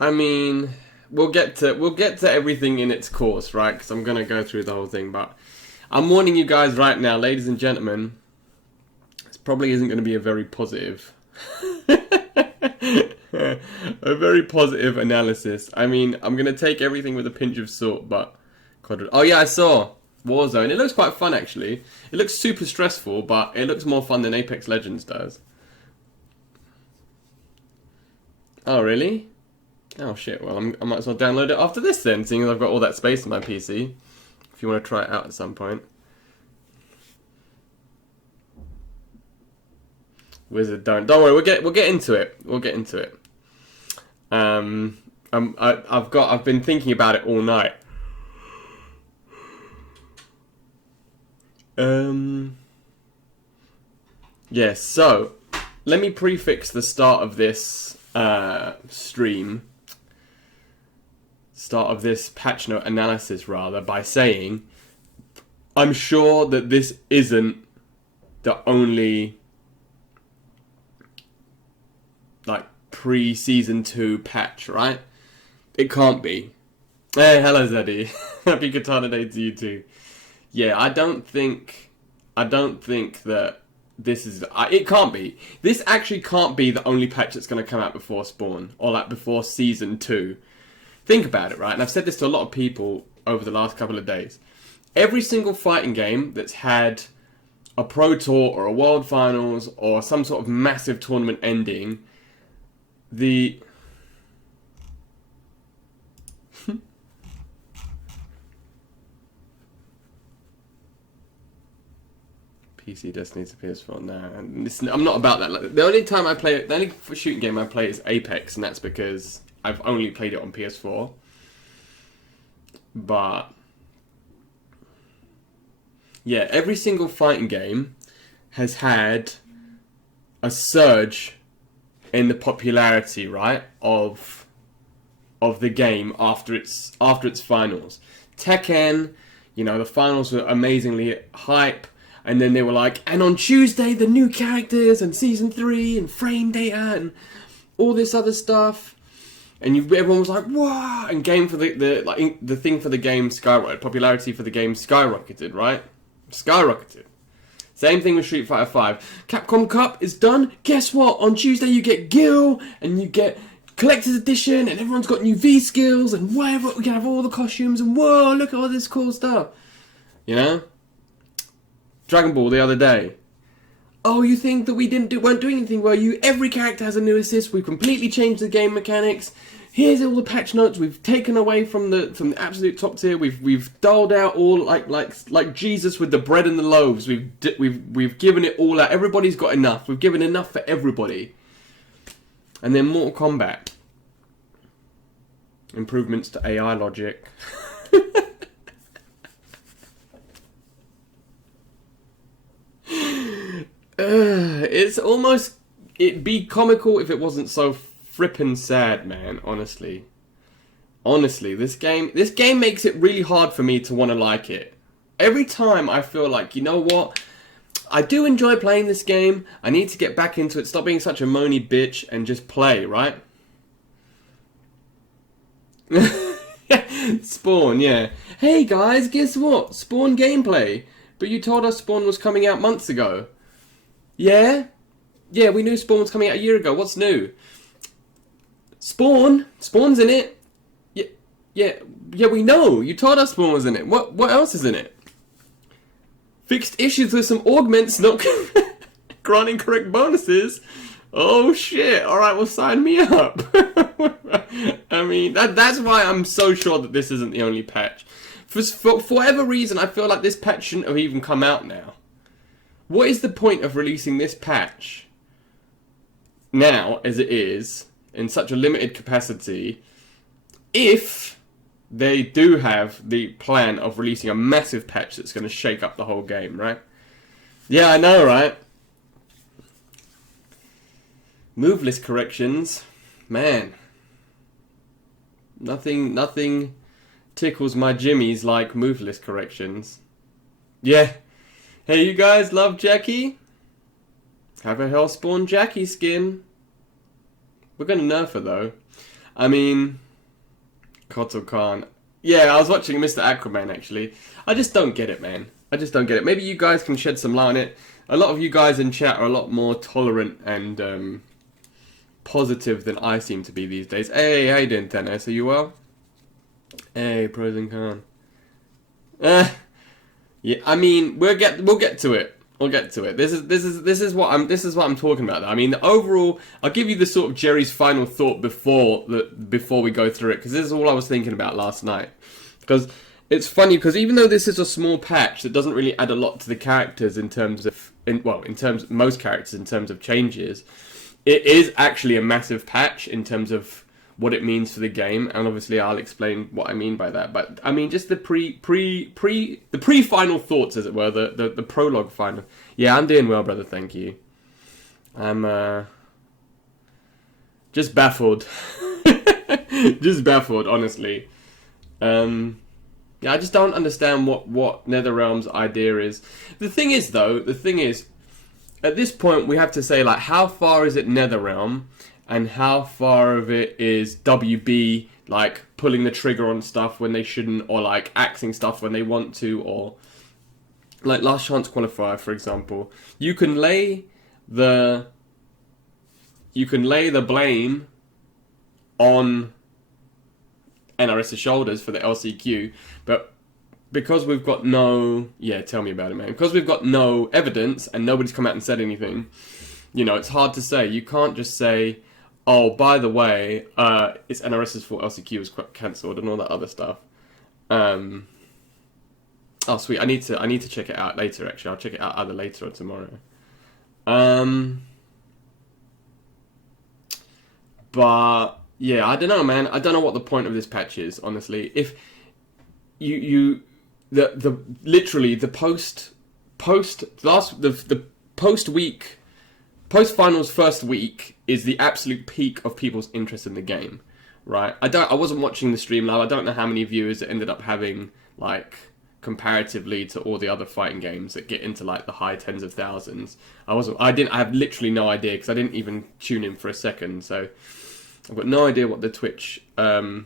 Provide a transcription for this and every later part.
I mean, we'll get to everything in its course, right? Because I'm gonna go through the whole thing, but I'm warning you guys right now, ladies and gentlemen. This probably isn't going to be a very positive, a very positive analysis. I mean, I'm gonna take everything with a pinch of salt, but oh yeah, I saw Warzone. It looks quite fun actually. It looks super stressful, but it looks more fun than Apex Legends does. Oh really? Oh shit, well I might as well download it after this then, seeing as I've got all that space on my PC. If you want to try it out at some point. Wizard, don't worry, we'll get into it. We'll get into it. I've been thinking about it all night. Um, yeah, so let me prefix the start of this start of this patch note analysis rather, by saying I'm sure that this isn't the only like pre-season 2 patch, right? It can't be. Hey, hello Zeddy. Happy Katana Day to you too. Yeah, I don't think that this is. It can't be. This actually can't be the only patch that's going to come out before Spawn or like before Season 2. Think about it, right? And I've said this to a lot of people over the last couple of days. Every single fighting game that's had a Pro Tour or a World Finals or some sort of massive tournament ending, the PC Destiny to PS4 now. And listen, I'm not about that. Like, the only shooting game I play is Apex, and that's because I've only played it on PS4. But yeah, every single fighting game has had a surge in the popularity, right, of the game after its finals. Tekken, the finals were amazingly hype, and then they were like, and on Tuesday the new characters and season 3 and frame data and all this other stuff, and everyone was like, wow, and game for the thing for the game skyrocketed, popularity for the game skyrocketed, right? Skyrocketed. Same thing with Street Fighter 5. Capcom Cup is done. Guess what? On Tuesday you get Gil and you get Collector's Edition and everyone's got new V skills and whatever. We can have all the costumes and whoa, look at all this cool stuff. You know? Dragon Ball the other day. Oh, you think that we weren't doing anything, were you? Every character has a new assist. We've completely changed the game mechanics. Here's all the patch notes. We've taken away from the absolute top tier. We've doled out all like Jesus with the bread and the loaves. We've given it all out. Everybody's got enough. We've given enough for everybody. And then Mortal Kombat. Improvements to AI logic. It'd be comical if it wasn't so frippin' sad, man. Honestly, this game makes it really hard for me to want to like it. Every time I feel like, you know what? I do enjoy playing this game. I need to get back into it. Stop being such a moany bitch and just play, right? Spawn, yeah. Hey guys, guess what? Spawn gameplay. But you told us Spawn was coming out months ago. Yeah? Yeah, we knew Spawn was coming out a year ago. What's new? Spawn's in it. Yeah, yeah, we know. You told us Spawn was in it. What else is in it? Fixed issues with some augments not granting correct bonuses. Oh shit! All right, well sign me up. I mean, that's why I'm so sure that this isn't the only patch. For whatever reason, I feel like this patch shouldn't have even come out now. What is the point of releasing this patch now, as it is, in such a limited capacity, if they do have the plan of releasing a massive patch that's going to shake up the whole game, right? Yeah, I know, right? Moveless corrections. Man. Nothing tickles my jimmies like moveless corrections. Yeah. Hey, you guys love Jackie? Have a Hellspawn Jackie skin. We're going to nerf her, though. I mean, Kotal Khan. Yeah, I was watching Mr. Aquaman actually. I just don't get it, man. I just don't get it. Maybe you guys can shed some light on it. A lot of you guys in chat are a lot more tolerant and positive than I seem to be these days. Hey, how you doing, Thanos? Are you well? Hey, Pros and Khan. Yeah, I mean, we'll get to it. We'll get to it. This is what I'm talking about. I mean, overall, I'll give you the sort of Jerry's final thought before we go through it, because this is all I was thinking about last night. Because it's funny, because even though this is a small patch that doesn't really add a lot to the characters in terms of most characters in terms of changes, it is actually a massive patch in terms of what it means for the game, and obviously I'll explain what I mean by that. But I mean, just the pre-final thoughts, as it were, the prologue final. Yeah, I'm doing well, brother. Thank you. I'm just baffled, just baffled, honestly. Yeah, I just don't understand what NetherRealm's idea is. The thing is, at this point we have to say, like, how far is it NetherRealm? And how far of it is WB, like, pulling the trigger on stuff when they shouldn't, or, like, axing stuff when they want to, or, like, Last Chance Qualifier, for example. You can lay the blame on NRS's shoulders for the LCQ, but because we've got no... Yeah, tell me about it, man. Because we've got no evidence, and nobody's come out and said anything, you know, it's hard to say. You can't just say... Oh, by the way, it's NRS's fault LCQ was cancelled and all that other stuff. Oh, sweet. I need to check it out later, actually. I'll check it out either later or tomorrow. But, yeah, I don't know, man. I don't know what the point of this patch is, honestly. If literally, the post-finals first week is the absolute peak of people's interest in the game, right? I wasn't watching the stream live. I don't know how many viewers it ended up having, like, comparatively to all the other fighting games that get into, like, the high tens of thousands. I have literally no idea, because I didn't even tune in for a second, so I've got no idea what the Twitch, to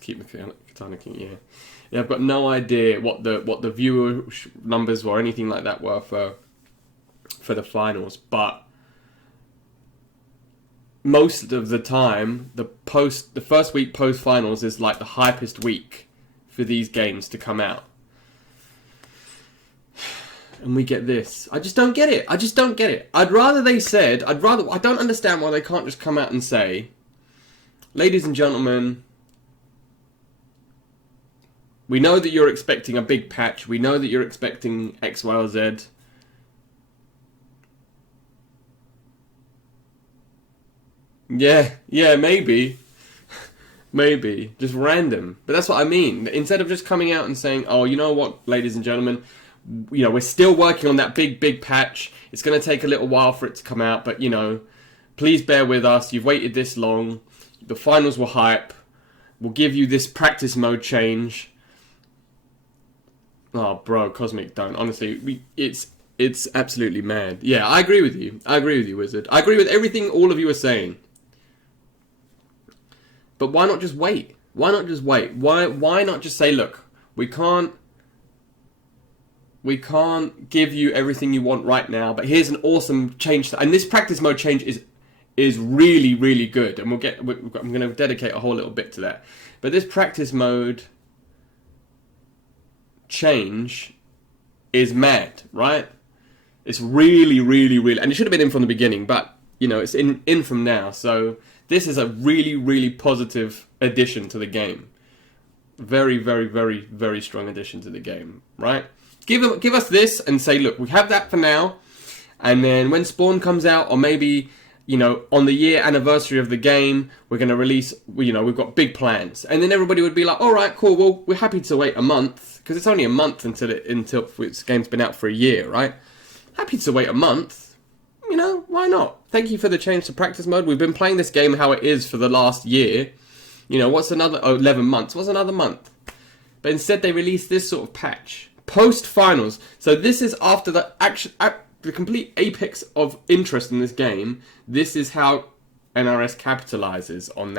keep Katana King, yeah. Yeah, I've got no idea what the viewer numbers or anything like that were for the finals, but most of the time, the first week post finals is like the hypest week for these games to come out, and we get this. I just don't get it. I don't understand why they can't just come out and say, ladies and gentlemen, we know that you're expecting a big patch. We know that you're expecting X, Y, or Z. Yeah, maybe. Maybe. Just random. But that's what I mean. Instead of just coming out and saying, oh, you know what, ladies and gentlemen, you know, we're still working on that big patch. It's going to take a little while for it to come out, but, you know, please bear with us. You've waited this long. The finals were hype. We'll give you this practice mode change. Oh, bro, Cosmic, don't. Honestly, it's absolutely mad. Yeah, I agree with you. Wizard. I agree with everything all of you are saying. But why not just wait? Why not just say, look, we can't give you everything you want right now, but here's an awesome change. And this practice mode change is really, really good. And I'm going to dedicate a whole little bit to that. But this practice mode change is mad, right? It's really, really, really... And it should have been in from the beginning, but, you know, it's in from now. So this is a really, really positive addition to the game. Very, very, very, very strong addition to the game, right? Give us this and say, look, we have that for now. And then when Spawn comes out, or maybe, you know, on the year anniversary of the game, we're going to release, you know, we've got big plans. And then everybody would be like, all right, cool, well, we're happy to wait a month. Because it's only a month until this game's been out for a year, right? Happy to wait a month. You know, why not? Thank you for the change to practice mode. We've been playing this game how it is for the last year. You know, what's another... 11 months. What's another month? But instead they released this sort of patch. Post-finals. So this is after the complete apex of interest in this game. This is how NRS capitalizes on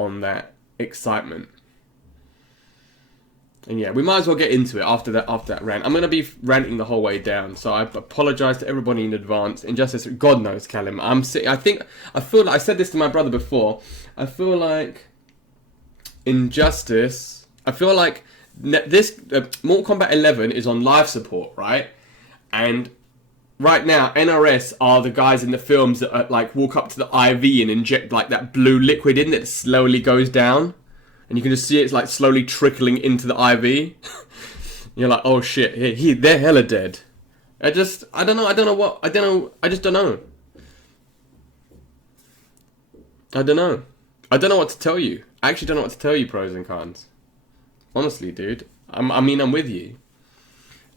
on that excitement. And yeah, we might as well get into it after that rant. I'm going to be ranting the whole way down, so I apologise to everybody in advance. Injustice, God knows, Callum. I feel like I said this to my brother before. I feel like Injustice. I feel like this Mortal Kombat 11 is on live support, right? And right now, NRS are the guys in the films that like walk up to the IV and inject like that blue liquid in that slowly goes down. And you can just see it's like slowly trickling into the IV. You're like, oh shit, they're hella dead. I just don't know. I don't know. I don't know what to tell you. I actually don't know what to tell you, pros and cons. Honestly, dude. I'm with you.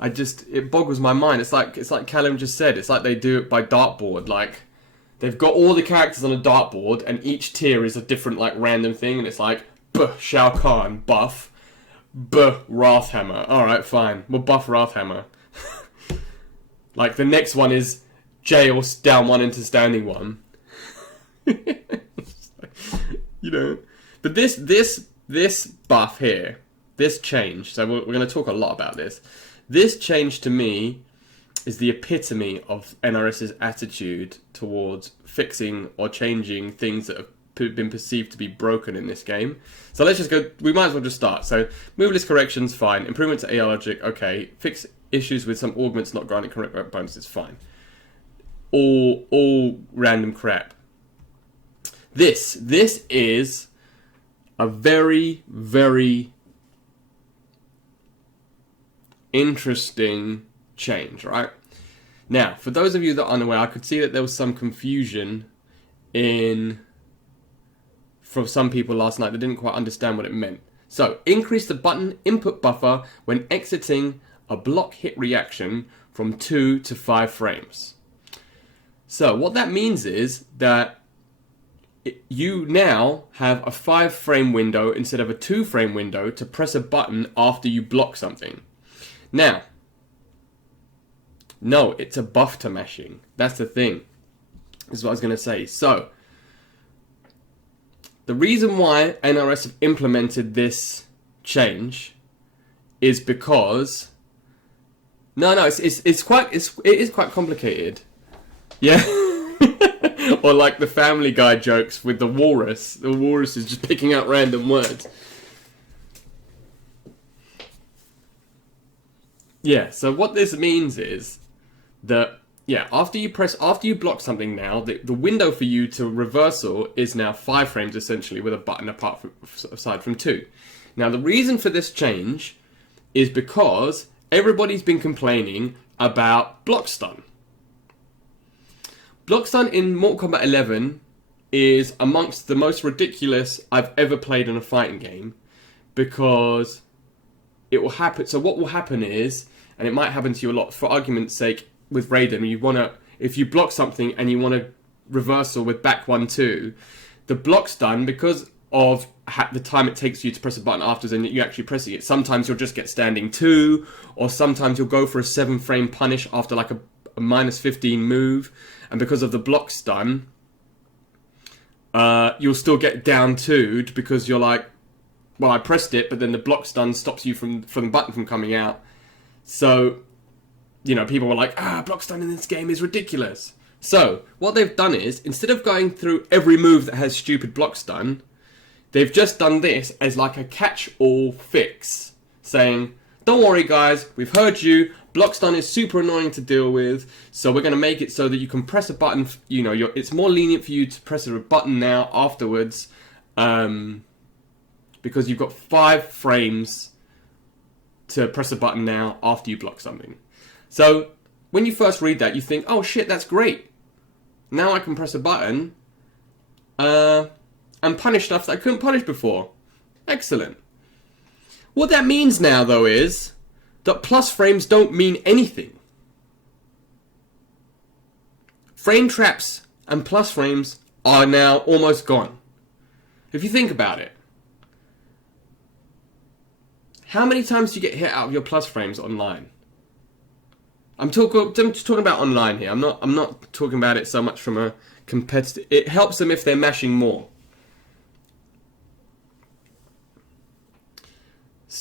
It boggles my mind. It's like Callum just said. It's like they do it by dartboard. Like, they've got all the characters on a dartboard, and each tier is a different like random thing, and it's like, Shao Kahn, buff. Wrathhammer. Alright, fine. We'll buff Wrathhammer. Like, the next one is jail down one into standing one. You know? But this buff here, this change, so we're going to talk a lot about this. This change to me is the epitome of NRS's attitude towards fixing or changing things that have been perceived to be broken in this game. So let's just go, we might as well just start. So move list corrections, fine. Improvement to AI logic, okay. Fix issues with some augments not granting correct bonuses, fine. All random crap. This is a very, very interesting change, right? Now, for those of you that are unaware, I could see that there was some confusion from some people last night that didn't quite understand what it meant. So, increase the button input buffer when exiting a block hit reaction from 2 to 5 frames. So, what that means is that you now have a 5-frame window instead of a 2-frame window to press a button after you block something. Now, no, it's a buff to mashing. That's the thing. This is what I was going to say. So, the reason why NRS have implemented this change is because it is quite complicated. Yeah. Or like the Family Guy jokes with the walrus. The walrus is just picking out random words. Yeah, so what this means is that, yeah, after you block something now, the window for you to reversal is now 5 frames essentially with a button aside from 2. Now the reason for this change is because everybody's been complaining about block stun. Block stun in Mortal Kombat 11 is amongst the most ridiculous I've ever played in a fighting game, because it will happen. So what will happen is, and it might happen to you a lot, for argument's sake, with Raiden, if you block something and you want to reversal with back 1-2, the block stun, because of the time it takes you to press a button afterwards and you actually pressing it, sometimes you'll just get standing 2, or sometimes you'll go for a 7-frame punish after like a -15 move, and because of the block stun, you'll still get down 2'd because you're like, well, I pressed it, but then the block stun stops you from the button from coming out. So, people were like, block stun in this game is ridiculous. So, what they've done is, instead of going through every move that has stupid block stun, they've just done this as like a catch-all fix, saying, don't worry guys, we've heard you, block stun is super annoying to deal with, so we're going to make it so that you can press a button, it's more lenient for you to press a button now afterwards, because you've got 5 frames to press a button now after you block something. So, when you first read that, you think, oh shit, that's great. Now I can press a button and punish stuff that I couldn't punish before. Excellent. What that means now, though, is that plus frames don't mean anything. Frame traps and plus frames are now almost gone. If you think about it, how many times do you get hit out of your plus frames online? I'm just talking about online here. I'm not talking about it so much from a competitive. It helps them if they're mashing more.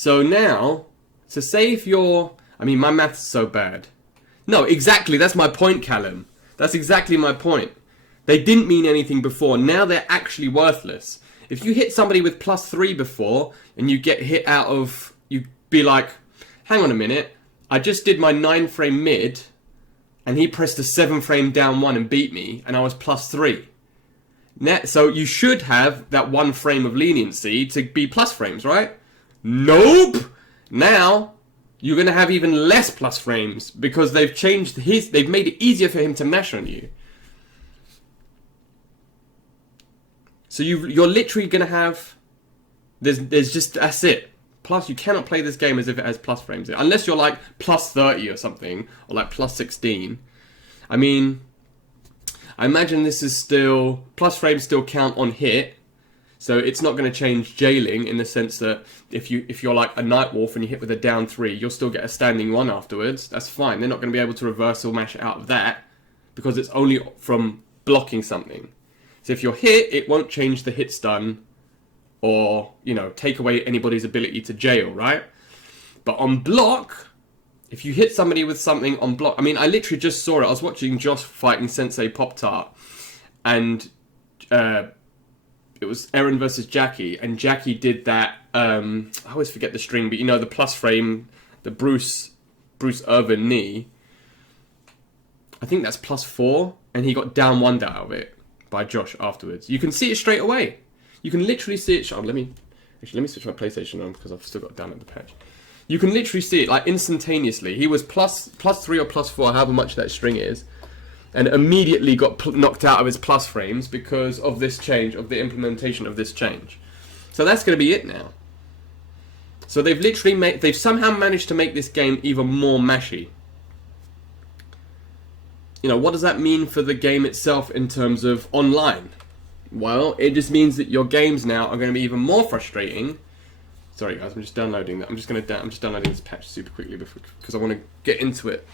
So now, so say if you're, I mean, my math's so bad. No, exactly, that's my point, Callum. That's exactly my point. They didn't mean anything before, now they're actually worthless. If you hit somebody with +3 before, and you get hit out of, you'd be like, hang on a minute, I just did my 9-frame mid, and he pressed a 7-frame down 1 and beat me, and I was +3. So you should have that 1 frame of leniency to be plus frames, right? Nope! Now, you're going to have even less plus frames, because they've changed they've made it easier for him to mash on you. So you're literally going to have, there's just, that's it. Plus, you cannot play this game as if it has plus frames. Unless you're like +30 or something, or like +16. I mean, I imagine this is still, plus frames still count on hit. So it's not going to change jailing in the sense that if you're like a Nightwolf and you hit with a down 3, you'll still get a standing 1 afterwards. That's fine. They're not going to be able to reverse or mash out of that because it's only from blocking something. So if you're hit, it won't change the hit stun or, you know, take away anybody's ability to jail, right? But on block, if you hit somebody with something on block, I mean, I literally just saw it. I was watching Josh fighting Sensei Pop-Tart, and it was Aaron versus Jackie, and Jackie did that, I always forget the string, but you know, the plus frame, the Bruce Irvin knee. I think that's +4, and he got down 1 out of it by Josh afterwards. You can see it straight away. You can literally see it. Let me switch my PlayStation on because I've still got down at the patch. You can literally see it like instantaneously. He was +3 or +4, however much that string is, and immediately got knocked out of his plus frames because of this change, of the implementation of this change. So that's going to be it now. So they've somehow managed to make this game even more mashy. You know, what does that mean for the game itself in terms of online? Well, it just means that your games now are going to be even more frustrating. Sorry guys, I'm just downloading that. I'm just downloading this patch super quickly because I want to get into it.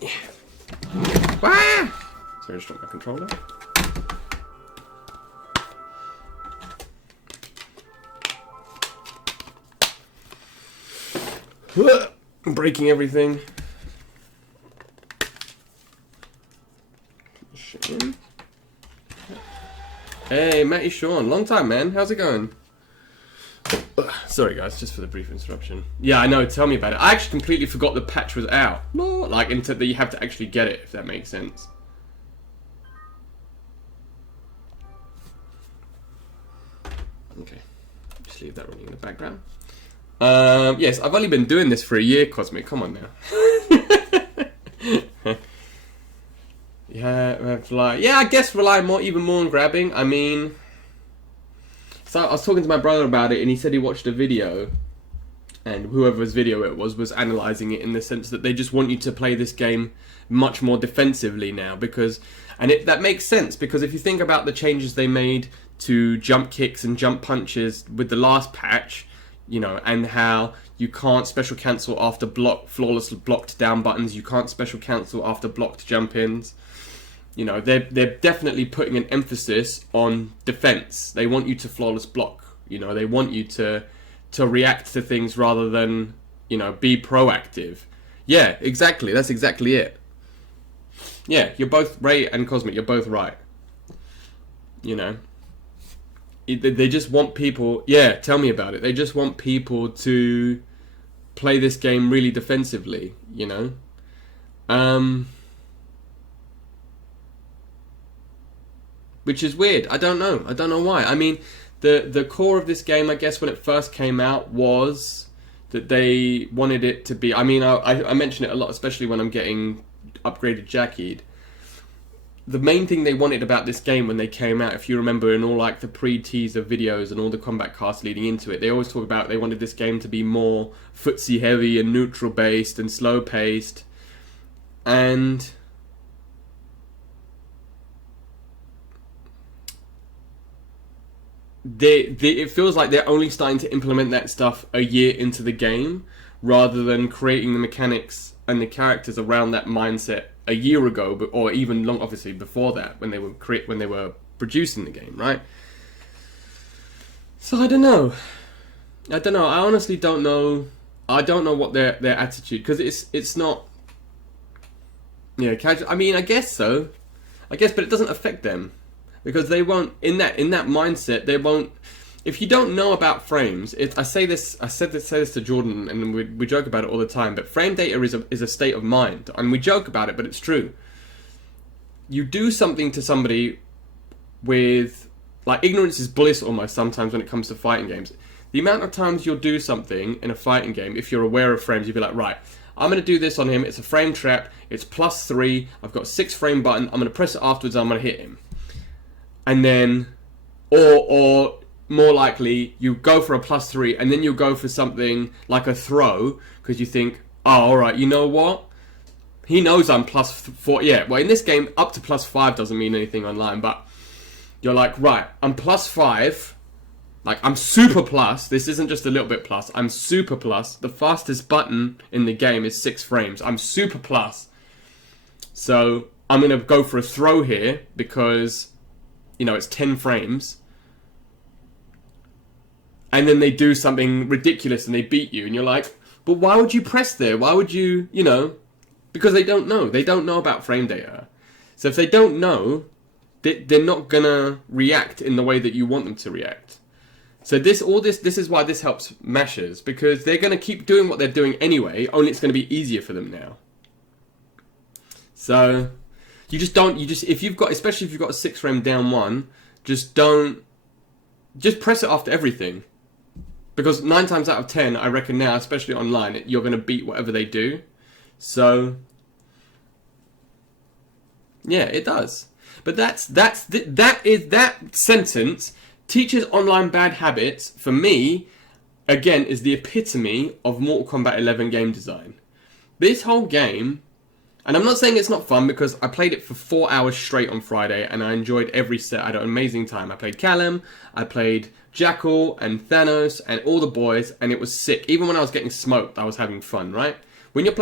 Yeah. Ah! Sorry, I just dropped my controller. I'm breaking everything. Hey, Matty Sean, long time, man. How's it going? Sorry, guys, just for the brief interruption. Yeah, I know. Tell me about it. I actually completely forgot the patch was out. Like, into that you have to actually get it, if that makes sense. Okay, just leave that running in the background. Yes, I've only been doing this for a year, Cosmic. Come on now. Yeah, I guess rely even more on grabbing. I mean, so I was talking to my brother about it, and he said he watched a video, and whoever's video it was analysing it in the sense that they just want you to play this game much more defensively now, because, and that makes sense, because if you think about the changes they made to jump kicks and jump punches with the last patch, you know, and how you can't special cancel after flawless blocked down buttons, you can't special cancel after blocked jump ins. You know, they're definitely putting an emphasis on defense. They want you to flawless block. You know, they want you to react to things rather than, you know, be proactive. Yeah, exactly. That's exactly it. Yeah, you're both, Ray and Cosmic, you're both right. You know, they just want people, yeah, tell me about it. They just want people to play this game really defensively, you know. Which is weird. I don't know why. I mean, the core of this game, I guess, when it first came out was that they wanted it to be... I mean, I mention it a lot, especially when I'm getting upgraded Jackied. The main thing they wanted about this game when they came out, if you remember in all like the pre-teaser videos and all the combat casts leading into it, they always talk about they wanted this game to be more footsie heavy and neutral based and slow paced. And... it feels like they're only starting to implement that stuff a year into the game, rather than creating the mechanics and the characters around that mindset a year ago, or even long, obviously before that, when they were producing the game, right? So I don't know. I don't know. I honestly don't know. I don't know what their attitude, because it's not. Yeah, casual. I mean, I guess so. I guess, but it doesn't affect them because they won't in that mindset. They won't. If you don't know about frames, I say this. I say this to Jordan, and we joke about it all the time. But frame data is a state of mind, and we joke about it, but it's true. You do something to somebody with, like, ignorance is bliss almost sometimes when it comes to fighting games. The amount of times you'll do something in a fighting game, if you're aware of frames, you'll be like, right, I'm going to do this on him. It's a frame trap. It's +3. I've got a 6 frame button. I'm going to press it afterwards and I'm going to hit him. And then, or more likely, you go for a +3 and then you go for something like a throw because you think, oh, alright, you know what? He knows I'm +4. Yeah, well, in this game, up to +5 doesn't mean anything online, but you're like, right, I'm +5. Like, I'm super plus. This isn't just a little bit plus. I'm super plus. The fastest button in the game is 6 frames. I'm super plus. So, I'm going to go for a throw here because, you know, it's 10 frames. And then they do something ridiculous and they beat you. And you're like, but why would you press there? Why would you, you know? Because they don't know. They don't know about frame data. So if they don't know, they're not going to react in the way that you want them to react. So this is why this helps mashers, because they're going to keep doing what they're doing anyway, only it's going to be easier for them now. So if you've got, especially if you've got a 6 frame down one, just press it after everything. Because 9 times out of 10, I reckon now, especially online, you're going to beat whatever they do. So yeah, it does. But that sentence, teaches online bad habits, for me, again, is the epitome of Mortal Kombat 11 game design. This whole game, and I'm not saying it's not fun because I played it for 4 hours straight on Friday and I enjoyed every set. I had an amazing time. I played Callum, I played Jackal and Thanos and all the boys, and it was sick. Even when I was getting smoked, I was having fun, right? When you're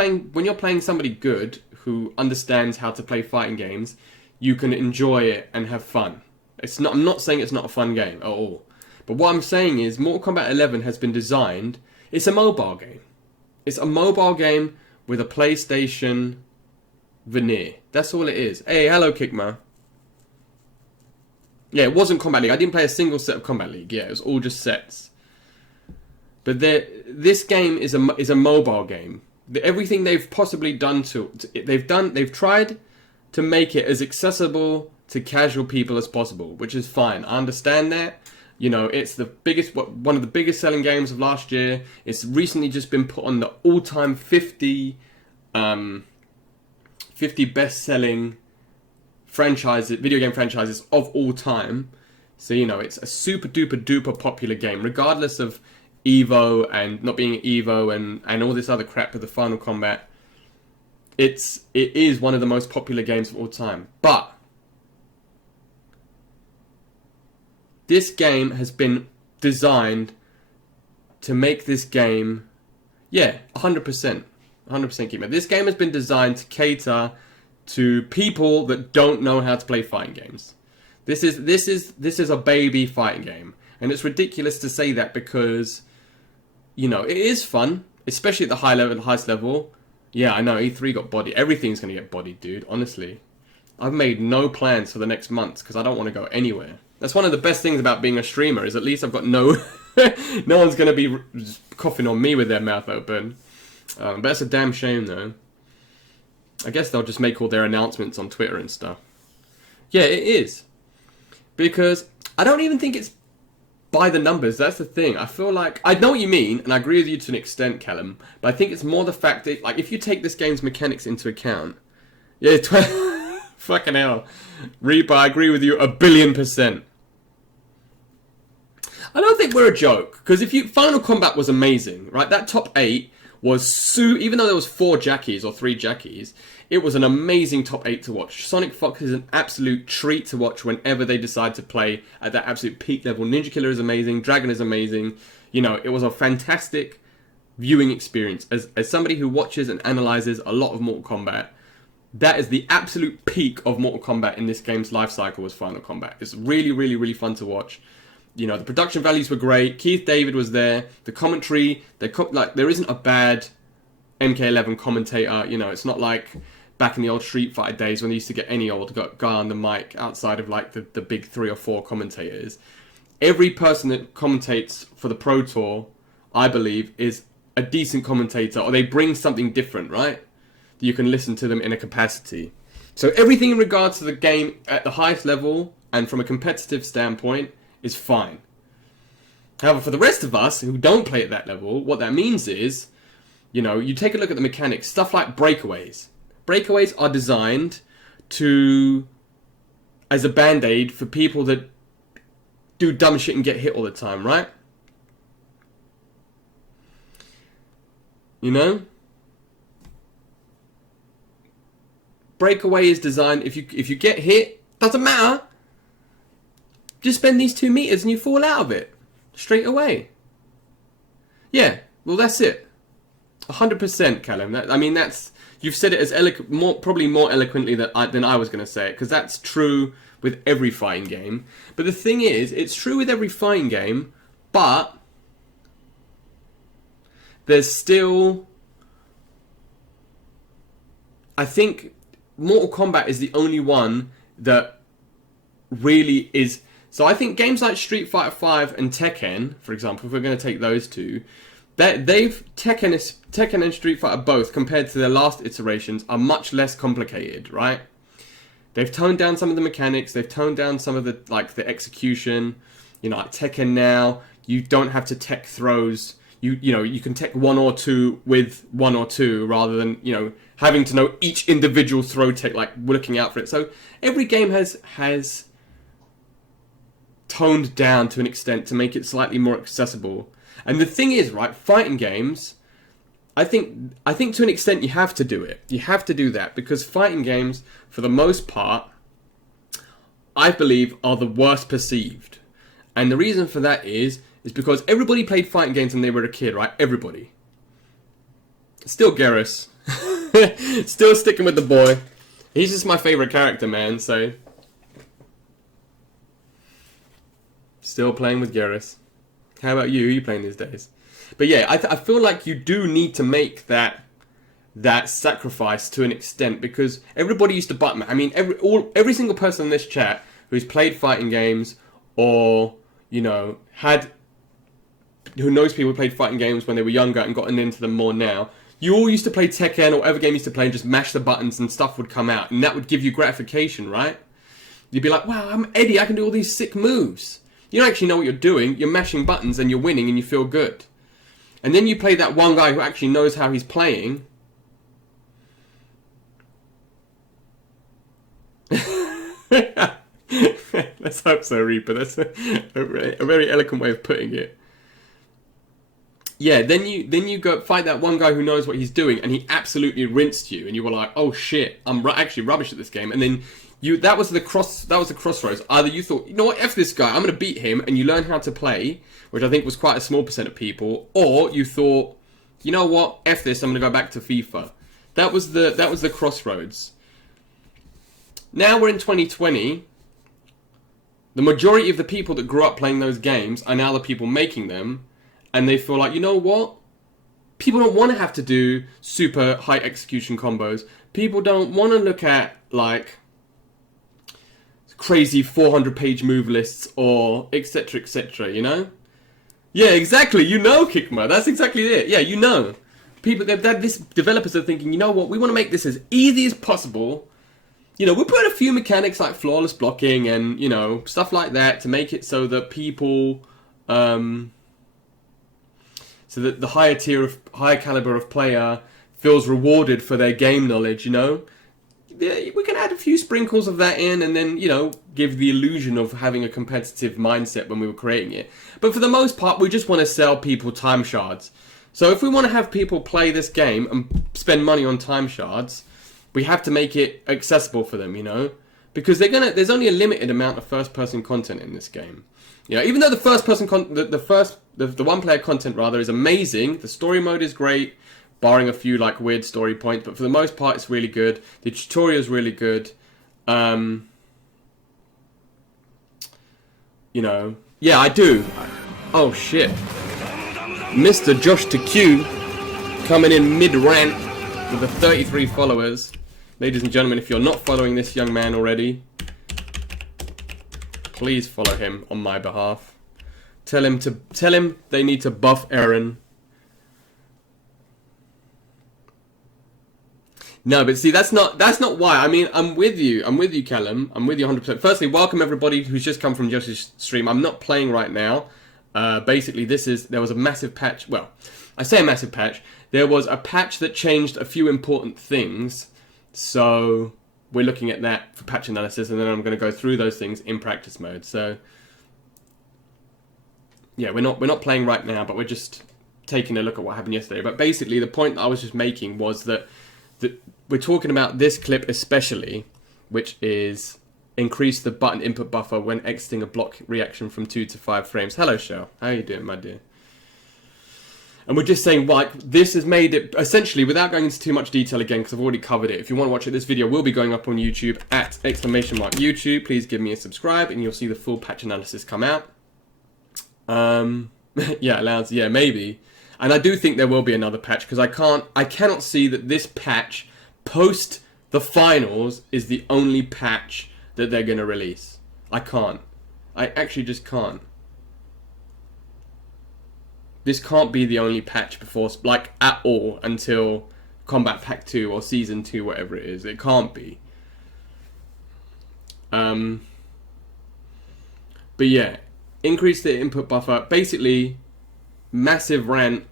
playing somebody good who understands how to play fighting games, you can enjoy it and have fun. I'm not saying it's not a fun game at all. But what I'm saying is Mortal Kombat 11 has been designed, it's a mobile game. It's a mobile game with a PlayStation veneer. That's all it is. Hey, hello Kickma. Yeah, it wasn't Combat League. I didn't play a single set of Combat League. Yeah, it was all just sets. But this game is a mobile game. Everything they've possibly done they've tried to make it as accessible to casual people as possible, which is fine. I understand that. You know, it's one of the biggest selling games of last year. It's recently just been put on the all-time 50 best-selling video game franchises of all time. So, you know, it's a super duper duper popular game, regardless of Evo and not being Evo and all this other crap with the Final Combat. It is one of the most popular games of all time. But this game has been designed to make this game, 100%, Keeper. This game has been designed to cater to people that don't know how to play fighting games. This is a baby fighting game, and it's ridiculous to say that because, you know, it is fun, especially at the highest level. Yeah, I know, E3 got bodied. Everything's going to get bodied, dude, honestly. I've made no plans for the next months because I don't want to go anywhere. That's one of the best things about being a streamer, is at least I've got no one's going to be coughing on me with their mouth open. But that's a damn shame, though. I guess they'll just make all their announcements on Twitter and stuff. Yeah, it is. Because I don't even think it's by the numbers. That's the thing. I feel like, I know what you mean, and I agree with you to an extent, Callum, but I think it's more the fact that, like, if you take this game's mechanics into account, yeah, fucking hell. Reaper, I agree with you 1,000,000,000%. I don't think we're a joke, because Final Combat was amazing, right? That top 8 was even though there was 4 Jackies or 3 Jackies, it was an amazing top 8 to watch. Sonic Fox is an absolute treat to watch whenever they decide to play at that absolute peak level. Ninja Killer is amazing, Dragon is amazing. You know, it was a fantastic viewing experience. As somebody who watches and analyzes a lot of Mortal Kombat, that is the absolute peak of Mortal Kombat in this game's life cycle, was Final Combat. It's really, really, really fun to watch. You know, the production values were great. Keith David was there. The commentary, there isn't a bad MK11 commentator. You know, it's not like back in the old Street Fighter days when they used to get any old guy on the mic outside of like the big 3 or 4 commentators. Every person that commentates for the Pro Tour, I believe, is a decent commentator, or they bring something different, right? You can listen to them in a capacity. So everything in regards to the game at the highest level and from a competitive standpoint is fine. However, for the rest of us who don't play at that level, what that means is, you know, you take a look at the mechanics, stuff like breakaways. Breakaways are designed as a band-aid for people that do dumb shit and get hit all the time, right? You know? Breakaway is designed, if you get hit, doesn't matter. Just spend these 2 meters and you fall out of it. Straight away. Yeah, well that's it. 100%, Callum. You've said it as probably more eloquently than I was going to say it, because that's true with every fighting game. But the thing is, it's true with every fighting game, but there's still, I think Mortal Kombat is the only one that really is. So I think games like Street Fighter 5 and Tekken, for example, if we're going to take those two, Tekken and Street Fighter both, compared to their last iterations, are much less complicated, right? They've toned down some of the mechanics, they've toned down some of the execution. You know, like Tekken now, you don't have to tech throws. You can tech 1 or 2 with 1 or 2 rather than, you know, having to know each individual throw tech, like looking out for it. So every game has toned down to an extent to make it slightly more accessible. And the thing is, right, fighting games, I think to an extent you have to do it. You have to do that because fighting games, for the most part, I believe are the worst perceived. And the reason for that is because everybody played fighting games when they were a kid, right? Everybody. Still Garrus. Still sticking with the boy. He's just my favourite character, man, so... Still playing with Garrus. How about you? Who are you playing these days? But yeah, I feel like you do need to make that sacrifice to an extent, because everybody used to button. I mean, every single person in this chat who's played fighting games, or you know, who knows people who played fighting games when they were younger and gotten into them more now. You all used to play Tekken or whatever game you used to play and just mash the buttons and stuff would come out, and that would give you gratification, right? You'd be like, wow, I'm Eddie, I can do all these sick moves. You don't actually know what you're doing, you're mashing buttons and you're winning and you feel good. And then you play that one guy who actually knows how he's playing. Let's hope so, Reaper. That's a very eloquent way of putting it. Yeah, then you go fight that one guy who knows what he's doing and he absolutely rinsed you and you were like, oh shit, I'm actually rubbish at this game. And then that was the crossroads. Either you thought, you know what, F this guy, I'm going to beat him, and you learn how to play, which I think was quite a small percent of people, or you thought, you know what, F this, I'm going to go back to FIFA. That was the crossroads. Now we're in 2020. The majority of the people that grew up playing those games are now the people making them, and they feel like, you know what? People don't want to have to do super high execution combos. People don't want to look at, like, crazy 400-page move lists or etc, you know? Yeah, exactly. You know, Kikma. That's exactly it. Yeah, you know. Developers are thinking, you know what? We want to make this as easy as possible. You know, we'll put a few mechanics like flawless blocking and, you know, stuff like that to make it so that people, so that the higher caliber of player feels rewarded for their game knowledge, you know? We can add a few sprinkles of that in and then, you know, give the illusion of having a competitive mindset when we were creating it. But for the most part, we just want to sell people time shards. So if we want to have people play this game and spend money on time shards, we have to make it accessible for them, you know? Because there's only a limited amount of first-person content in this game. You know, even though the first-person the one-player content rather is amazing, the story mode is great, barring a few like weird story points, but for the most part it's really good. The tutorial is really good. You know, Yeah, I do. Oh shit. Mr. Josh to Q coming in mid-rant with the 33 followers. Ladies and gentlemen, if you're not following this young man already, please follow him on my behalf. Tell him they need to buff Aaron. No, but see, that's not why. I mean, I'm with you, Callum. I'm with you 100%. Firstly, welcome everybody who's just come from Josh's stream. I'm not playing right now. Basically, there was a massive patch. Well, I say a massive patch. There was a patch that changed a few important things. So we're looking at that for patch analysis, and then I'm going to go through those things in practice mode. So yeah, we're not playing right now, but we're just taking a look at what happened yesterday. But basically, the point that I was just making was that we're talking about this clip especially, which is increase the button input buffer when exiting a block reaction from 2 to 5 frames. Hello, Shell. How are you doing, my dear? And we're just saying, like, this has made it, essentially, without going into too much detail again, because I've already covered it. If you want to watch it, this video will be going up on YouTube at !YouTube. Please give me a subscribe, and you'll see the full patch analysis come out. Yeah, allows, yeah, maybe. And I do think there will be another patch, because I cannot see that this patch, post the finals, is the only patch that they're going to release. I can't. I actually just can't. This can't be the only patch before, like, at all, until Combat Pack 2 or Season 2, whatever it is. It can't be. But yeah, increase the input buffer. Basically, massive rant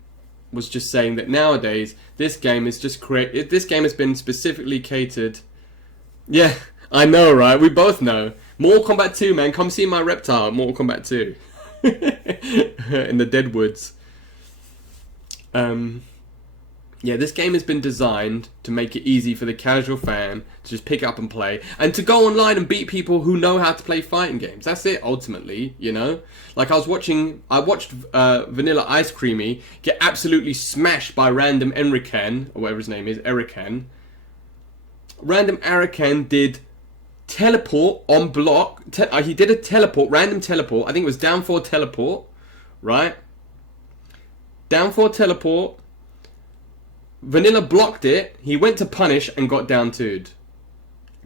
was just saying that nowadays this game is just this game has been specifically catered. Yeah, I know, right? We both know. Mortal Kombat 2, man. Come see my reptile at Mortal Kombat 2 in the Deadwoods. Yeah, this game has been designed to make it easy for the casual fan to just pick up and play, and to go online and beat people who know how to play fighting games. That's it, ultimately, you know? Like, I watched Vanilla Ice Creamy get absolutely smashed by random Enrican, or whatever his name is, Erican. Random Erican did teleport on block. He did a teleport, random teleport. I think it was down 4 teleport, right? Down 4 teleport. Vanilla blocked it. He went to punish and got down 2'd.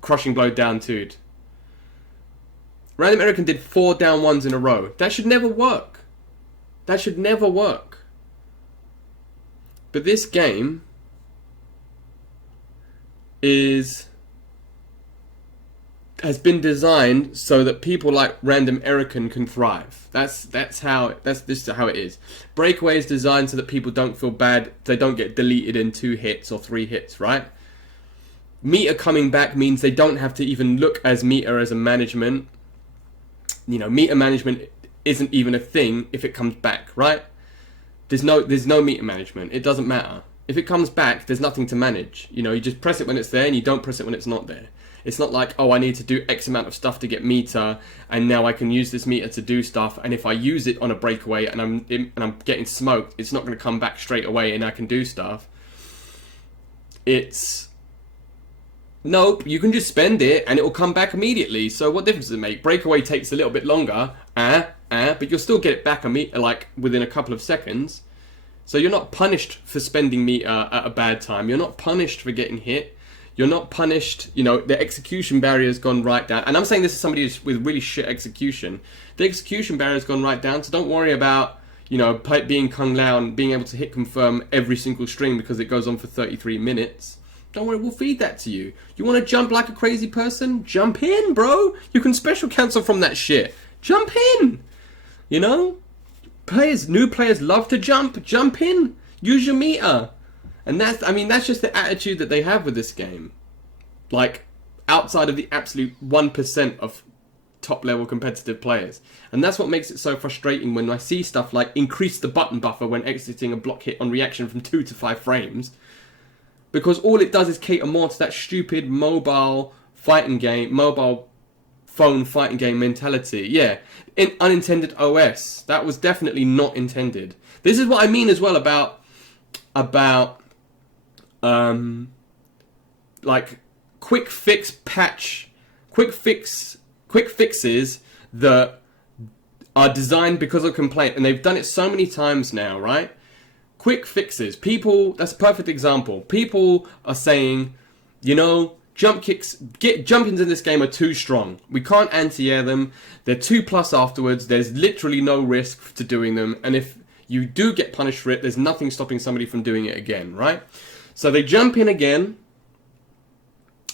Crushing blow down 2'd. Random American did 4 down 1s in a row. That should never work. That should never work. But this game has been designed so that people like Random Erican can thrive. This is how it is. Breakaway is designed so that people don't feel bad. They don't get deleted in 2 hits or 3 hits, right? Meter coming back means they don't have to even look as meter as a management. You know, meter management isn't even a thing if it comes back, right? There's no meter management. It doesn't matter. If it comes back, there's nothing to manage. You know, you just press it when it's there and you don't press it when it's not there. It's not like, oh, I need to do X amount of stuff to get meter, and now I can use this meter to do stuff. And if I use it on a breakaway and I'm getting smoked, it's not going to come back straight away and I can do stuff. Nope, you can just spend it and it will come back immediately. So what difference does it make? Breakaway takes a little bit longer, but you'll still get it back like within a couple of seconds. So you're not punished for spending meter at a bad time. You're not punished for getting hit. You're not punished, you know, the execution barrier's gone right down. And I'm saying this is somebody with really shit execution. The execution barrier's gone right down, so don't worry about, you know, being Kung Lao and being able to hit confirm every single string because it goes on for 33 minutes. Don't worry, we'll feed that to you. You want to jump like a crazy person? Jump in, bro. You can special cancel from that shit. Jump in. You know? New players love to jump in. Use your meter. And that's just the attitude that they have with this game. Like, outside of the absolute 1% of top-level competitive players. And that's what makes it so frustrating when I see stuff like increase the button buffer when exiting a block hit on reaction from 2 to 5 frames. Because all it does is cater more to that stupid mobile phone fighting game mentality. Yeah, unintended OS. That was definitely not intended. This is what I mean as well about like quick fixes that are designed because of complaint, and they've done it so many times now, right? Quick fixes. People, that's a perfect example. People are saying, you know, jump ins in this game are too strong. We can't anti-air them. They're 2+ afterwards. There's literally no risk to doing them. And if you do get punished for it, there's nothing stopping somebody from doing it again, right? So they jump in again,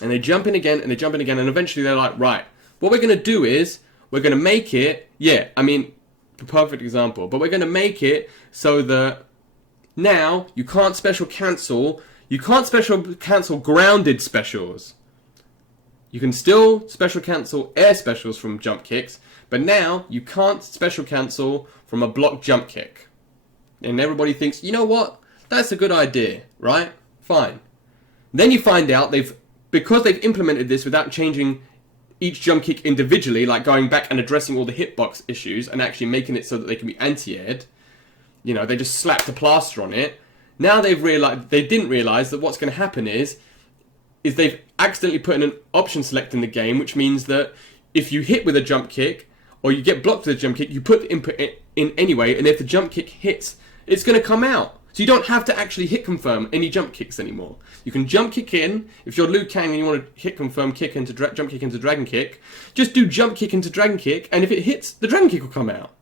and they jump in again, and they jump in again, and eventually they're like, right, what we're going to do is, we're going to make it, the perfect example, but we're going to make it so that now you can't special cancel grounded specials. You can still special cancel air specials from jump kicks, but now you can't special cancel from a block jump kick. And everybody thinks, you know what? That's a good idea, right? Fine. Then you find out because they've implemented this without changing each jump kick individually, like going back and addressing all the hitbox issues and actually making it so that they can be anti-aired. You know, they just slapped a plaster on it. Now they didn't realize that what's going to happen is they've accidentally put in an option select in the game, which means that if you hit with a jump kick or you get blocked with a jump kick, you put the input in anyway, and if the jump kick hits, it's going to come out. So you don't have to actually hit confirm any jump kicks anymore. You can jump kick in. If you're Liu Kang and you want to hit confirm kick into jump kick into dragon kick, just do jump kick into dragon kick, and if it hits, the dragon kick will come out.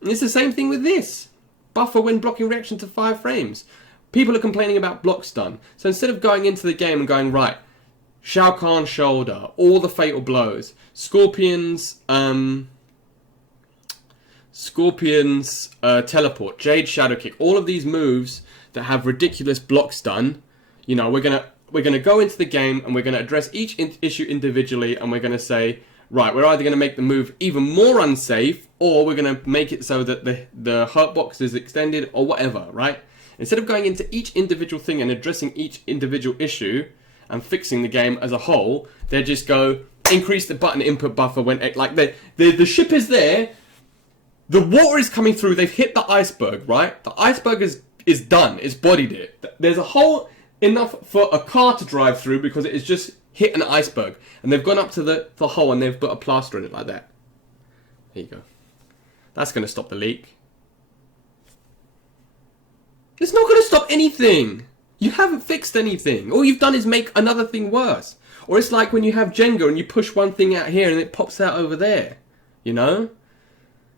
And it's the same thing with this. Buffer when blocking reaction to 5 frames. People are complaining about block stun. So instead of going into the game and going, right, Shao Kahn's shoulder, all the fatal blows, Scorpion's teleport, Jade shadow kick, all of these moves that have ridiculous block stun, you know, we're gonna go into the game and we're gonna address each issue individually, and we're gonna say, right, we're either gonna make the move even more unsafe, or we're gonna make it so that the hurt box is extended, or whatever, right? Instead of going into each individual thing and addressing each individual issue and fixing the game as a whole, they just go increase the button input buffer when the ship is there. The water is coming through. They've hit the iceberg, right? The iceberg is done. It's bodied it. There's a hole enough for a car to drive through because it has just hit an iceberg. And they've gone up to the hole and they've put a plaster in it like that. There you go. That's going to stop the leak. It's not going to stop anything. You haven't fixed anything. All you've done is make another thing worse. Or it's like when you have Jenga and you push one thing out here and it pops out over there. You know?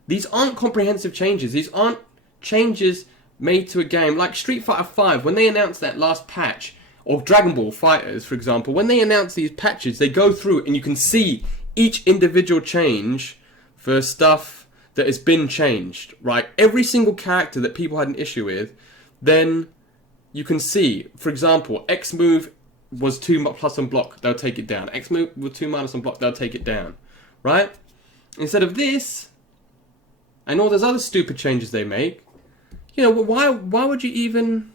These aren't comprehensive changes. These aren't changes made to a game. Like Street Fighter V, when they announced that last patch, or Dragon Ball Fighters, for example, when they announce these patches, they go through and you can see each individual change for stuff that has been changed, right? Every single character that people had an issue with, then you can see, for example, X move was 2+ on block, they'll take it down. X move with 2- on block, they'll take it down, right? Instead of this, and all those other stupid changes they make, you know, why would you even...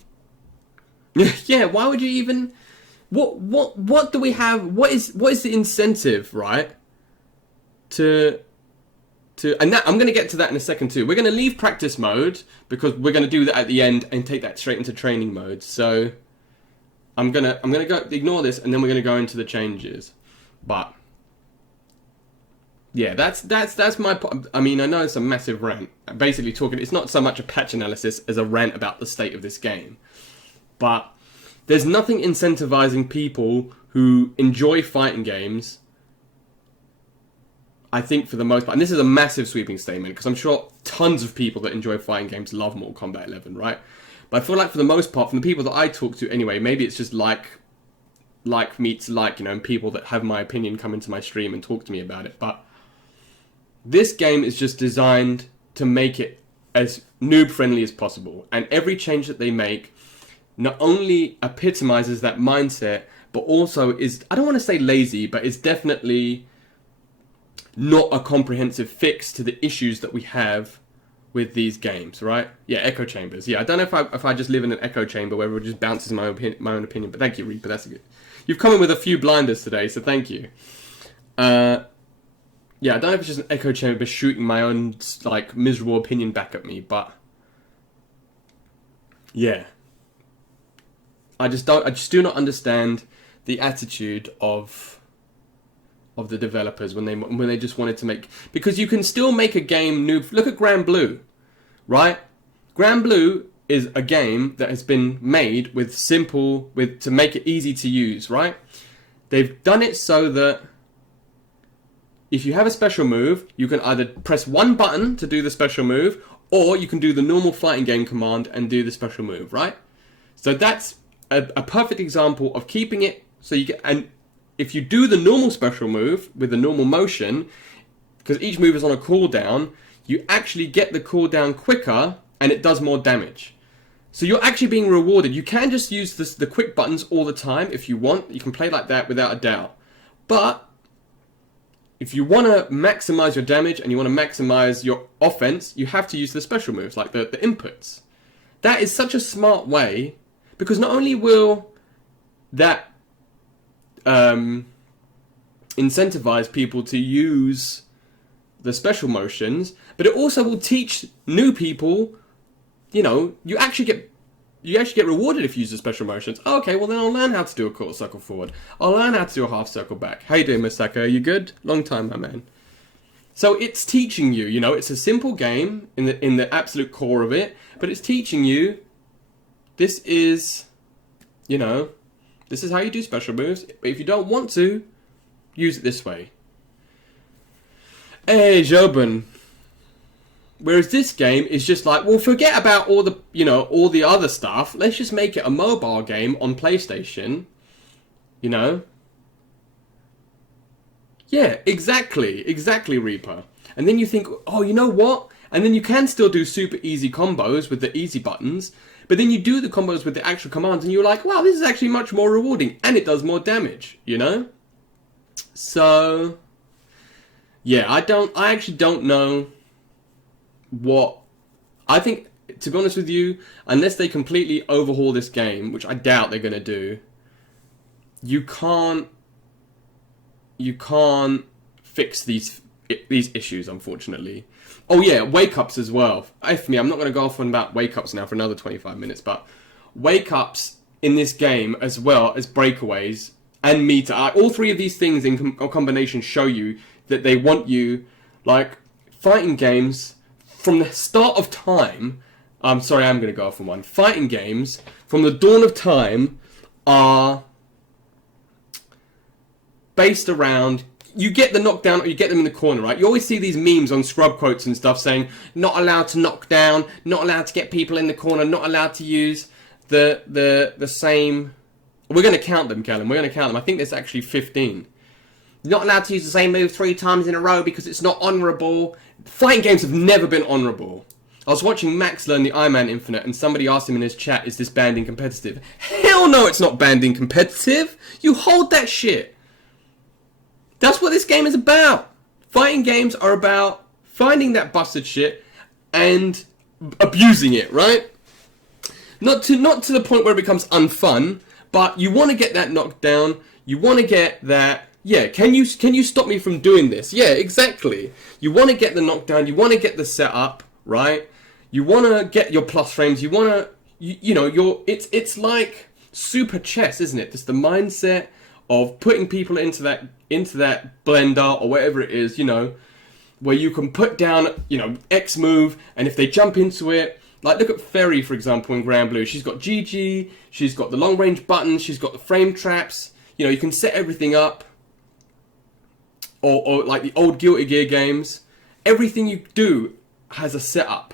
yeah, why would you even... What do we have... What is the incentive, right? And that, I'm going to get to that in a second too. We're going to leave practice mode because we're going to do that at the end and take that straight into training mode. So I'm gonna go ignore this, and then we're going to go into the changes. But yeah, that's my... I mean, I know it's a massive rant. Basically talking... It's not so much a patch analysis as a rant about the state of this game. But there's nothing incentivizing people who enjoy fighting games, I think, for the most part. And this is a massive sweeping statement, because I'm sure tons of people that enjoy fighting games love Mortal Kombat 11, right? But I feel like for the most part, from the people that I talk to anyway, maybe it's just like meets like, you know, and people that have my opinion come into my stream and talk to me about it. But this game is just designed to make it as noob friendly as possible. And every change that they make not only epitomizes that mindset, but also is, I don't want to say lazy, but it's definitely not a comprehensive fix to the issues that we have with these games, right? Yeah, echo chambers. Yeah, I don't know if I just live in an echo chamber where it just bounces my own opinion, but thank you, Reaper, that's good. You've come in with a few blinders today, so thank you. Yeah, I don't know if it's just an echo chamber shooting my own, like, miserable opinion back at me, but yeah. I just do not understand the attitude of of the developers when they just wanted to make, because you can still make a game new. Look at Grand Blue, right? Grand Blue is a game that has been made to make it easy to use, right? They've done it so that if you have a special move, you can either press one button to do the special move, or you can do the normal fighting game command and do the special move, right? So that's a perfect example of keeping it so you get, and if you do the normal special move with the normal motion, because each move is on a cooldown, you actually get the cooldown quicker and it does more damage. So you're actually being rewarded. You can just use the quick buttons all the time if you want. You can play like that without a doubt. But if you want to maximize your damage and you want to maximize your offense, you have to use the special moves, like the inputs. That is such a smart way, because not only will that incentivize people to use the special motions, but it also will teach new people, you know, you actually get rewarded if you use the special motions. Oh, okay, well then I'll learn how to do a quarter circle forward. I'll learn how to do a half circle back. How you doing, Masaka? Are you good? Long time, my man. So it's teaching you, you know, it's a simple game in the absolute core of it, but it's teaching you, this is, you know, this is how you do special moves. But if you don't want to, use it this way. Hey, Jobin. Whereas this game is just like, well, forget about all the, you know, all the other stuff. Let's just make it a mobile game on PlayStation. You know? Yeah, exactly, Reaper. And then you think, oh, you know what? And then you can still do super easy combos with the easy buttons. But then you do the combos with the actual commands and you're like, wow, this is actually much more rewarding. And it does more damage, you know? So, yeah, I actually don't know what, I think, to be honest with you, unless they completely overhaul this game, which I doubt they're going to do, you can't fix these issues, unfortunately. Oh yeah, wake-ups as well. F me, I'm not going to go off on about wake-ups now for another 25 minutes, but wake-ups in this game, as well as breakaways and meter, all three of these things in combination show you that they want you, like, fighting games from the start of time. I'm sorry, I'm going to go off on one. Fighting games from the dawn of time are based around, you get the knockdown or you get them in the corner, right? You always see these memes on scrub quotes and stuff saying, not allowed to knock down, not allowed to get people in the corner, not allowed to use the same... We're going to count them, Callum. We're going to count them. I think there's actually 15. Not allowed to use the same move 3 times in a row because it's not honourable. Fighting games have never been honourable. I was watching Max learn the Iron Man Infinite and somebody asked him in his chat, is this banned in competitive? Hell no, it's not banned in competitive. You hold that shit. That's what this game is about. Fighting games are about finding that busted shit and abusing it, right? Not to the point where it becomes unfun, but you want to get that knockdown. You want to get that, yeah, can you stop me from doing this? Yeah, exactly. You want to get the knockdown. You want to get the setup, right? You want to get your plus frames. You want to, you know, it's like super chess, isn't it? Just the mindset of putting people into that blender or whatever it is, you know, where you can put down, you know, X move, and if they jump into it, like look at Ferry, for example, in Grand Blue. She's got GG, she's got the long range buttons, she's got the frame traps, you know, you can set everything up. Or like the old Guilty Gear games, everything you do has a setup.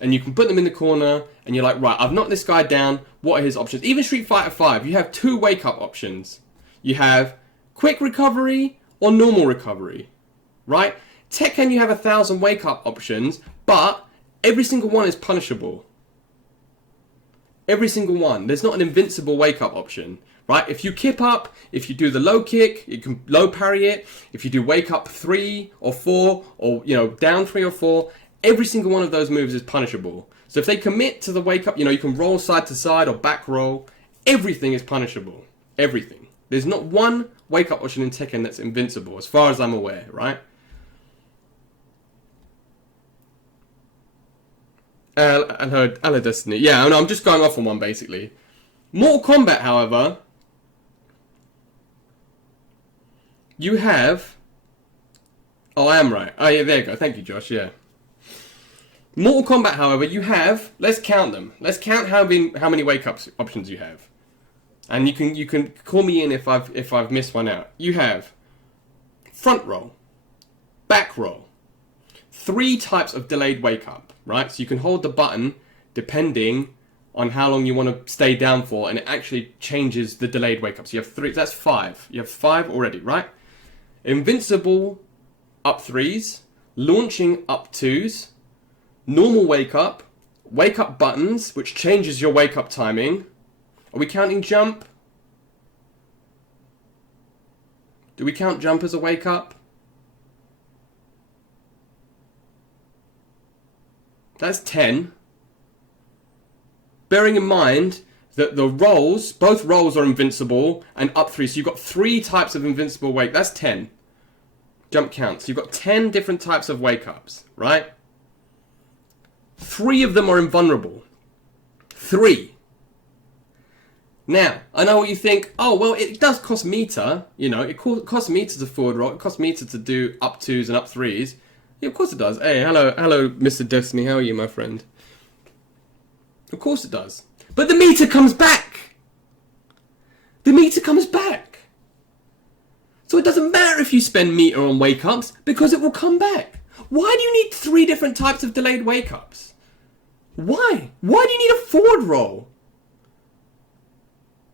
And you can put them in the corner, and you're like, right, I've knocked this guy down, what are his options? Even Street Fighter V, you have 2 wake-up options. You have quick recovery or normal recovery, right? Tekken, you have 1,000 wake-up options, but every single one is punishable. Every single one. There's not an invincible wake-up option, right? If you kip up, if you do the low kick, you can low parry it. If you do wake-up 3 or 4, or, you know, down 3 or 4, every single one of those moves is punishable. So if they commit to the wake-up, you know, you can roll side to side or back roll. Everything is punishable. Everything. There's not one wake-up option in Tekken that's invincible, as far as I'm aware, right? Hello, Destiny. Yeah, I'm just going off on one, basically. Mortal Kombat, however, you have... Oh, I am right. Oh, yeah, there you go. Thank you, Josh, yeah. Mortal Kombat, however, you have... Let's count them. Let's count how many wake-up options you have. And you can call me in if I've missed one out. You have front roll, back roll, 3 types of delayed wake-up, right? So you can hold the button depending on how long you want to stay down for, and it actually changes the delayed wake-up. So you have 3, that's 5. You have 5 already, right? Invincible up 3s, launching up 2s, normal wake-up buttons, which changes your wake-up timing. Are we counting jump? Do we count jump as a wake-up? That's 10. Bearing in mind that the rolls, both rolls are invincible and up 3. So you've got 3 types of invincible wake. That's 10. Jump counts. You've got 10 different types of wake-ups, right? 3 of them are invulnerable. 3. Now, I know what you think. Oh, well, it does cost meter. You know, it costs meter to forward roll. It costs meter to do up 2s and up 3s. Yeah, of course it does. Hey, hello, Mr. Destiny. How are you, my friend? Of course it does. But the meter comes back. The meter comes back. So it doesn't matter if you spend meter on wake-ups, because it will come back. Why do you need 3 different types of delayed wake-ups? Why? Why do you need a forward roll?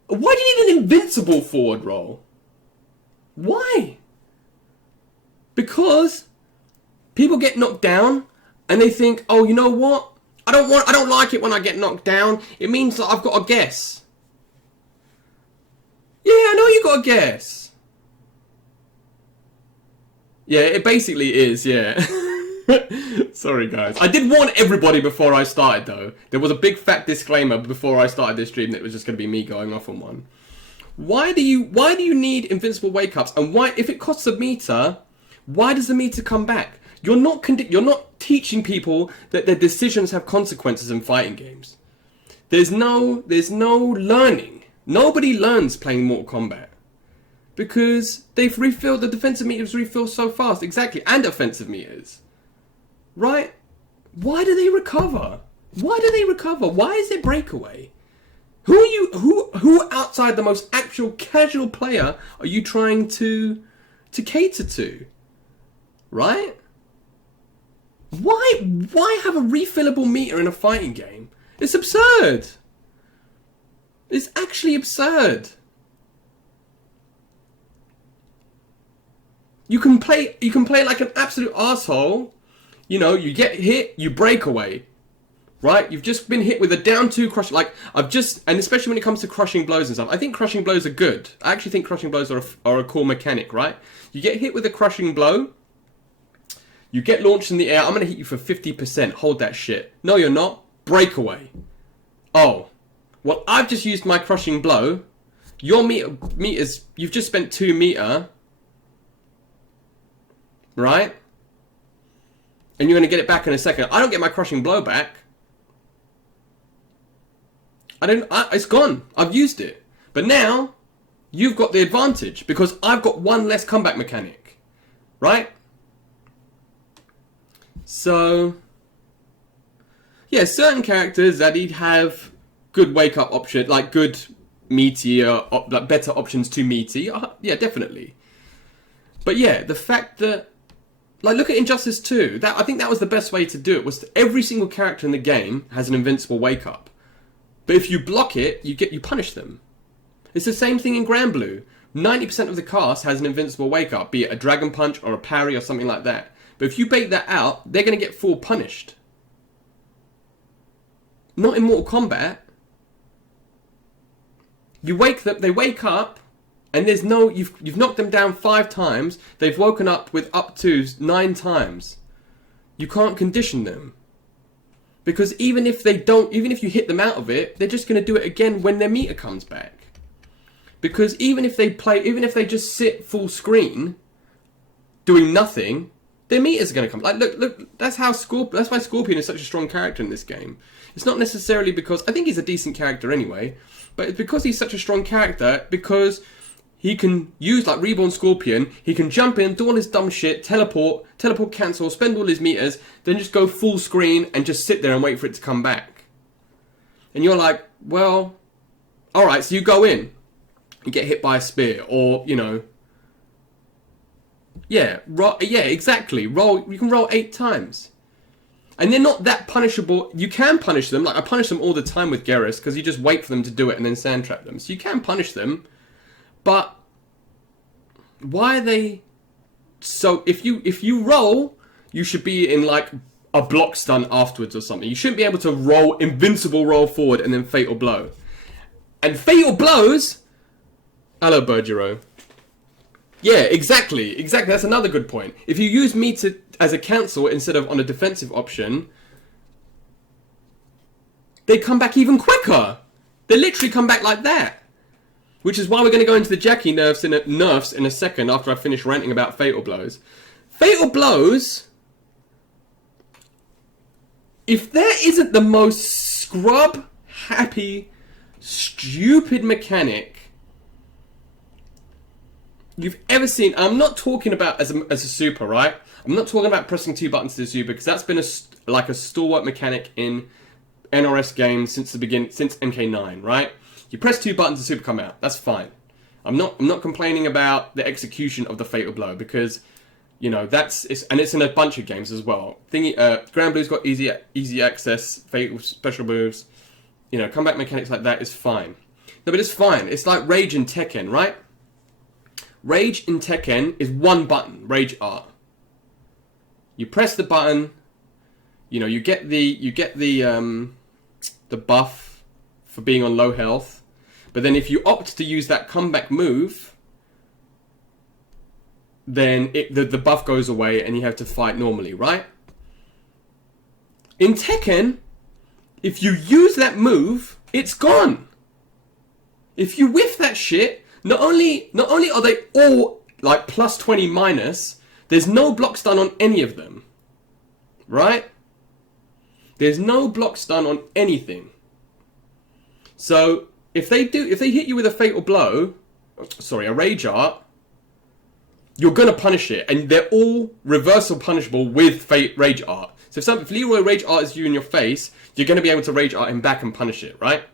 Why do you need an invincible forward roll? Why? Because people get knocked down and they think, oh, you know what? I don't like it when I get knocked down. It means that I've got to guess. Yeah, I know you got to guess. Yeah, it basically is, yeah. Sorry, guys. I did warn everybody before I started, though. There was a big fat disclaimer before I started this stream that it was just going to be me going off on one. Why do you need invincible wake-ups? And why, if it costs a meter, why does the meter come back? You're not teaching people that their decisions have consequences in fighting games. There's no learning. Nobody learns playing Mortal Kombat. Because they've refilled, the defensive meters refill so fast. Exactly. And offensive meters. Right? Why do they recover? Why do they recover? Why is it breakaway? Who outside the most actual casual player are you trying to cater to? Right? Why have a refillable meter in a fighting game? It's absurd. It's actually absurd. You can play like an absolute asshole. You know, you get hit, you break away. Right? You've just been hit with a down 2 crush. Like, and especially when it comes to crushing blows and stuff. I think crushing blows are good. I actually think crushing blows are a cool mechanic, right? You get hit with a crushing blow. You get launched in the air. I'm going to hit you for 50%. Hold that shit. No, you're not. Breakaway. Oh. Well, I've just used my crushing blow. Your meters, you've just spent 2 meter. Right? And you're going to get it back in a second. I don't get my crushing blow back. It's gone. I've used it. But now, you've got the advantage because I've got 1 less comeback mechanic. Right? So, yeah, certain characters that he'd have good wake-up option, like good meteor, like better options to meaty. Yeah, definitely. But yeah, the fact that, like, look at Injustice 2. I think that was the best way to do it. Was every single character in the game has an invincible wake-up. But if you block it, you punish them. It's the same thing in Grand Blue. 90% of the cast has an invincible wake-up, be it a Dragon Punch or a parry or something like that. But if you bait that out, they're going to get full punished. Not in Mortal Kombat. They wake up, and there's no, you've knocked them down 5 times. They've woken up with up to 9 times. You can't condition them. Because even if you hit them out of it, they're just going to do it again when their meter comes back. Because even if they just sit full screen, doing nothing, their meters are going to come. Like, look, that's why Scorpion is such a strong character in this game. It's not necessarily because, I think he's a decent character anyway, but it's because he's such a strong character, because he can use like Reborn Scorpion. He can jump in, do all his dumb shit, teleport cancel, spend all his meters, then just go full screen and just sit there and wait for it to come back. And you're like, well, alright, so you go in, you get hit by a spear, or, you know, yeah, exactly. You can roll 8 times. And they're not that punishable. You can punish them. Like, I punish them all the time with Garrus, because you just wait for them to do it and then sand trap them. So you can punish them. But why are they... So if you roll, you should be in, like, a block stun afterwards or something. You shouldn't be able to roll, invincible roll forward and then fatal blow. And fatal blows... Hello, Bergero. Yeah, exactly. That's another good point. If you use me as a cancel instead of on a defensive option, they come back even quicker. They literally come back like that. Which is why we're going to go into the Jackie nerfs in a second after I finish ranting about fatal blows. Fatal blows, if there isn't the most scrub, happy, stupid mechanic you've ever seen. I'm not talking about as a super, right? I'm not talking about pressing 2 buttons to the super, because that's been a stalwart mechanic in NRS games since the beginning, since MK9, right? You press 2 buttons, the super come out. That's fine. I'm not complaining about the execution of the fatal blow, because, you know, and it's in a bunch of games as well. Grand Blue's got easy access, fatal special moves. You know, comeback mechanics like that is fine. No, but it's fine. It's like Rage in Tekken, right? Rage in Tekken is 1 button, Rage R. You press the button, you know, you get the buff for being on low health, but then if you opt to use that comeback move, then the buff goes away and you have to fight normally, right? In Tekken, if you use that move, it's gone. If you whiff that shit, not only are they all like plus 20 minus, there's no block stun on any of them. Right? There's no block stun on anything. So if they hit you with a fatal blow, a rage art, you're gonna punish it, and they're all reversal punishable with rage art. So if Leroy rage art is you in your face, you're gonna be able to rage art him back and punish it, right?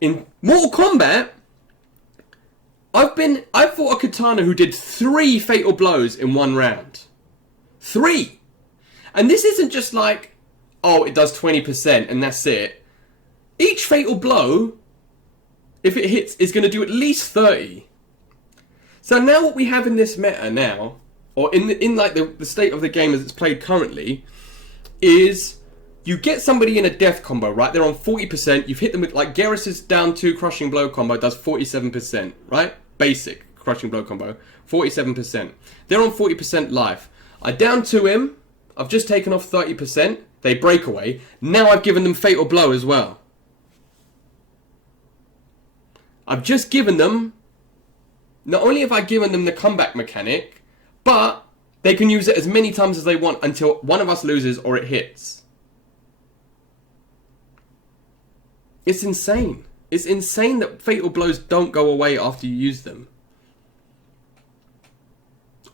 In Mortal Kombat, I fought a katana who did 3 fatal blows in 1 round. 3! And this isn't just like, oh, it does 20% and that's it. Each fatal blow, if it hits, is going to do at least 30. So now what we have in this meta now, or in like the state of the game as it's played currently, is you get somebody in a death combo, right? They're on 40%. You've hit them with, like, Garrus's down 2 crushing blow combo does 47%, right? Basic crushing blow combo, 47%. They're on 40% life. I down 2 him. I've just taken off 30%. They break away. Now I've given them fatal blow as well. I've just given them... Not only have I given them the comeback mechanic, but they can use it as many times as they want until one of us loses or it hits. It's insane. It's insane that fatal blows don't go away after you use them.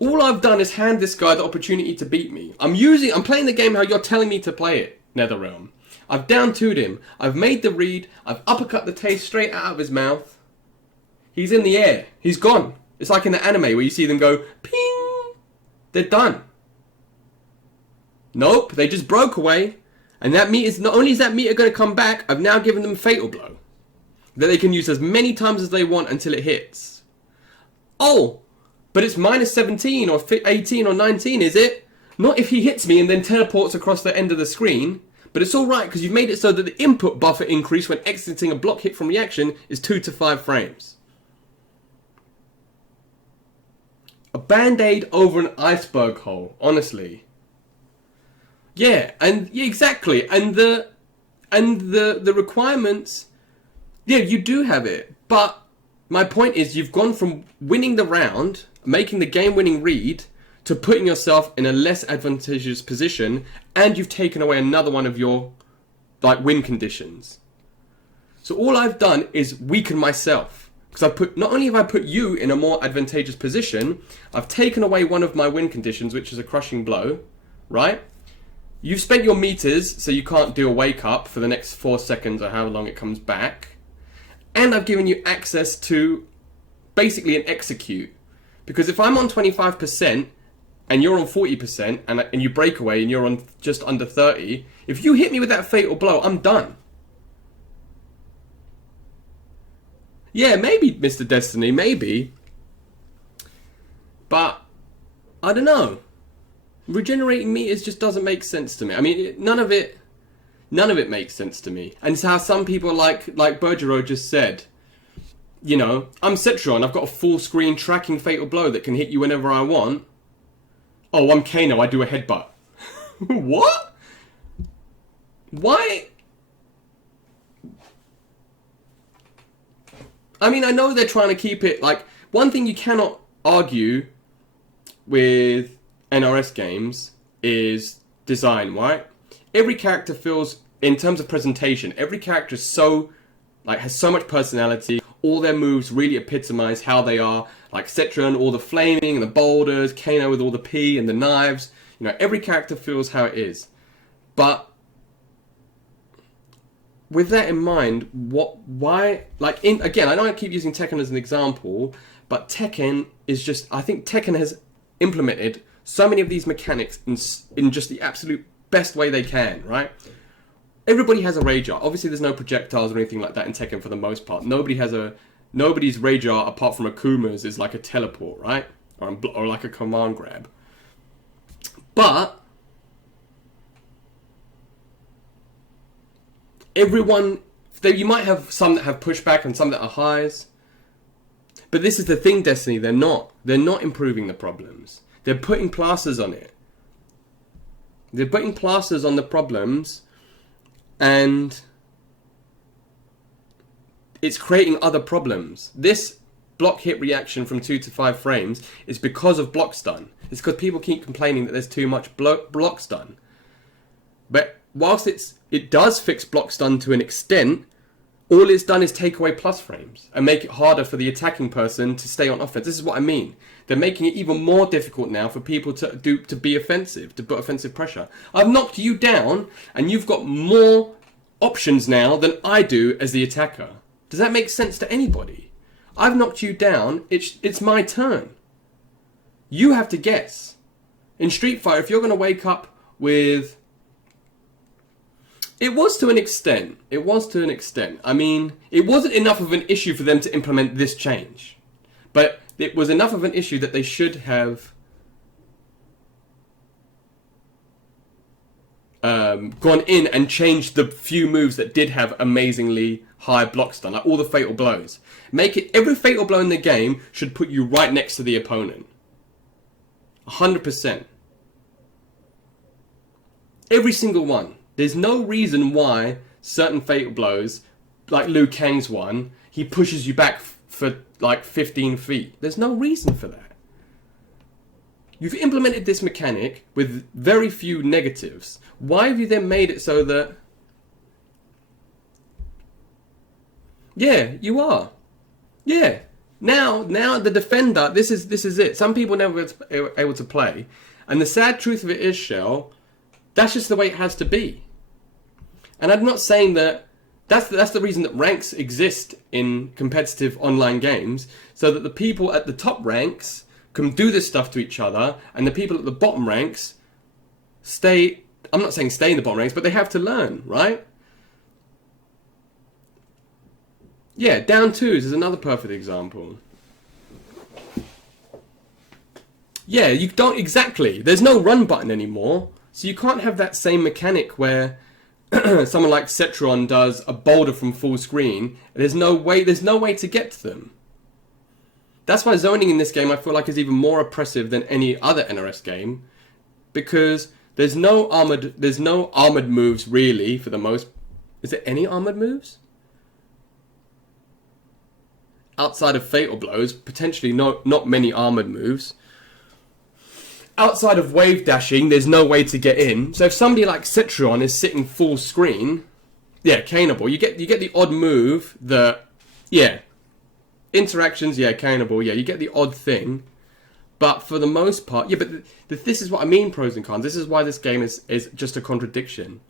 All I've done is hand this guy the opportunity to beat me. I'm playing the game how you're telling me to play it, NetherRealm. I've down 2'd him. I've made the read. I've uppercut the taste straight out of his mouth. He's in the air. He's gone. It's like in the anime where you see them go, ping. They're done. Nope, they just broke away. And that meter, not only is that meter going to come back, I've now given them fatal blow. That they can use as many times as they want until it hits. Oh, but it's minus 17 or 18 or 19, is it? Not if he hits me and then teleports across the end of the screen. But it's alright because you've made it so that the input buffer increase when exiting a block hit from reaction is 2 to 5 frames. A band-aid over an iceberg hole, honestly. Yeah, exactly. And the requirements, yeah, you do have it. But my point is you've gone from winning the round, making the game-winning read, to putting yourself in a less advantageous position, and you've taken away another one of your win conditions. So all I've done is weaken myself Because not only have I put you in a more advantageous position, I've taken away one of my win conditions, which is a crushing blow, right? You've spent your meters, so you can't do a wake up for the next 4 seconds or however long it comes back. And I've given you access to basically an execute. Because if I'm on 25% and you're on 40% and you break away and you're on just under 30, if you hit me with that fatal blow, I'm done. Yeah, maybe, Mr. Destiny, maybe. But I don't know. Regenerating meters just doesn't make sense to me. I mean, none of it makes sense to me. And it's how some people like Bergero just said, you know, I'm Cetron, I've got a full screen tracking fatal blow that can hit you whenever I want. Oh, I'm Kano, I do a headbutt. What? Why? I mean, I know they're trying to keep it, like, one thing you cannot argue with NRS games is design, right? Every character feels, in terms of presentation, every character is so, like, has so much personality. All their moves really epitomize how they are. Like Cetron, all the flaming and the boulders, Kano with all the P and the knives. You know, every character feels how it is. But with that in mind, why, like, again, I know I keep using Tekken as an example, but Tekken is just, I think Tekken has implemented so many of these mechanics in just the absolute best way they can, right? Everybody has a rage art. Obviously, there's no projectiles or anything like that in Tekken for the most part. Nobody's rage art apart from Akuma's is like a teleport, right? Or like a command grab. But everyone, you might have some that have pushback and some that are highs. But this is the thing, Destiny. They're not improving the problems. They're putting plasters on it. They're putting plasters on the problems. And it's creating other problems. This block hit reaction from 2 to 5 frames is because of block stun. It's because people keep complaining that there's too much block stun. But whilst it does fix block stun to an extent, all it's done is take away plus frames and make it harder for the attacking person to stay on offense. This is what I mean. They're making it even more difficult now for people to be offensive, to put offensive pressure. I've knocked you down, and you've got more options now than I do as the attacker. Does that make sense to anybody? I've knocked you down. It's my turn. You have to guess. In Street Fighter, if you're going to wake up with... It was to an extent. I mean, it wasn't enough of an issue for them to implement this change. But it was enough of an issue that they should have gone in and changed the few moves that did have amazingly high block stun, like all the fatal blows. Make it, every fatal blow in the game should put you right next to the opponent. 100%. Every single one. There's no reason why certain fatal blows, like Liu Kang's one, he pushes you back for like 15 feet. There's no reason for that. You've implemented this mechanic with very few negatives. Why have you then made it so that... Yeah, you are. Yeah. Now the defender, this is it. Some people never were able to play. And the sad truth of it is, Shell, that's just the way it has to be. And I'm not saying that that's the reason that ranks exist in competitive online games, so that the people at the top ranks can do this stuff to each other, and the people at the bottom ranks stay, I'm not saying stay in the bottom ranks, but they have to learn, right? Yeah, down twos is another perfect example. Yeah, you don't exactly. There's no run button anymore, so you can't have that same mechanic where someone like Cetron does a boulder from full screen. There's no way to get to them. That's why zoning in this game I feel like is even more oppressive than any other NRS game, because there's no armored moves really for the most. Is there any armored moves? Outside of fatal blows, potentially not many armored moves. Outside of wave dashing, there's no way to get in. So if somebody like Citron is sitting full screen, yeah, Canable, you get the odd move that, yeah, interactions, yeah, cannibal, yeah, you get the odd thing. But for the most part, yeah, but this is what I mean, pros and cons. This is why this game is just a contradiction.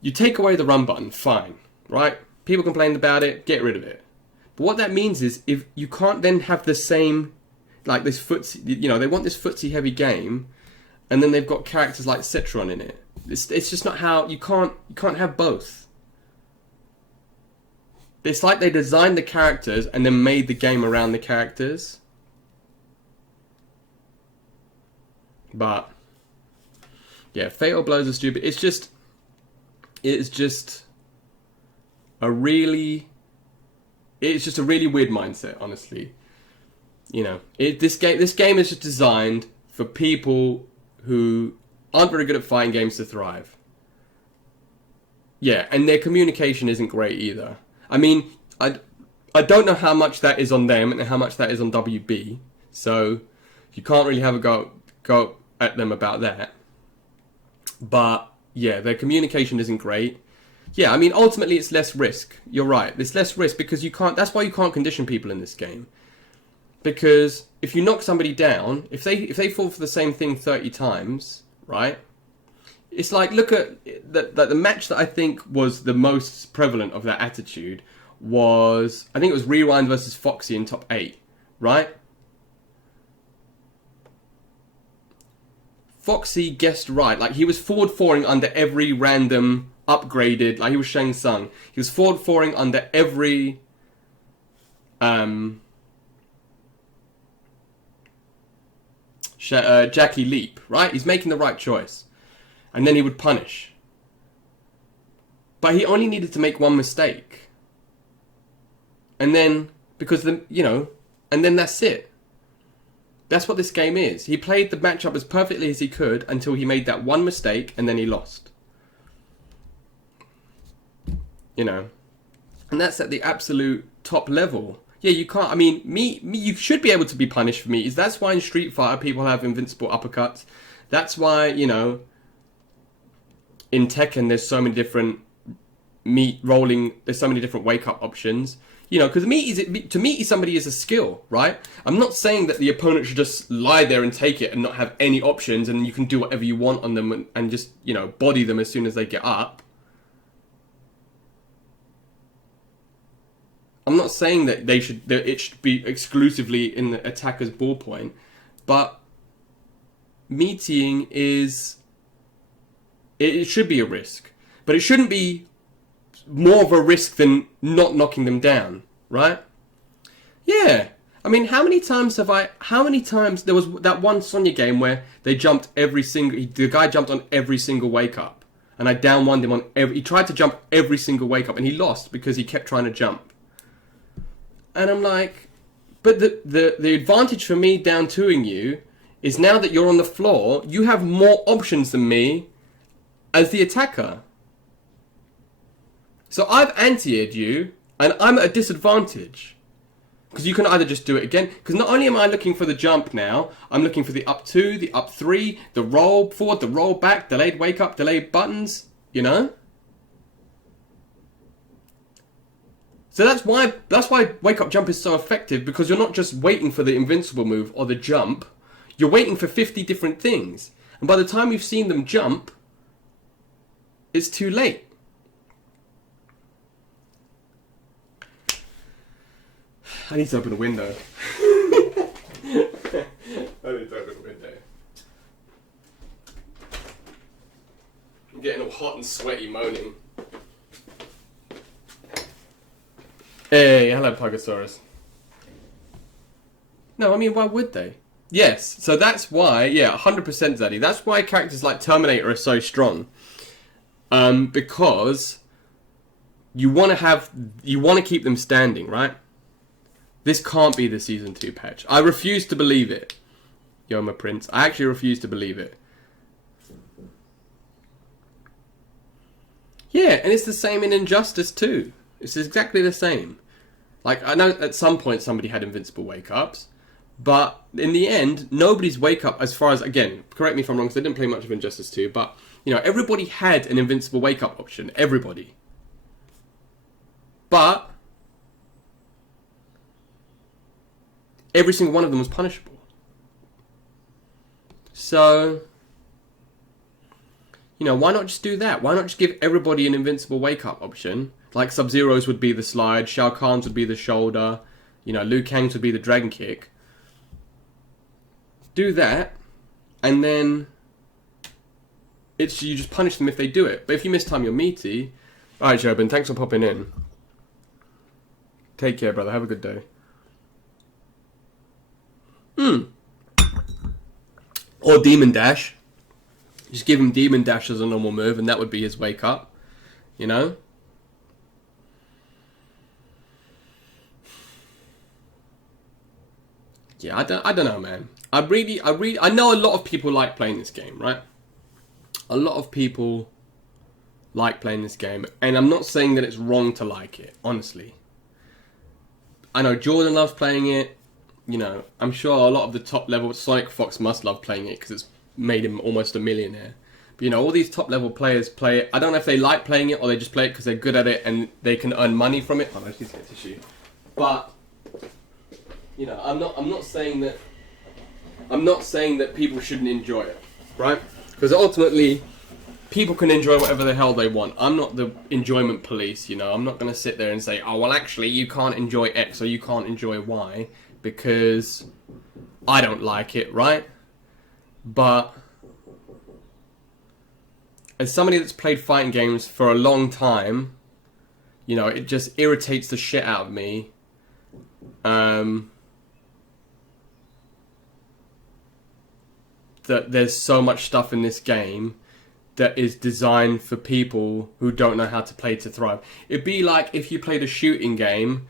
You take away the run button, fine, right? People complained about it, get rid of it. But what that means is, if you can't then have the same, like this footsie, you know, they want this footsie heavy game, and then they've got characters like Citron in it. It's just not how, you can't have both. It's like they designed the characters and then made the game around the characters. But yeah, fatal blows are stupid. It's just a really weird mindset, honestly. You know, this game is just designed for people who aren't very good at fighting games to thrive. Yeah, and their communication isn't great either. I mean, I don't know how much that is on them and how much that is on WB, so you can't really have a go at them about that. But yeah, their communication isn't great. Yeah, I mean, ultimately it's less risk. You're right. It's less risk because you can't. That's why you can't condition people in this game. Because if you knock somebody down, if they fall for the same thing 30 times, right? It's like, look at the match that I think was the most prevalent of that attitude was, I think it was Rewind versus Foxy in top 8, right? Foxy guessed right. Like, he was forward fouring under every random upgraded, like he was Shang Tsung. He was forward fouring under every Jackie Leap, right? He's making the right choice. And then he would punish. But he only needed to make one mistake. And then, because and then that's it. That's what this game is. He played the matchup as perfectly as he could until he made that one mistake and then he lost. You know. And that's at the absolute top level. Yeah, you can't, I mean, you should be able to be punished for meat. That's why in Street Fighter people have invincible uppercuts. That's why, you know, in Tekken there's so many different there's so many different wake up options. You know, because to meet somebody is a skill, right? I'm not saying that the opponent should just lie there and take it and not have any options and you can do whatever you want on them and just, you know, body them as soon as they get up. I'm not saying that it should be exclusively in the attacker's ballpoint, but meeting it should be a risk, but it shouldn't be more of a risk than not knocking them down, right? Yeah. I mean, how many times there was that one Sonya game where the guy jumped on every single wake up and I down one him he tried to jump every single wake up and he lost because he kept trying to jump. And I'm like, but the advantage for me down 2ing you is now that you're on the floor, you have more options than me as the attacker. So I've anti-aired you, and I'm at a disadvantage. Because you can either just do it again, because not only am I looking for the jump now, I'm looking for the up 2, the up 3, the roll forward, the roll back, delayed wake up, delayed buttons, you know? So that's why wake up jump is so effective, because you're not just waiting for the invincible move or the jump, you're waiting for 50 different things. And by the time you've seen them jump, it's too late. I need to open a window. I need to open a window. I'm getting all hot and sweaty moaning. Hey, hello Pugosaurus. No, I mean, why would they? Yes, so that's why, yeah, 100% Zaddy. That's why characters like Terminator are so strong. Because you want to keep them standing, right? This can't be the Season 2 patch. I refuse to believe it. Yoma Prince. I actually refuse to believe it. Yeah, and it's the same in Injustice too. It's exactly the same. Like, I know at some point somebody had invincible wake-ups, but in the end, nobody's wake-up, as far as, again, correct me if I'm wrong, because I didn't play much of Injustice 2, but, you know, everybody had an invincible wake-up option. Everybody. But every single one of them was punishable. So, you know, why not just do that? Why not just give everybody an invincible wake-up option? Like Sub-Zero's would be the slide, Shao Kahn's would be the shoulder, you know, Liu Kang's would be the dragon kick. Do that, and then you just punish them if they do it. But if you mistime your meaty... Alright, Jobin, thanks for popping in. Take care, brother. Have a good day. Or Demon Dash. Just give him Demon Dash as a normal move, and that would be his wake up. You know? Yeah, I don't know, man. I know a lot of people like playing this game, right? A lot of people like playing this game, and I'm not saying that it's wrong to like it, honestly. I know Jordan loves playing it. You know, I'm sure a lot of the top level Sonic Fox must love playing it because it's made him almost a millionaire. But you know, all these top level players play it. I don't know if they like playing it or they just play it because they're good at it and they can earn money from it. Oh, I just get tissue. But you know, I'm not saying that people shouldn't enjoy it, right? Because ultimately, people can enjoy whatever the hell they want. I'm not the enjoyment police, you know. I'm not going to sit there and say, oh, well, actually, you can't enjoy X or you can't enjoy Y because I don't like it, right? But as somebody that's played fighting games for a long time, you know, it just irritates the shit out of me. That there's so much stuff in this game that is designed for people who don't know how to play to thrive. It'd be like if you played a shooting game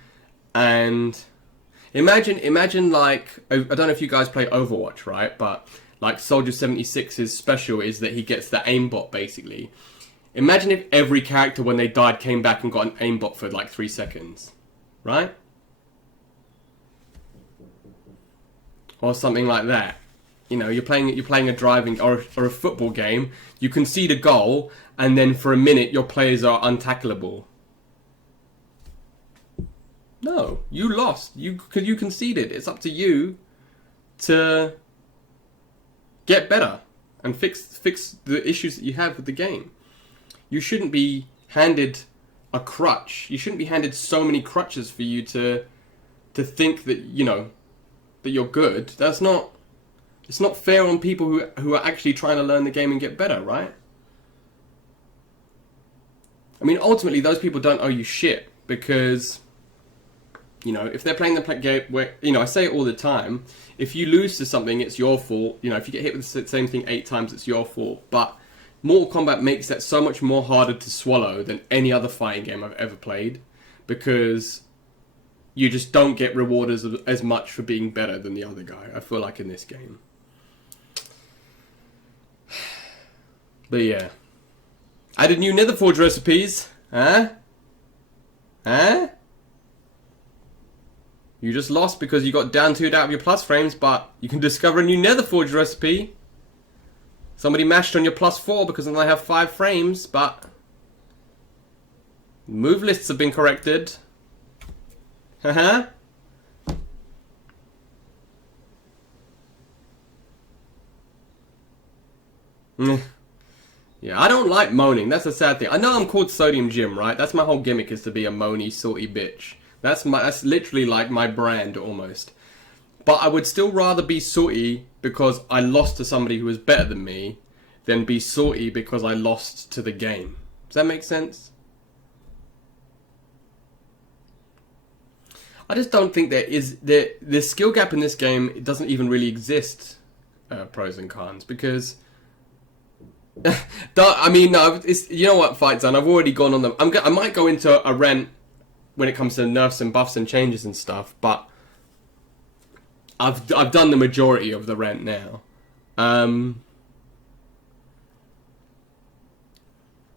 and imagine like, I don't know if you guys play Overwatch, right? But like Soldier 76's special is that he gets the aimbot basically. Imagine if every character when they died came back and got an aimbot for like 3 seconds, right? Or something like that. You know, you're playing a driving or a football game. You concede a goal, and then for a minute your players are untackleable. No, you lost. You conceded. It's up to you to get better and fix the issues that you have with the game. You shouldn't be handed a crutch. You shouldn't be handed so many crutches for you to think that, you know, that you're good. That's not. It's not fair on people who are actually trying to learn the game and get better, right? I mean, ultimately, those people don't owe you shit because, you know, if they're playing the game where, you know, I say it all the time, if you lose to something, it's your fault. You know, if you get hit with the same thing 8 times, it's your fault. But Mortal Kombat makes that so much more harder to swallow than any other fighting game I've ever played because you just don't get rewarded as much for being better than the other guy, I feel like, in this game. But yeah. Added new Netherforge recipes. Huh? Huh? You just lost because you got down 2'd out of your plus frames, but you can discover a new Netherforge recipe. Somebody mashed on your +4 because then I have 5 frames, but move lists have been corrected. Haha. Yeah, I don't like moaning. That's the sad thing. I know I'm called Sodium Jim, right? That's my whole gimmick, is to be a moany, salty bitch. That's literally like my brand almost. But I would still rather be salty because I lost to somebody who was better than me than be salty because I lost to the game. Does that make sense? I just don't think the skill gap in this game, it doesn't even really exist, pros and cons, because I mean, no, it's, you know what, Fight Zone, I've already gone on them. I might go into a rant when it comes to nerfs and buffs and changes and stuff, but I've done the majority of the rant now.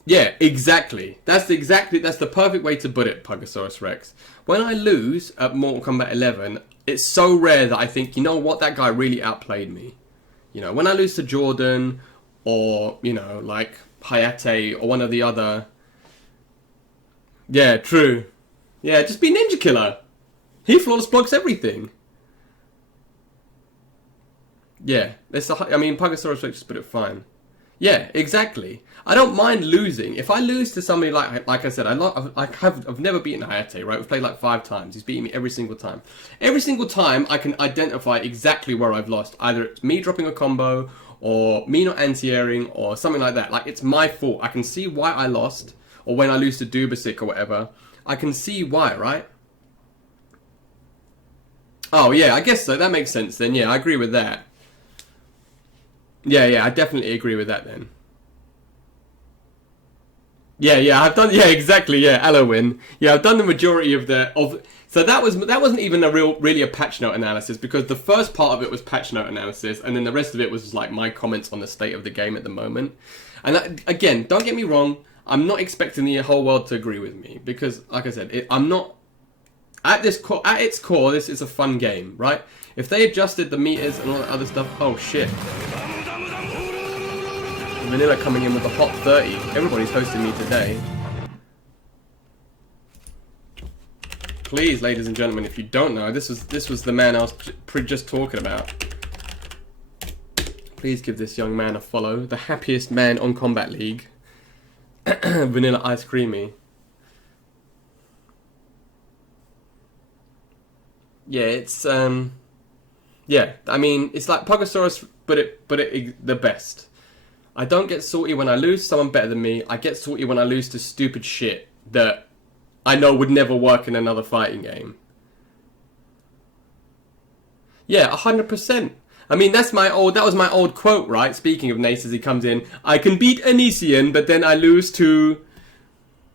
Yeah, exactly. That's the perfect way to put it, Pugosaurus Rex. When I lose at Mortal Kombat 11, it's so rare that I think, you know what, that guy really outplayed me. You know, when I lose to Jordan, or, you know, like Hayate, or one of the other... Yeah, true. Yeah, just be Ninja Killer. He flawless blocks everything. Yeah, I mean, Pugosaurus Rex just put it fine. Yeah, exactly. I don't mind losing. If I lose to somebody like I said, I've never beaten Hayate, right? We've played like 5 times. He's beaten me every single time. Every single time I can identify exactly where I've lost. Either it's me dropping a combo, or me not anti-airing, or something like that. Like, it's my fault. I can see why I lost, or when I lose to Dubasic or whatever. I can see why, right? Oh, yeah, I guess so. That makes sense then. Yeah, I agree with that. Yeah, I definitely agree with that then. Yeah, I've done. Yeah, exactly. Yeah, Alowin. Yeah, I've done the majority of So that wasn't even really a patch note analysis, because the first part of it was patch note analysis, and then the rest of it was like my comments on the state of the game at the moment. And again, don't get me wrong. I'm not expecting the whole world to agree with me, because, like I said, I'm not. At its core, this is a fun game, right? If they adjusted the meters and all that other stuff, oh shit. Vanilla coming in with the hot 30. Everybody's hosting me today. Please, ladies and gentlemen, if you don't know, this was the man I was just talking about. Please give this young man a follow. The happiest man on Combat League. Vanilla Ice Creamy. Yeah, it's yeah, I mean, it's like Pugosaurus, but it the best. I don't get salty when I lose to someone better than me. I get salty when I lose to stupid shit that I know would never work in another fighting game. Yeah, 100%. I mean, that was my old quote, right? Speaking of Nace, as he comes in, I can beat Anisian, but then I lose to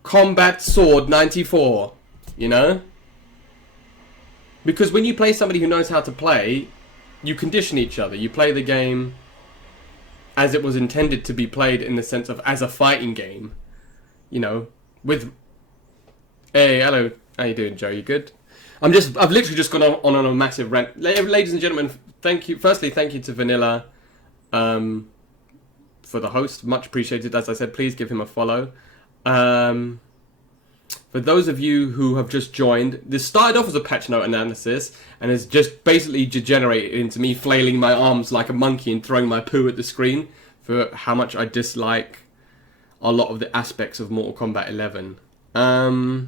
Combat Sword 94. You know? Because when you play somebody who knows how to play, you condition each other. You play the game as it was intended to be played, in the sense of as a fighting game. You know, with... Hey, hello. How you doing, Joe? You good? I've literally just gone on a massive rant. Ladies and gentlemen, thank you. Firstly, thank you to Vanilla for the host. Much appreciated. As I said, please give him a follow. For those of you who have just joined, this started off as a patch note analysis and has just basically degenerated into me flailing my arms like a monkey and throwing my poo at the screen for how much I dislike a lot of the aspects of Mortal Kombat 11. I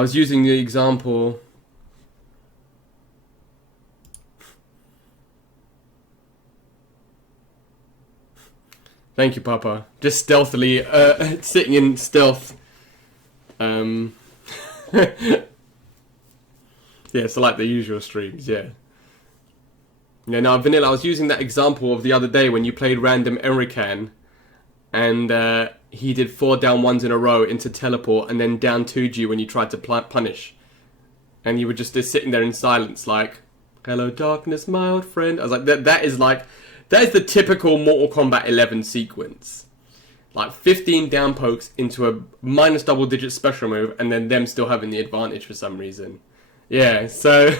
was using the example... Thank you, Papa. Just stealthily, sitting in stealth. Yeah, so like the usual streams, yeah. Yeah, no, Vanilla, I was using that example of the other day when you played random Enrican, and he did 4 down 1s in a row into teleport, and then down 2G when you tried to punish. And you were just sitting there in silence like, hello darkness, my old friend. I was like, that is the typical Mortal Kombat 11 sequence. Like 15 down pokes into a minus double digit special move, and then them still having the advantage for some reason. Yeah, so...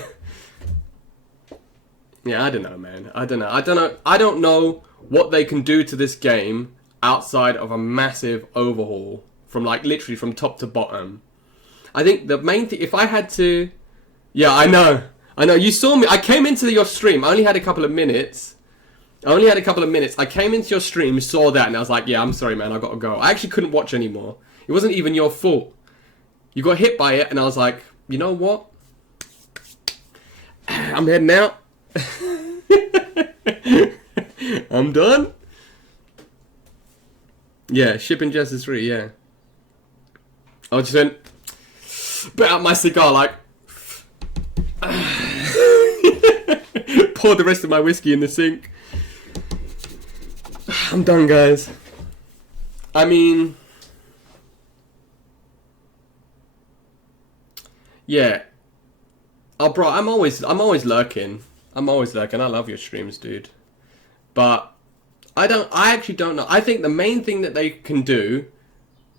Yeah, I don't know, man. I don't know what they can do to this game outside of a massive overhaul from like literally from top to bottom. I think the main thing, if I had to... Yeah, I know. You saw me. I came into your stream. I only had a couple of minutes. I came into your stream, saw that, and I was like, yeah, I'm sorry, man. I got to go. I actually couldn't watch anymore. It wasn't even your fault. You got hit by it, and I was like, you know what? I'm heading out. I'm done. Yeah, shipping Justice 3, yeah. I just went, put out my cigar like, poured the rest of my whiskey in the sink. I'm done, guys. I mean, yeah. Oh, bro, I'm always lurking. I love your streams, dude. But I actually don't know. I think the main thing that they can do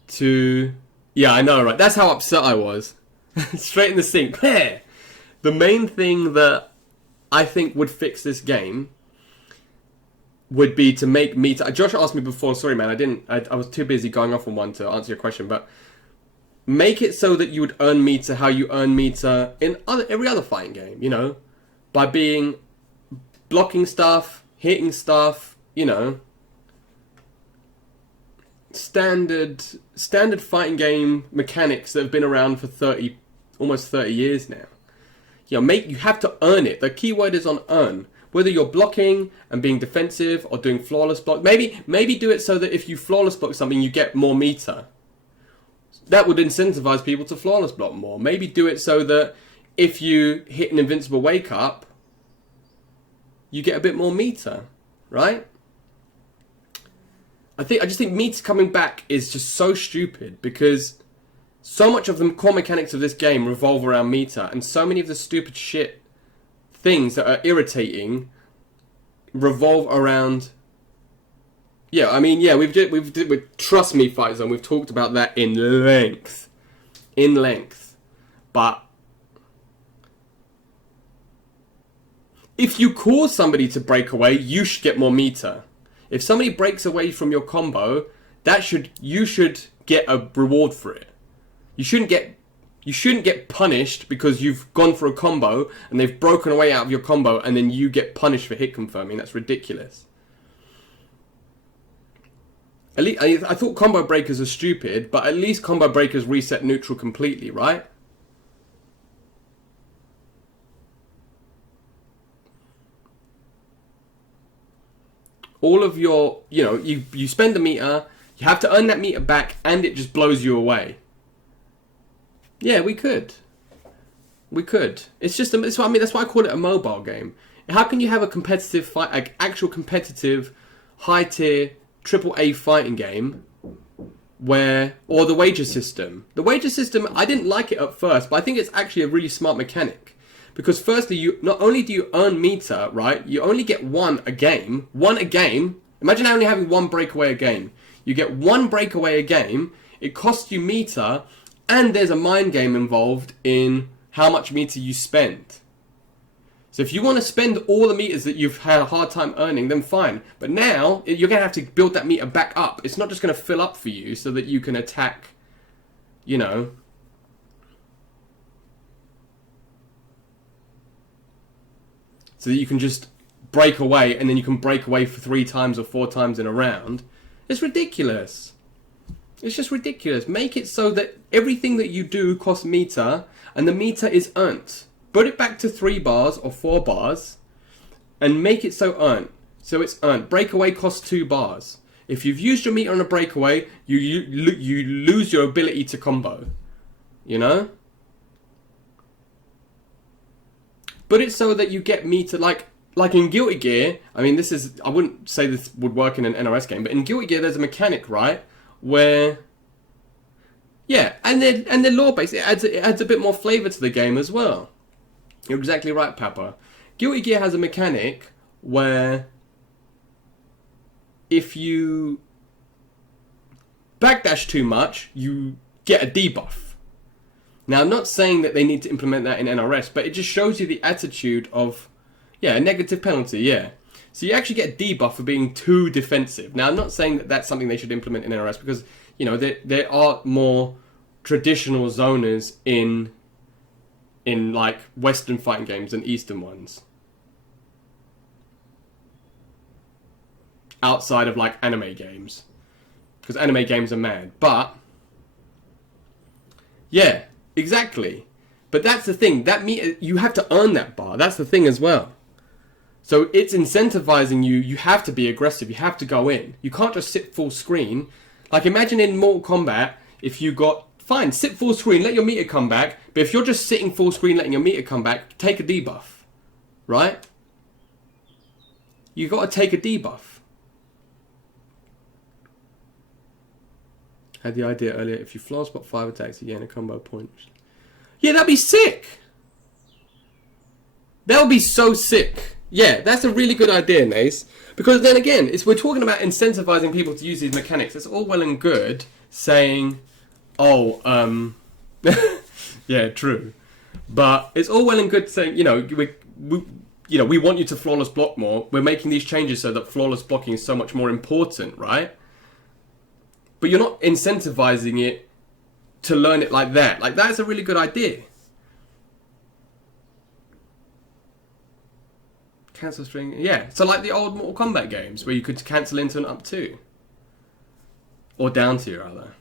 to... Yeah, I know, right? That's how upset I was. Straight in the sink. The main thing that I think would fix this game would be to make meter... Josh asked me before, sorry, man, I was too busy going off on one to answer your question, but make it so that you would earn meter how you earn meter in every other fighting game, you know? By blocking stuff, hitting stuff, you know, standard fighting game mechanics that have been around for almost 30 years now. You know, you have to earn it. The key word is on earn. Whether you're blocking and being defensive or doing flawless block, maybe do it so that if you flawless block something, you get more meter. That would incentivize people to flawless block more. Maybe do it so that if you hit an invincible wake up, you get a bit more meter, right? I just think meter coming back is just so stupid, because so much of the core mechanics of this game revolve around meter, and so many of the stupid shit things that are irritating revolve around. Yeah, I mean, yeah, with Trust Me Fight Zone, we've talked about that in length, but if you cause somebody to break away, you should get more meter. If somebody breaks away from your combo, you should get a reward for it. You shouldn't get punished because you've gone for a combo and they've broken away out of your combo and then you get punished for hit confirming. That's ridiculous. At least, I thought combo breakers are stupid, but at least combo breakers reset neutral completely, right? All of your, you know, you spend a meter, you have to earn that meter back, and it just blows you away. Yeah, we could. It's just, that's what I mean. That's why I call it a mobile game. How can you have a competitive fight, like actual competitive, high tier, AAA fighting game, or the wager system? The wager system, I didn't like it at first, but I think it's actually a really smart mechanic. Because firstly, not only do you earn meter, right? You only get one a game. Imagine only having one breakaway a game. You get one breakaway a game. It costs you meter, and there's a mind game involved in how much meter you spend. So if you want to spend all the meters that you've had a hard time earning, then fine. But now you're going to have to build that meter back up. It's not just going to fill up for you so that you can attack, you know, so that you can just break away, and then you can break away for 3 times or 4 times in a round. It's ridiculous. It's just ridiculous. Make it so that everything that you do costs meter, and the meter is earned. Put it back to 3 bars or 4 bars, and make it so earned. So it's earned. Breakaway costs 2 bars. If you've used your meter on a breakaway, you lose your ability to combo. You know? But it's so that you get meter, like in Guilty Gear. I mean, I wouldn't say this would work in an NRS game, but in Guilty Gear there's a mechanic, right, where, yeah, and they're law based. It adds a bit more flavor to the game as well. You're exactly right, Papa. Guilty Gear has a mechanic where if you backdash too much, you get a debuff. Now, I'm not saying that they need to implement that in NRS, but it just shows you the attitude of, yeah, a negative penalty, yeah. So you actually get a debuff for being too defensive. Now, I'm not saying that that's something they should implement in NRS, because, you know, there are more traditional zoners in like Western fighting games than Eastern ones. Outside of like anime games, because anime games are mad. But yeah, exactly. But that's the thing. That you have to earn that bar. That's the thing as well. So it's incentivizing you. You have to be aggressive. You have to go in. You can't just sit full screen. Like imagine in Mortal Kombat, if you got fine, sit full screen, let your meter come back. But if you're just sitting full screen, letting your meter come back, take a debuff, right? You got to take a debuff. Had the idea earlier. If you floor spot 5 attacks, you gain a combo point. Yeah, that'd be sick. That would be so sick. Yeah, that's a really good idea, Nace. Because then again, we're talking about incentivizing people to use these mechanics. It's all well and good saying, oh, yeah, true. But it's all well and good saying, you know, we want you to flawless block more. We're making these changes so that flawless blocking is so much more important, right? But you're not incentivizing it to learn it like that. Like, that's a really good idea. Cancel string. Yeah. So like the old Mortal Kombat games where you could cancel into an up 2. Or down 2, rather.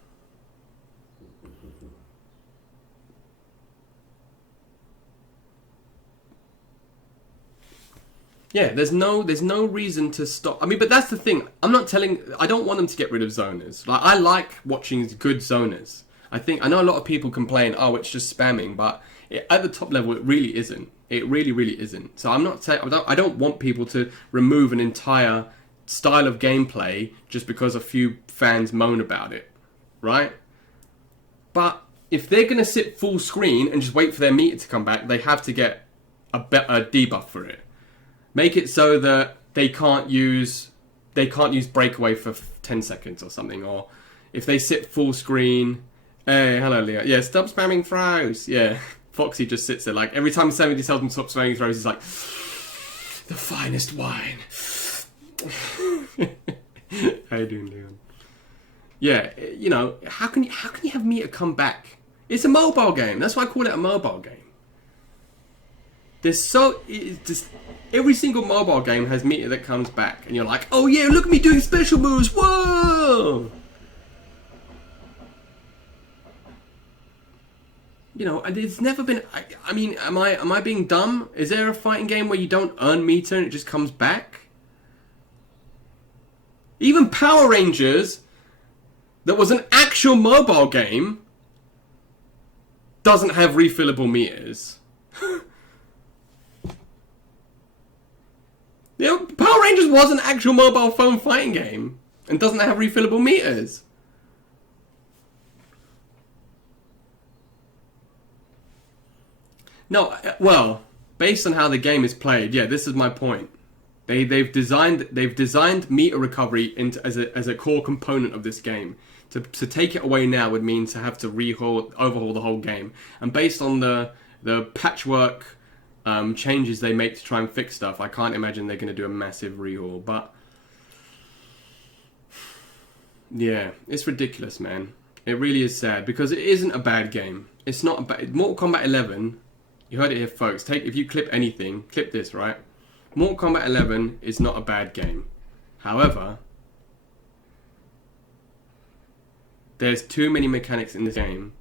Yeah, there's no reason to stop. I mean, but that's the thing. I don't want them to get rid of zoners. Like, I like watching good zoners. I know a lot of people complain, oh, it's just spamming, but at the top level, it really isn't. It really, really isn't. So I'm not saying, I don't want people to remove an entire style of gameplay just because a few fans moan about it, right? But if they're going to sit full screen and just wait for their meter to come back, they have to get a debuff for it. Make it so that they can't use breakaway for 10 seconds or something. Or if they sit full screen, hey, hello Leo. Yeah, stop spamming throws. Yeah, Foxy just sits there like every time somebody tells him to stop spamming throws, he's like, the finest wine. How you doing, Leon? Yeah, you know, how can you have meter come back? It's a mobile game. That's why I call it a mobile game. Every single mobile game has meter that comes back, and you're like, oh yeah, look at me doing special moves, whoa! You know, and it's never been. I mean, am I being dumb? Is there a fighting game where you don't earn meter and it just comes back? Even Power Rangers, that was an actual mobile game, doesn't have refillable meters. You know, Power Rangers was an actual mobile phone fighting game and doesn't have refillable meters. No, well, based on how the game is played, yeah, this is my point. They've designed meter recovery as a core component of this game. To take it away now would mean to have to overhaul the whole game. And based on the patchwork changes they make to try and fix stuff, I can't imagine they're going to do a massive rehaul. But yeah, it's ridiculous, man. It really is sad because it isn't a bad game. It's not a bad. Mortal Kombat 11. You heard it here, folks. If you clip anything, clip this, right? Mortal Kombat 11 is not a bad game. However, there's too many mechanics in this game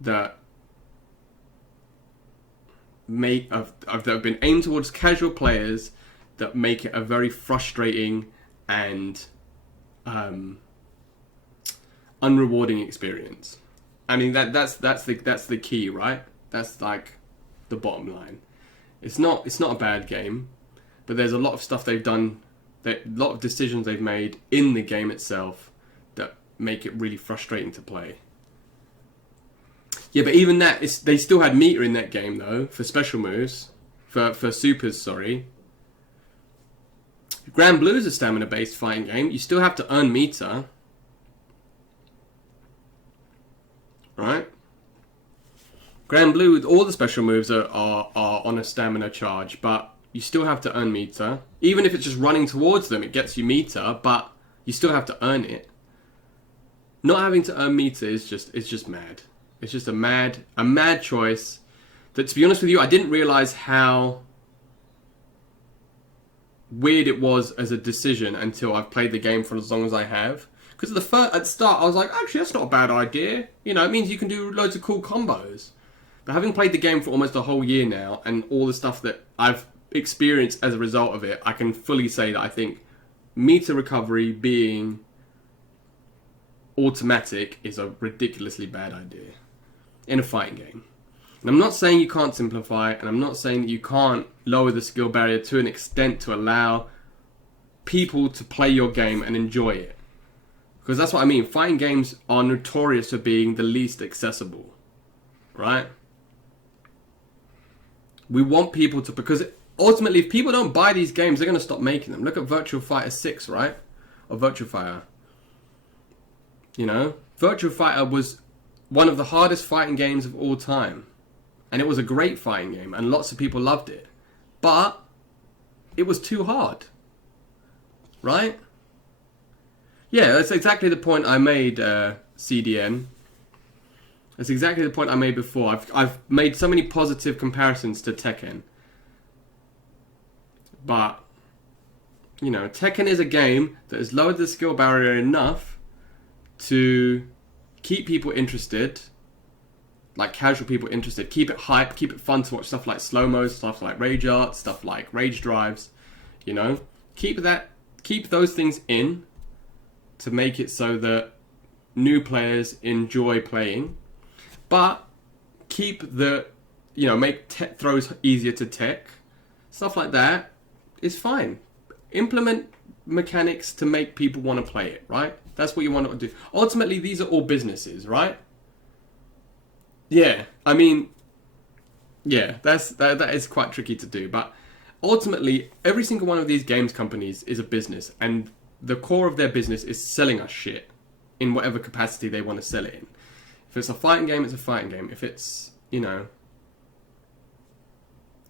that have been aimed towards casual players that make it a very frustrating and unrewarding experience. I mean that's the key, right? That's like the bottom line. It's not a bad game, but there's a lot of stuff they've done, a lot of decisions they've made in the game itself that make it really frustrating to play. Yeah, but even that, they still had meter in that game though, for special moves, for supers, sorry. Grand Blue is a stamina-based fighting game. You still have to earn meter. Right? Grand Blue, all the special moves are on a stamina charge, but you still have to earn meter. Even if it's just running towards them, it gets you meter, but you still have to earn it. Not having to earn meter is just mad. It's just a mad choice that, to be honest with you, I didn't realize how weird it was as a decision until I've played the game for as long as I have. Because at the start, I was like, actually, that's not a bad idea. You know, it means you can do loads of cool combos. But having played the game for almost a whole year now, and all the stuff that I've experienced as a result of it, I can fully say that I think meter recovery being automatic is a ridiculously bad idea in a fighting game. And I'm not saying you can't simplify, and I'm not saying that you can't lower the skill barrier to an extent to allow people to play your game and enjoy it. Because that's what I mean. Fighting games are notorious for being the least accessible. Right? We want people to... Because ultimately, if people don't buy these games, they're going to stop making them. Look at Virtua Fighter 6, right? Or Virtua Fighter. You know? Virtua Fighter was one of the hardest fighting games of all time. And it was a great fighting game. And lots of people loved it. But it was too hard. Right? Yeah, that's exactly the point I made, CDN. That's exactly the point I made before. I've made so many positive comparisons to Tekken. But, you know, Tekken is a game that has lowered the skill barrier enough to keep people interested, like casual people interested, keep it hype, keep it fun to watch stuff like slow-mo, stuff like rage art, stuff like rage drives, you know? Keep those things in to make it so that new players enjoy playing, but keep the, you know, make throws easier to tech. Stuff like that is fine. Implement mechanics to make people want to play it, right? That's what you want to do. Ultimately, these are all businesses, right? Yeah, I mean, yeah, that is quite tricky to do, but ultimately, every single one of these games companies is a business, and the core of their business is selling us shit in whatever capacity they want to sell it in. If it's a fighting game, it's a fighting game. If it's, you know,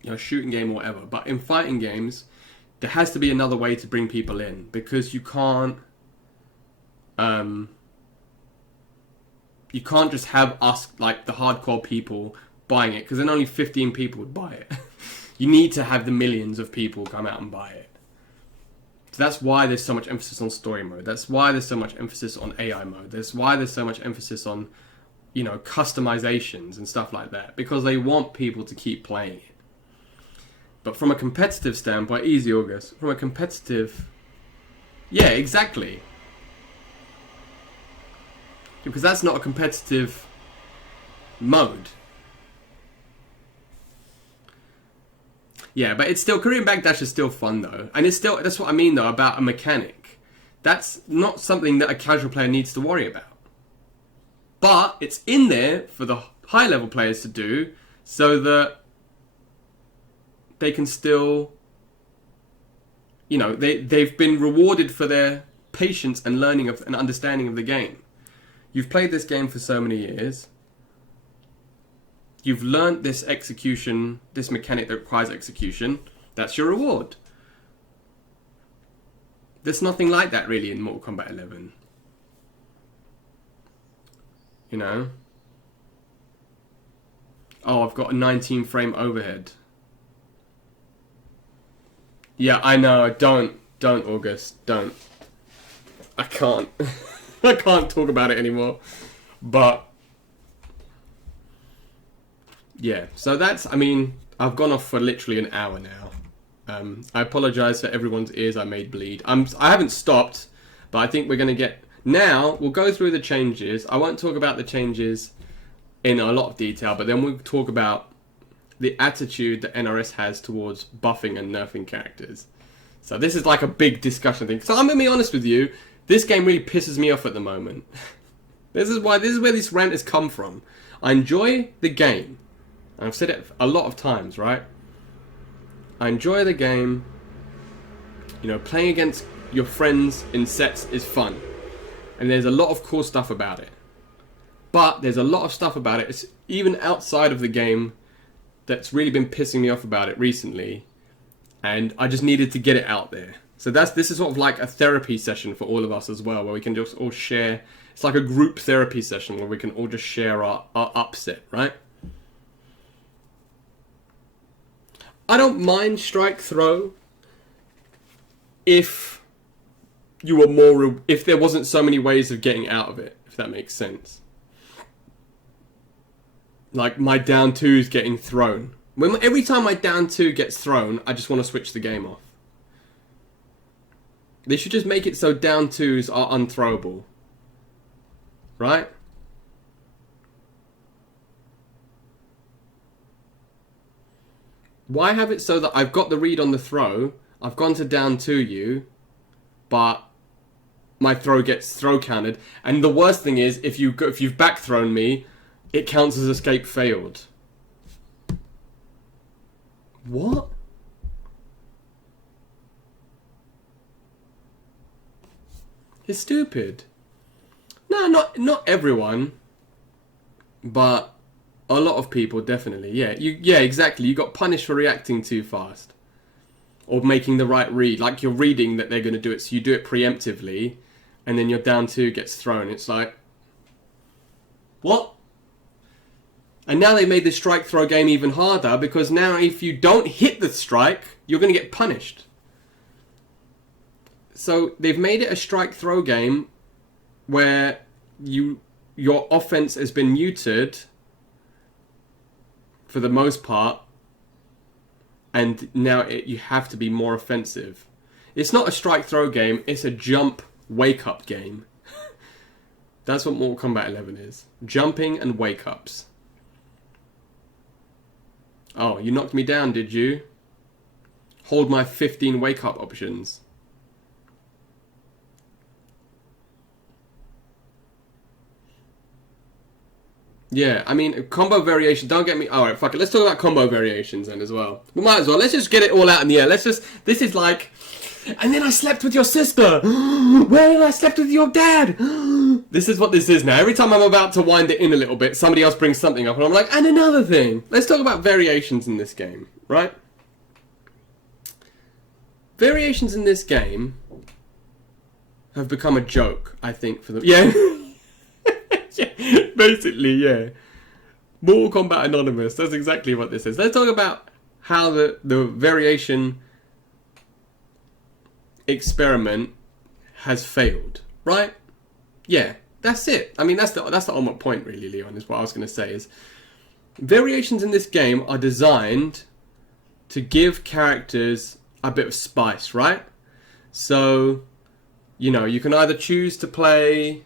a shooting game or whatever. But in fighting games, there has to be another way to bring people in, because you can't just have us, like the hardcore people, buying it, because then only 15 people would buy it. You need to have the millions of people come out and buy it. So that's why there's so much emphasis on story mode. That's why there's so much emphasis on AI mode. That's why there's so much emphasis on, you know, customizations and stuff like that, because they want people to keep playing it. But from a competitive standpoint, easy August. From a competitive, yeah, exactly. Because that's not a competitive mode. Yeah, but it's still, Korean Backdash is still fun though. And it's still, that's what I mean though about a mechanic. That's not something that a casual player needs to worry about. But it's in there for the high level players to do, so that they can still, you know, they've been rewarded for their patience and learning of and understanding of the game. You've played this game for so many years. You've learnt this execution, this mechanic that requires execution. That's your reward. There's nothing like that really in Mortal Kombat 11. You know? Oh, I've got a 19 frame overhead. Yeah, I know. Don't, August. Don't. I can't. I can't talk about it anymore. But yeah, so that's, I mean, I've gone off for literally an hour now. I apologize for everyone's ears I made bleed. I haven't stopped, but I think we're going to get, now we'll go through the changes. I won't talk about the changes in a lot of detail, but then we'll talk about the attitude that NRS has towards buffing and nerfing characters. So this is like a big discussion thing. So I'm going to be honest with you, this game really pisses me off at the moment. This is where this rant has come from. I enjoy the game. I've said it a lot of times, right? I enjoy the game. You know, playing against your friends in sets is fun. And there's a lot of cool stuff about it. But there's a lot of stuff about it, it's even outside of the game, that's really been pissing me off about it recently. And I just needed to get it out there. So this is sort of like a therapy session for all of us as well, where we can just all share. It's like a group therapy session where we can all just share our upset, right? I don't mind strike throw if you were more, if there wasn't so many ways of getting out of it, if that makes sense. Like my down twos getting thrown. Every time my down two gets thrown, I just want to switch the game off. They should just make it so down twos are unthrowable. Right? Why have it so that I've got the read on the throw, I've gone to down to you, but my throw gets throw counted, and the worst thing is if you've back thrown me, it counts as escape failed. What? It's stupid. No, not everyone, but a lot of people definitely. Yeah, exactly. You got punished for reacting too fast, or making the right read. Like you're reading that they're going to do it, so you do it preemptively, and then your down two gets thrown. It's like, what? And now they made the strike throw game even harder, because now if you don't hit the strike, you're going to get punished. So they've made it a strike throw game where your offense has been muted for the most part, and now you have to be more offensive. It's not a strike throw game, it's a jump wake up game. That's what Mortal Kombat 11 is. Jumping and wake ups. Oh, you knocked me down, did you? Hold my 15 wake up options. Yeah, I mean, combo variation, don't get me... Alright, fuck it, let's talk about combo variations then as well. We might as well, let's just get it all out in the air. This is like... And then I slept with your sister! Where did I slept with your dad? This is what this is now. Every time I'm about to wind it in a little bit, somebody else brings something up and I'm like, and another thing. Let's talk about variations in this game, right? Variations in this game have become a joke, I think, for the... Yeah. Yeah, basically, yeah. Mortal Kombat Anonymous, that's exactly what this is. Let's talk about how the variation experiment has failed, right? Yeah, that's it. I mean, that's the ultimate point, really, Leon, is what I was going to say, is variations in this game are designed to give characters a bit of spice, right? So, you know, you can either choose to play...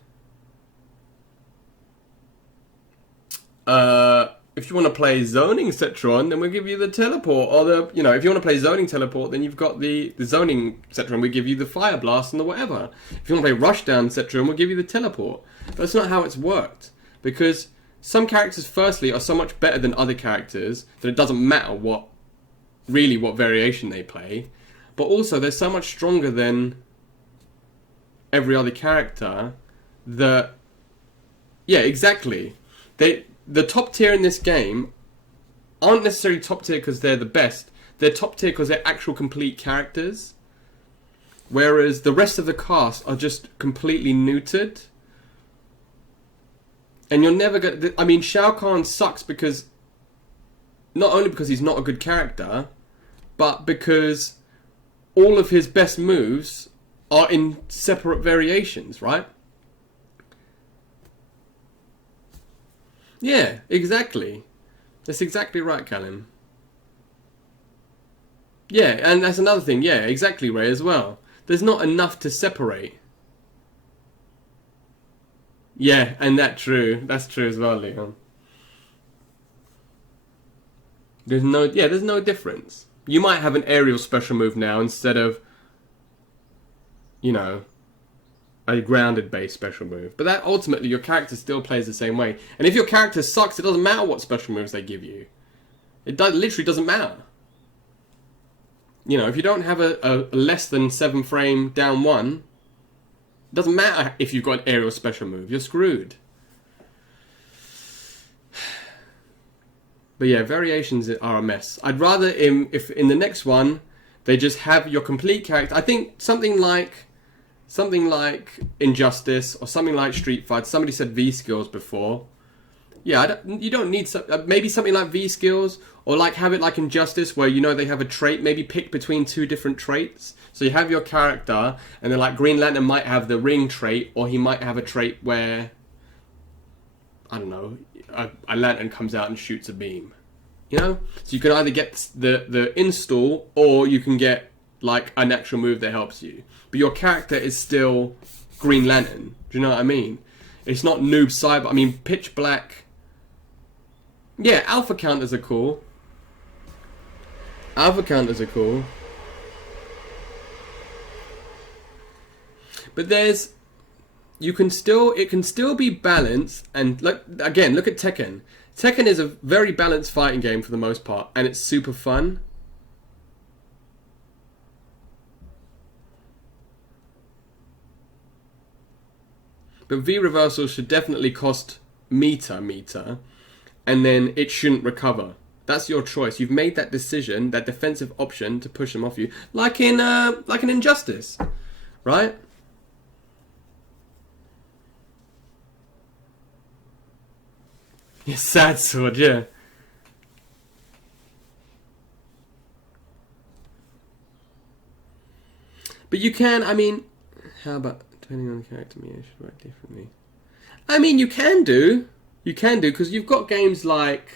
if you want to play zoning Cetron, then we'll give you the teleport, or the, you know, if you want to play zoning teleport, then you've got the zoning Cetron, we give you the fire blast and the whatever. If you want to play rushdown Cetron, we'll give you the teleport. But that's not how it's worked, because some characters, firstly, are so much better than other characters that it doesn't matter what variation they play, but also they're so much stronger than every other character that, yeah, exactly. The top tier in this game aren't necessarily top tier because they're the best. They're top tier because they're actual complete characters. Whereas the rest of the cast are just completely neutered. And you're never going to... I mean, Shao Kahn sucks because... Not only because he's not a good character, but because all of his best moves are in separate variations, right? Yeah, exactly. That's exactly right, Callum. Yeah, and that's another thing. Yeah, exactly, Ray, as well. There's not enough to separate. Yeah, and that's true. That's true as well, Leon. There's no difference. You might have an aerial special move now instead of, you know, a grounded based special move. But that ultimately your character still plays the same way. And if your character sucks, it doesn't matter what special moves they give you. It literally doesn't matter. You know, if you don't have a less than 7 frame down one, it doesn't matter if you've got an aerial special move. You're screwed. But yeah, variations are a mess. I'd rather if in the next one they just have your complete character. I think something like Injustice or something like Street Fighter. Somebody said V skills before. Yeah, you don't need maybe something like V skills, or like have it like Injustice where you know they have a trait. Maybe pick between 2 different traits. So you have your character, and then like Green Lantern might have the ring trait, or he might have a trait where, I don't know, a lantern comes out and shoots a beam. You know, so you can either get the install, or you can get like an actual move that helps you. But your character is still Green Lantern. Do you know what I mean? It's not Noob Cyber. I mean, Pitch Black. Yeah, alpha counters are cool. Alpha counters are cool. But it can still be balanced. And look at Tekken. Tekken is a very balanced fighting game for the most part, and it's super fun. But V reversal should definitely cost meter, and then it shouldn't recover. That's your choice. You've made that decision, that defensive option to push them off you, like in an Injustice, right? Yeah, sad sword, yeah. But you can, I mean, how about, depending on the character, me, I should write differently. I mean, you can do, because you've got games like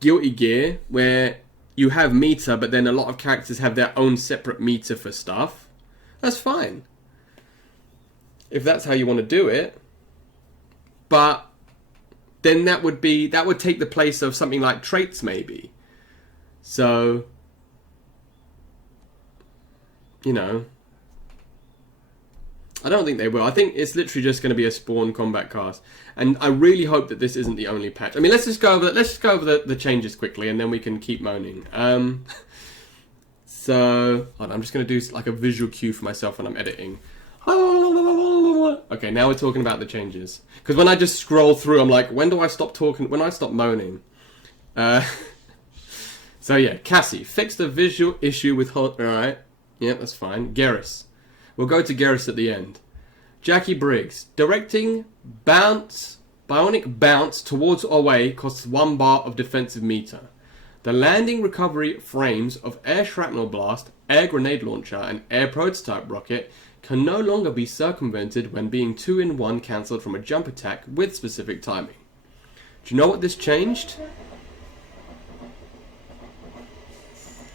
Guilty Gear, where you have meter, but then a lot of characters have their own separate meter for stuff. That's fine. If that's how you want to do it. But then that would take the place of something like traits, maybe. So, you know, I don't think they will. I think it's literally just going to be a spawn combat cast, and I really hope that this isn't the only patch. I mean, let's just go over the changes quickly, and then we can keep moaning. So, hold on, I'm just going to do like a visual cue for myself when I'm editing. Okay, now we're talking about the changes. Because when I just scroll through, I'm like, when do I stop talking? When do I stop moaning? So yeah, Cassie, fix the visual issue with alright. Yeah, that's fine. Garrus. We'll go to Garrus at the end. Jackie Briggs. Directing bionic bounce towards or away costs 1 bar of defensive meter. The landing recovery frames of air shrapnel blast, air grenade launcher, and air prototype rocket can no longer be circumvented when being 2-in-1 cancelled from a jump attack with specific timing. Do you know what this changed?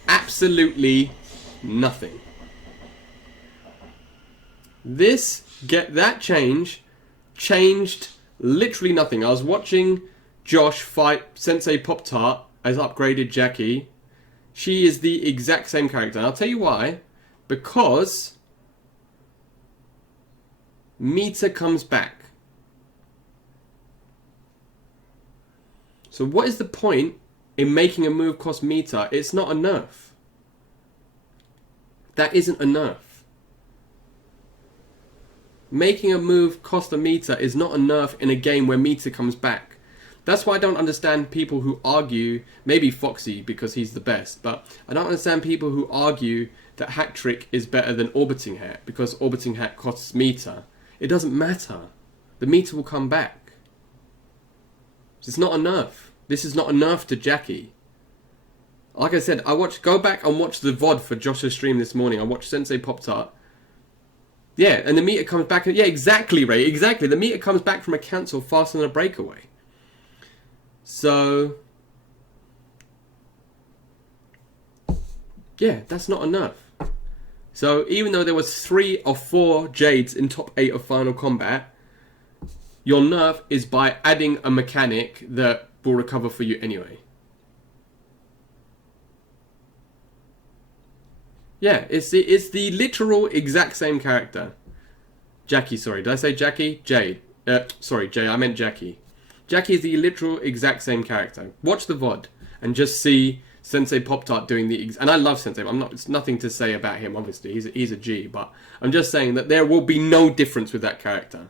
Absolutely nothing. That changed literally nothing. I was watching Josh fight Sensei Pop-Tart as upgraded Jackie. She is the exact same character. And I'll tell you why. Because meter comes back. So what is the point in making a move cost meter? It's not a nerf. That isn't a nerf. Making a move cost a meter is not a nerf in a game where meter comes back. That's why I don't understand people who argue, maybe Foxy because he's the best, but I don't understand people who argue that Hat Trick is better than Orbiting Hat because Orbiting Hat costs meter. It doesn't matter. The meter will come back. It's not a nerf. This is not a nerf to Jackie. Like I said, go back and watch the VOD for Josh's stream this morning. I watched Sensei Pop-Tart. Yeah, and the meter comes back. Yeah, exactly, Ray. Exactly. The meter comes back from a cancel faster than a breakaway. So, yeah, that's not a nerf. So, even though there was 3 or 4 Jades in top 8 of Final Combat, your nerf is by adding a mechanic that will recover for you anyway. Yeah, it's the literal exact same character. Jackie, sorry. Did I say Jackie? Jade. Sorry, Jay, I meant Jackie. Jackie is the literal exact same character. Watch the VOD and just see Sensei Pop-Tart doing and I love Sensei. It's nothing to say about him, obviously. He's a G, but I'm just saying that there will be no difference with that character.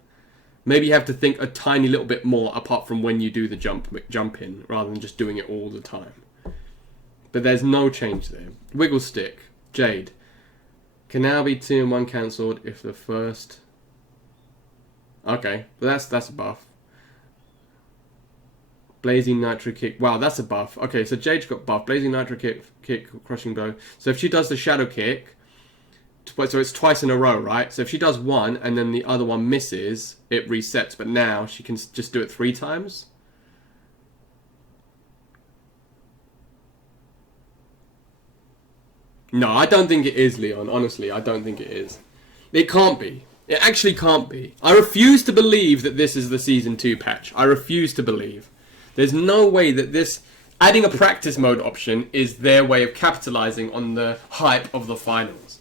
Maybe you have to think a tiny little bit more apart from when you do the jump in, rather than just doing it all the time. But there's no change there. Wiggle Stick. Jade. Can now be 2-in-1 cancelled if the first... Okay, but that's a buff. Blazing Nitro Kick. Wow, that's a buff. Okay, so Jade's got buff. Blazing Nitro Kick, Crushing Blow. So if she does the Shadow Kick, so it's twice in a row, right? So if she does one and then the other one misses, it resets. But now she can just do it 3 times. No, I don't think it is, Leon. Honestly, I don't think it is. It can't be. It actually can't be. I refuse to believe that this is the Season 2 patch. I refuse to believe. There's no way that this... Adding a practice mode option is their way of capitalizing on the hype of the finals.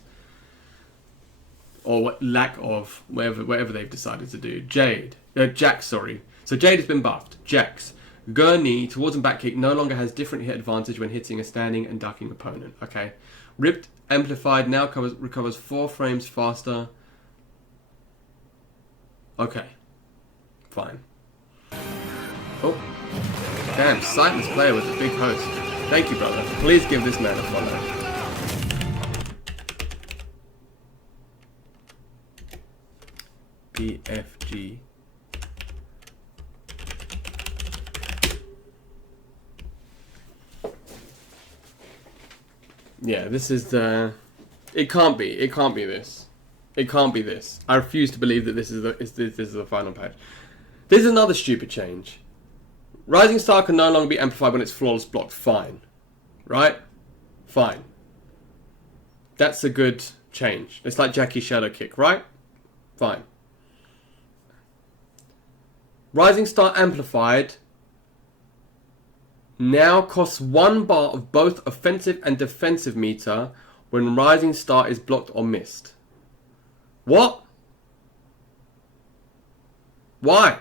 Or lack of, whatever they've decided to do. Jax, sorry. So Jade has been buffed. Jax. Gurney, towards and back kick, no longer has different hit advantage when hitting a standing and ducking opponent. Okay. Ripped Amplified now recovers 4 frames faster. Okay. Fine. Oh. Damn, Sightless player with a big host. Thank you, brother. Please give this man a follow. BFG. Yeah, this is the... It can't be. It can't be this. It can't be this. I refuse to believe that this is the final patch. This is another stupid change. Rising Star can no longer be amplified when it's flawless blocked. Fine. Right? Fine. That's a good change. It's like Jackie's Shadow Kick, right? Fine. Rising Star Amplified now costs 1 bar of both offensive and defensive meter when Rising Star is blocked or missed. What? Why?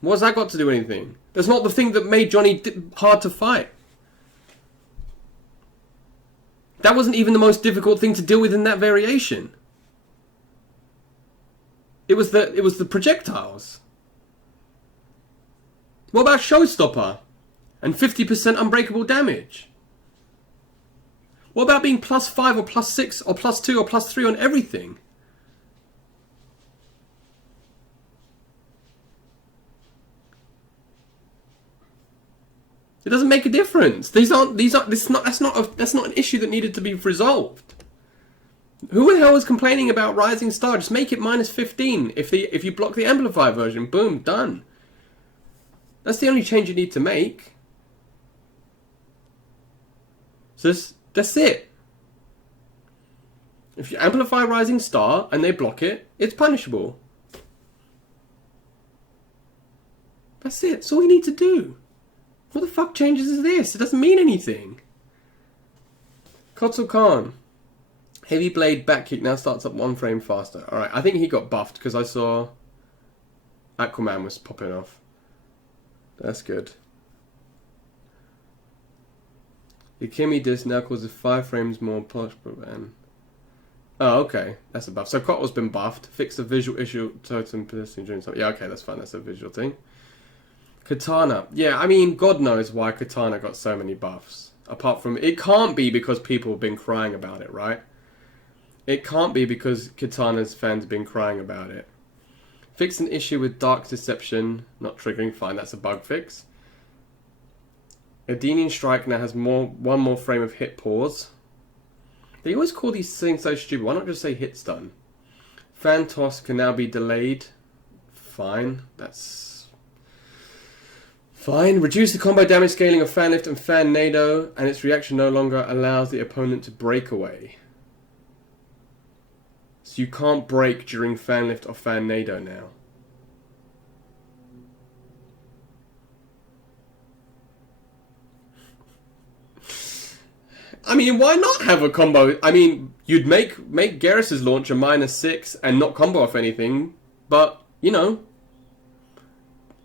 What's that got to do with anything? That's not the thing that made Johnny hard to fight. That wasn't even the most difficult thing to deal with in that variation. It was the projectiles. What about Showstopper? And 50% unbreakable damage? What about being +5 or +6 or +2 or +3 on everything? It doesn't make a difference. That's not an issue that needed to be resolved. Who the hell is complaining about Rising Star? Just make it -15 if you block the Amplify version. Boom, done. That's the only change you need to make. So that's it. If you amplify Rising Star and they block it, it's punishable. That's it. That's all you need to do. What the fuck changes is this? It doesn't mean anything. Kotsu Khan. Heavy Blade back kick now starts up 1 frame faster. Alright, I think he got buffed because I saw Aquaman was popping off. That's good. The Kimmy disc now causes 5 frames more push per van. Oh, okay. That's a buff. So Kotlo's been buffed. Fix the visual issue totem persisting during something. Yeah, okay, that's fine. That's a visual thing. Katana. Yeah, I mean, God knows why Katana got so many buffs. Apart from... It can't be because people have been crying about it, right? It can't be because Katana's fans have been crying about it. Fix an issue with Dark Deception. Not triggering. Fine, that's a bug fix. Adenian Strike now has one more frame of hit pause. They always call these things so stupid. Why not just say hit stun? Fan toss can now be delayed. Fine. That's fine. Reduce the combo damage scaling of Fan Lift and Fan Nado, and its reaction no longer allows the opponent to break away. So you can't break during Fan Lift or Fan Nado now. I mean, why not have a combo? I mean, you'd make Garrus's launch a -6 and not combo off anything, but, you know,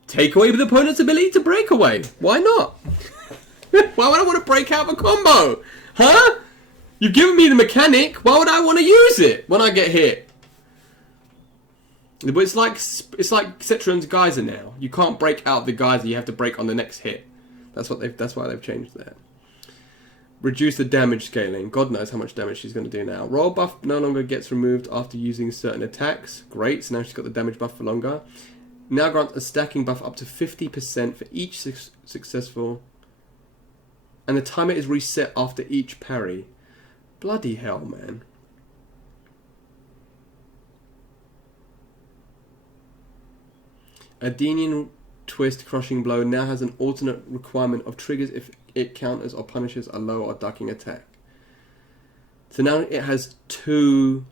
take away the opponent's ability to break away. Why not? Why would I want to break out of a combo? Huh? You've given me the mechanic. Why would I want to use it when I get hit? But it's like Citron's Geyser now. You can't break out the Geyser. You have to break on the next hit. That's why they've changed that. Reduce the damage scaling. God knows how much damage she's going to do now. Roll buff no longer gets removed after using certain attacks. Great, so now she's got the damage buff for longer. Now grants a stacking buff up to 50% for each successful. And the timer is reset after each parry. Bloody hell, man. Adenian Twist Crushing Blow now has an alternate requirement of triggers if it counters or punishes a low or ducking attack. So now it has 3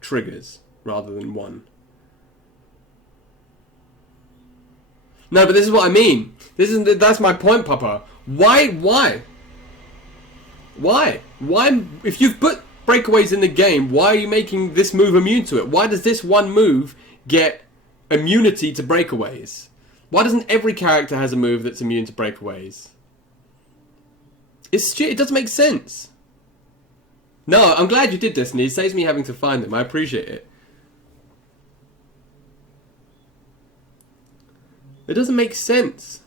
triggers rather than 1. No, but this is what I mean. That's my point, Papa. Why? If you've put breakaways in the game, why are you making this move immune to it? Why does this one move get immunity to breakaways? Why doesn't every character has a move that's immune to breakaways? It doesn't make sense. No, I'm glad you did this, and it saves me having to find them. I appreciate it. It doesn't make sense.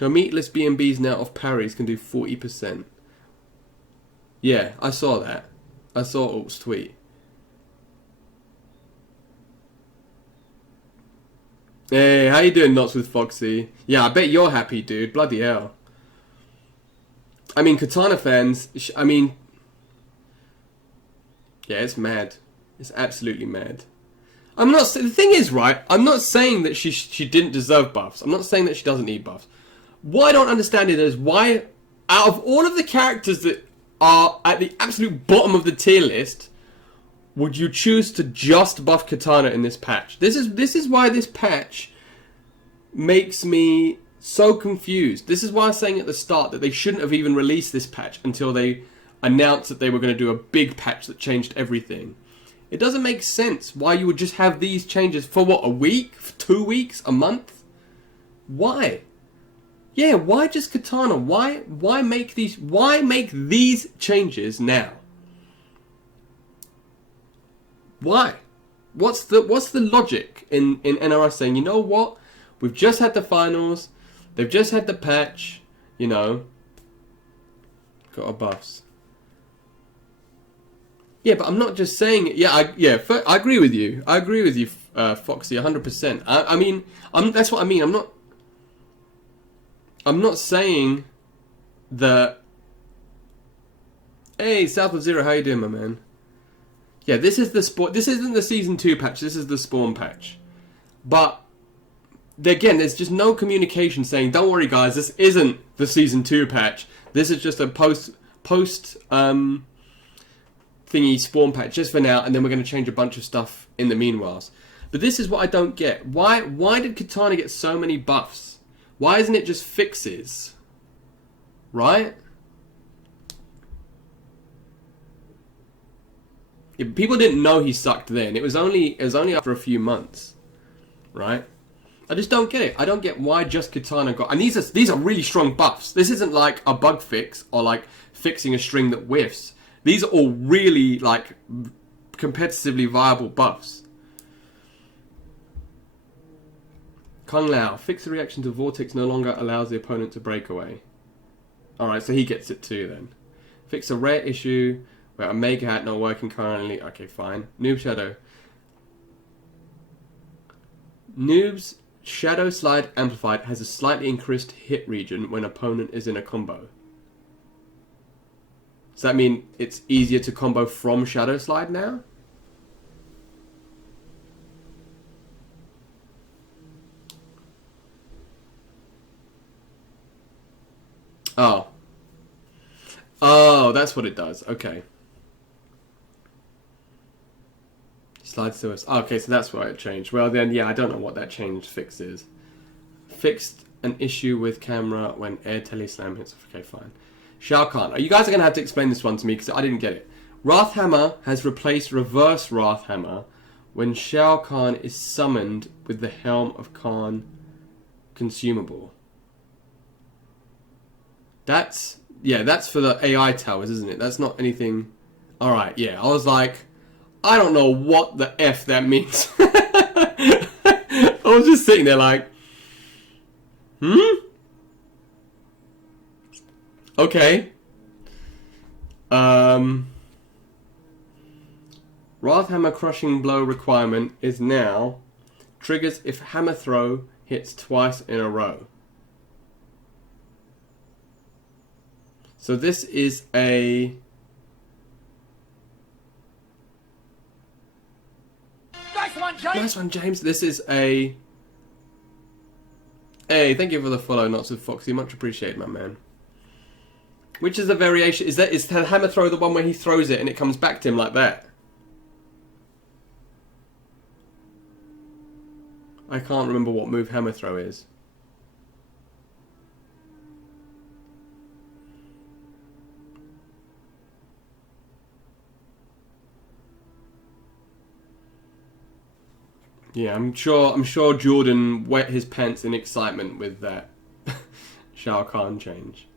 Her meatless B&Bs now off parries can do 40%. Yeah, I saw that. I saw Alt's tweet. Hey, how you doing, Knots with Foxy? Yeah, I bet you're happy, dude. Bloody hell. I mean, Katana fans, I mean... Yeah, it's mad. It's absolutely mad. I'm not... The thing is, right, I'm not saying that she didn't deserve buffs. I'm not saying that she doesn't need buffs. What I don't understand is why, out of all of the characters that are at the absolute bottom of the tier list, would you choose to just buff Katana in this patch? This is why this patch makes me so confused. This is why I was saying at the start that they shouldn't have even released this patch until they announced that they were going to do a big patch that changed everything. It doesn't make sense why you would just have these changes for what, a week? For 2 weeks? A month? Why? Yeah, why just Katana? Why make these changes now? Why? What's the logic in NRS saying, you know what? We've just had the finals. They've just had the patch. You know. Got our buffs. Yeah, but I'm not just saying it. Yeah, I agree with you. I agree with you, Foxy, 100%. I mean, that's what I mean. I'm not saying that... Hey, South of Zero, how you doing, my man? Yeah, this is the sport. This isn't the Season 2 patch. This is the Spawn patch. But, again, there's just no communication saying, don't worry, guys, this isn't the Season 2 patch. This is just a post thingy Spawn patch just for now, and then we're going to change a bunch of stuff in the meanwhile. But this is what I don't get. Why did Katana get so many buffs? Why isn't it just fixes? Right? Yeah, people didn't know he sucked then. It was only after a few months. Right? I just don't get it. I don't get why just Katana got... And these are really strong buffs. This isn't like a bug fix or like fixing a string that whiffs. These are all really like competitively viable buffs. Kung Lao, fix the reaction to Vortex no longer allows the opponent to break away. Alright, so he gets it too then. Fix a rare issue where a Mega Hat not working currently. Okay, fine. Noob Shadow. Noob's Shadow Slide Amplified has a slightly increased hit region when opponent is in a combo. Does that mean it's easier to combo from Shadow Slide now? Oh. Oh, that's what it does. Okay. Slides to us. Oh, okay, so that's why it changed. Well, then, yeah, I don't know what that change fix is. Fixed an issue with camera when air teleslam hits. Okay, fine. Shao Kahn. You guys are going to have to explain this one to me because I didn't get it. Wrathhammer has replaced reverse Wrathhammer when Shao Kahn is summoned with the Helm of Khan consumable. That's for the AI towers, isn't it? That's not anything... Alright, yeah. I was like, I don't know what the F that means. I was just sitting there like, Okay. Wrathhammer crushing blow requirement is now triggers if hammer throw hits twice in a row. So this is a... Nice one, James! Nice one, James. This is a... Hey, thank you for the follow, Knots with Foxy. Much appreciated, my man. Which is a variation? Is the hammer throw the one where he throws it and it comes back to him like that? I can't remember what move hammer throw is. Yeah, I'm sure Jordan wet his pants in excitement with that Shao Kahn change.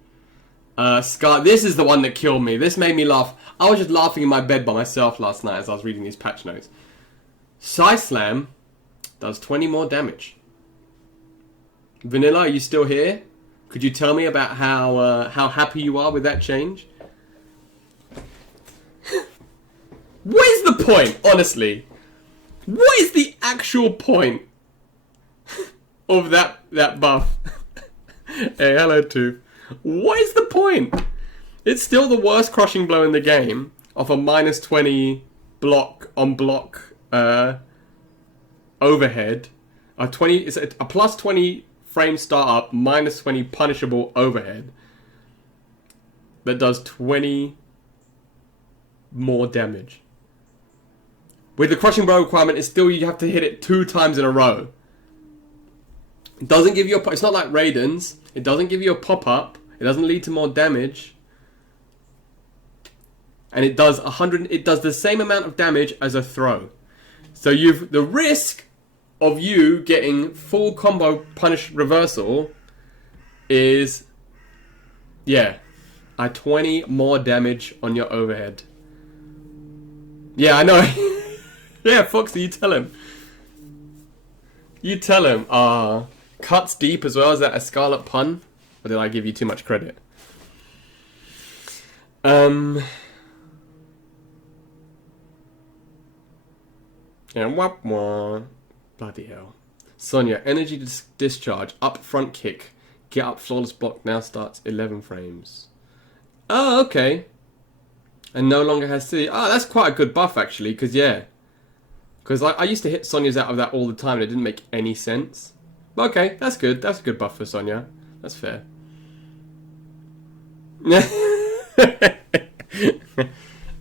Scar, this is the one that killed me. This made me laugh. I was just laughing in my bed by myself last night as I was reading these patch notes. Side Slam does 20 more damage. Vanilla, are you still here? Could you tell me about how happy you are with that change? What is the point, honestly? What is the actual point? of that buff. Hey, hello too. What is the point? It's still the worst crushing blow in the game of a minus 20 block on block overhead. It's a plus 20 frame startup, minus 20 punishable overhead that does 20 more damage. With the crushing blow requirement, it's still you have to hit it 2 times in a row. It doesn't give you a. It's not like Raiden's. It doesn't give you a pop-up. It doesn't lead to more damage. And it does 100. It does the same amount of damage as a throw. So the risk of you getting full combo punish reversal is, yeah, 20 more damage on your overhead. Yeah, I know. Yeah, Foxy, you tell him. You tell him. Cuts deep as well. Is that a Scarlet pun? Or did I give you too much credit? Yeah, wap wah. Bloody hell. Sonya, energy discharge, up front kick, get up flawless block now starts 11 frames. Oh, okay. And no longer has to. Oh, that's quite a good buff actually, because yeah. Because I used to hit Sonya's out of that all the time and it didn't make any sense. Okay, that's good. That's a good buff for Sonya. That's fair.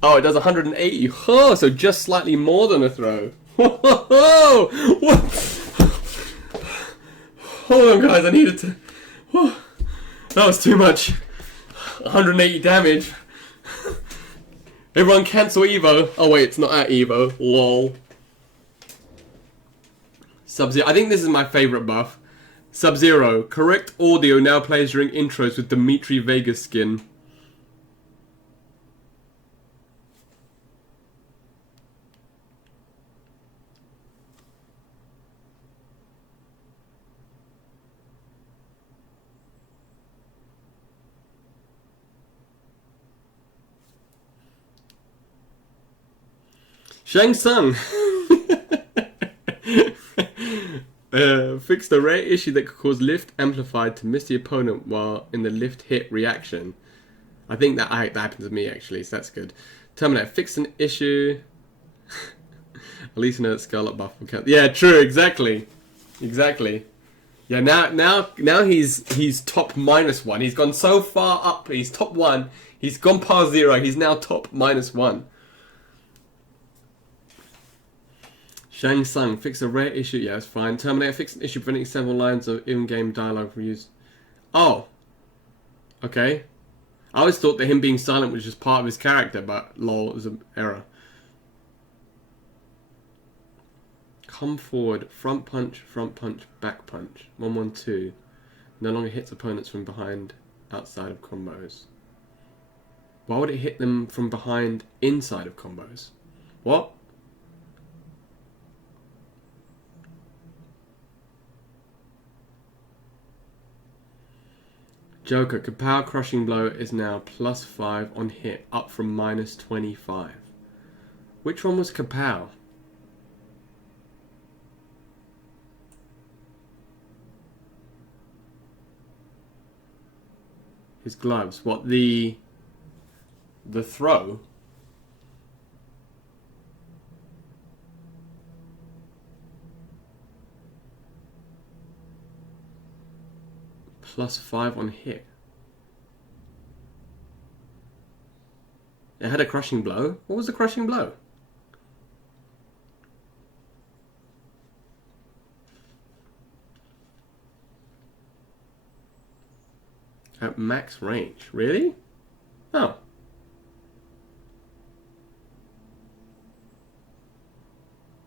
Oh, it does 180. Oh, so just slightly more than a throw. Hold on, guys. I needed to. That was too much. 180 damage. Everyone cancel Evo. Oh wait, it's not at Evo. Lol. Sub-Zero. I think this is my favorite buff. Sub-Zero. Correct audio now plays during intros with Dimitri Vegas skin. Shang Tsung. Fix the rare issue that could cause lift amplified to miss the opponent while in the lift hit reaction. I think that happened to me actually, so that's good. Terminate. Fix an issue. At least I know that Scarlet buff will count. Yeah, true. Exactly. Yeah. Now he's top -1. He's gone so far up. He's top 1. He's gone past 0. He's now top -1. Shang Tsung, fix a rare issue. Yeah, that's fine. Terminator, fix an issue preventing several lines of in-game dialogue from use. Oh. Okay. I always thought that him being silent was just part of his character, but lol, it was an error. Come forward, front punch, back punch. 1-1-2. No longer hits opponents from behind, outside of combos. Why would it hit them from behind, inside of combos? What? Joker, Kapow Crushing Blow is now +5 on hit, up from -25. Which one was Kapow? His gloves. What, the throw? +5 on hit. It had a crushing blow. What was the crushing blow? At max range. Really? Oh.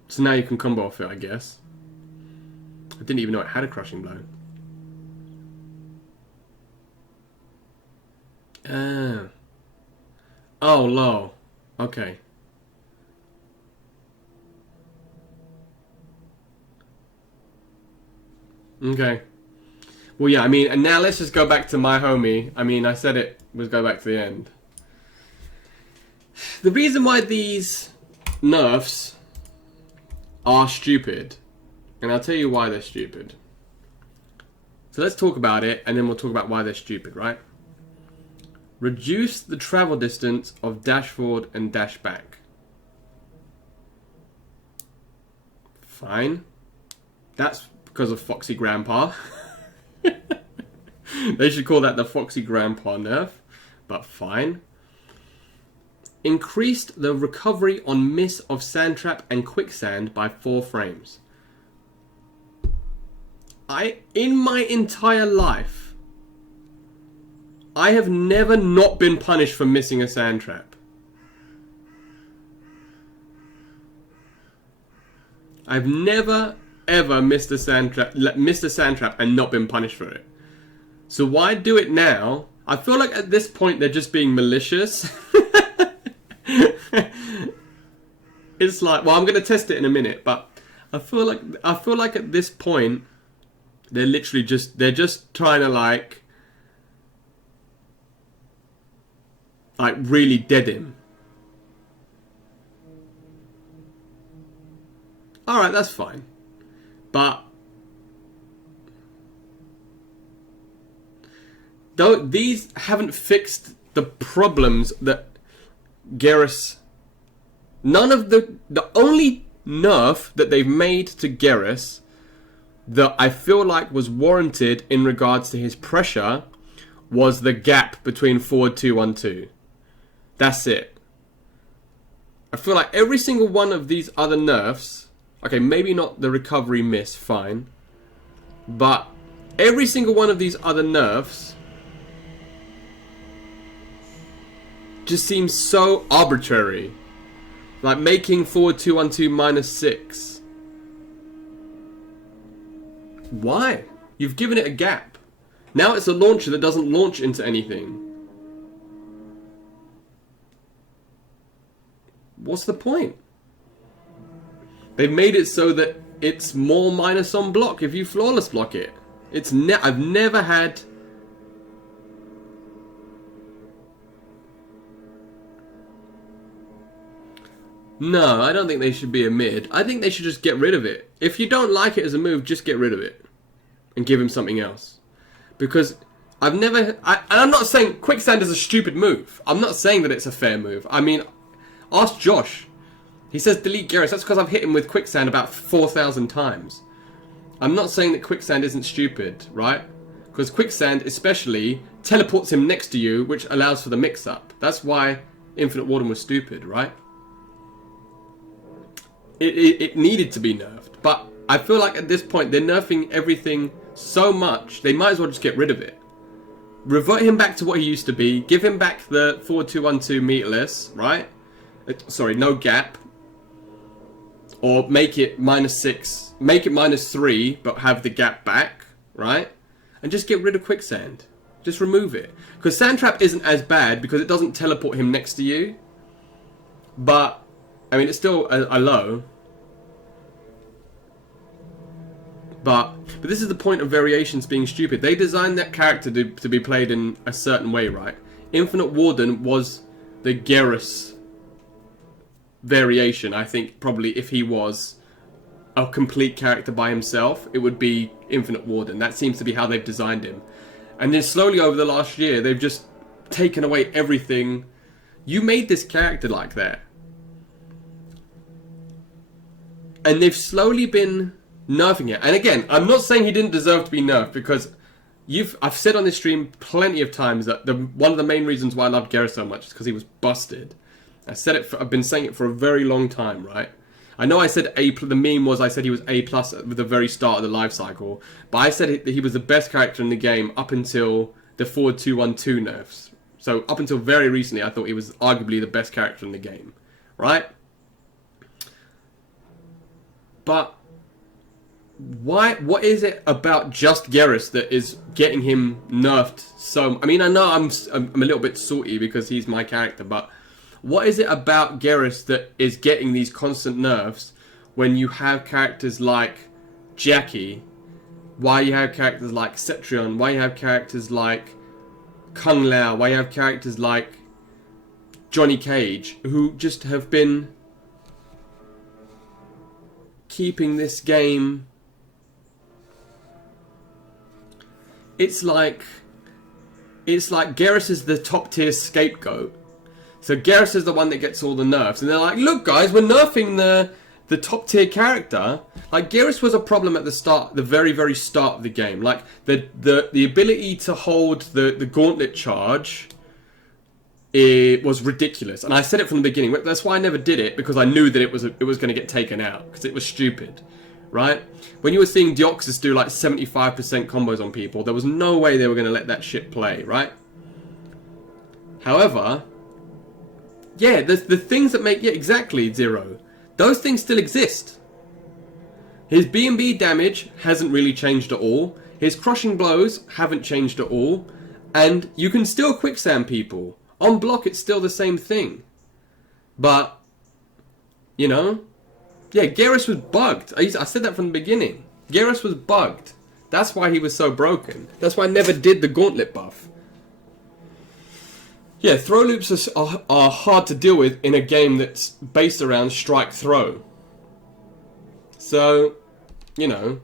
So now you can combo off it, I guess. I didn't even know it had a crushing blow. Oh, low. Okay. Okay. Well, yeah, I mean, and now let's just go back to my homie. I mean, I said it was go back to the end. The reason why these nerfs are stupid, and I'll tell you why they're stupid. So let's talk about it, and then we'll talk about why they're stupid, right? Reduce the travel distance of dash forward and dash back. Fine. That's because of Foxy Grandpa. They should call that the Foxy Grandpa nerf, but fine. Increased the recovery on miss of sand trap and quicksand by 4 frames. In my entire life, I have never not been punished for missing a sand trap. I've never ever missed a sand trap and not been punished for it. So why do it now? I feel like at this point they're just being malicious. It's like, well, I'm gonna test it in a minute, but I feel like at this point they're literally just trying to like really dead him. Alright, that's fine. But though these haven't fixed the problems that Garrus... None of the only nerf that they've made to Garrus that I feel like was warranted in regards to his pressure was the gap between forward 2-1-2. That's it. I feel like every single one of these other nerfs, okay, maybe not the recovery miss, fine, but every single one of these other nerfs just seems so arbitrary. Like making forward 2-1-2 -6. Why? You've given it a gap. Now it's a launcher that doesn't launch into anything. What's the point? They've made it so that it's more minus on block if you flawless block it. I've never had... No, I don't think they should be a mid. I think they should just get rid of it. If you don't like it as a move, just get rid of it. And give him something else. Because and I'm not saying quicksand is a stupid move. I'm not saying that it's a fair move. I mean, ask Josh. He says delete Garrus. That's because I've hit him with quicksand about 4,000 times. I'm not saying that quicksand isn't stupid, right? Because quicksand especially teleports him next to you, which allows for the mix-up. That's why Infinite Warden was stupid, right? It needed to be nerfed. But I feel like at this point they're nerfing everything so much, they might as well just get rid of it. Revert him back to what he used to be. Give him back the 4-2-1-2 meterless, right? Sorry, no gap. Or make it -6. Make it -3, but have the gap back, right? And just get rid of quicksand. Just remove it. Because sand trap isn't as bad because it doesn't teleport him next to you. But, I mean, it's still a low. But this is the point of variations being stupid. They designed that character to be played in a certain way, right? Infinite Warden was the Garrus variation. I think probably if he was a complete character by himself, it would be Infinite Warden. That seems to be how they've designed him. And then slowly over the last year, they've just taken away everything. You made this character like that. And they've slowly been nerfing it. And again, I'm not saying he didn't deserve to be nerfed, because I've said on this stream plenty of times that one of the main reasons why I loved Garrus so much is because he was busted. I've been saying it for a very long time, right? I know I said the meme was I said he was A+ at the very start of the life cycle, but I said that he was the best character in the game up until the forward 2-1-2 nerfs. So up until very recently, I thought he was arguably the best character in the game, right? But why? What is it about just Garrus that is getting him nerfed so? I mean, I know I'm a little bit salty because he's my character, but what is it about Garrus that is getting these constant nerfs when you have characters like Jackie? Why you have characters like Cetrion? Why you have characters like Kung Lao? Why you have characters like Johnny Cage, who just have been keeping this game it's like Garrus is the top tier scapegoat. So Garrus is the one that gets all the nerfs, and they're like, look guys, we're nerfing the top tier character. Like Garrus was a problem at the start, the very, very start of the game. Like the ability to hold the gauntlet charge, it was ridiculous. And I said it from the beginning. That's why I never did it, because I knew that it was going to get taken out, because it was stupid, right? When you were seeing Deoxys do like 75% combos on people, there was no way they were going to let that shit play, right? However, yeah, the things that make, yeah, exactly, Zero. Those things still exist. His B&B damage hasn't really changed at all. His crushing blows haven't changed at all. And you can still quicksand people. On block, it's still the same thing. But, you know, yeah, Garrus was bugged. I said that from the beginning. Garrus was bugged. That's why he was so broken. That's why I never did the gauntlet buff. Yeah, throw loops are hard to deal with in a game that's based around strike throw. So, you know,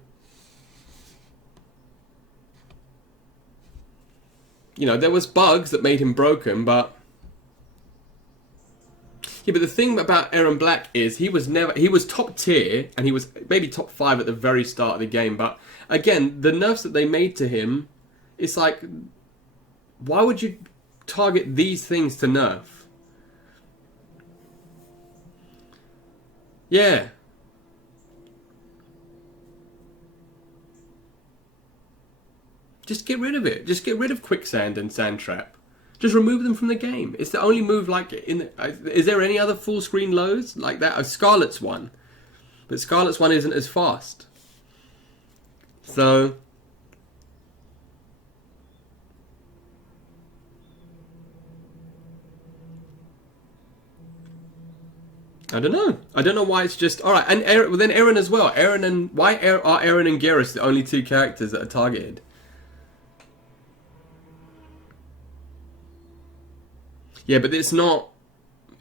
there was bugs that made him broken, but yeah, but the thing about Aaron Black is he was top tier, and he was maybe top 5 at the very start of the game, but again, the nerfs that they made to him, it's like, why would you target these things to nerf? Yeah. Just get rid of it. Just get rid of quicksand and sand trap. Just remove them from the game. It's the only move like is there any other full screen lows like that? Scarlet's one. But Scarlet's one isn't as fast. So I don't know. I don't know why it's just all right. And well, then Aaron as well. Aaron and why are Aaron and Garrus the only 2 characters that are targeted? Yeah, but it's not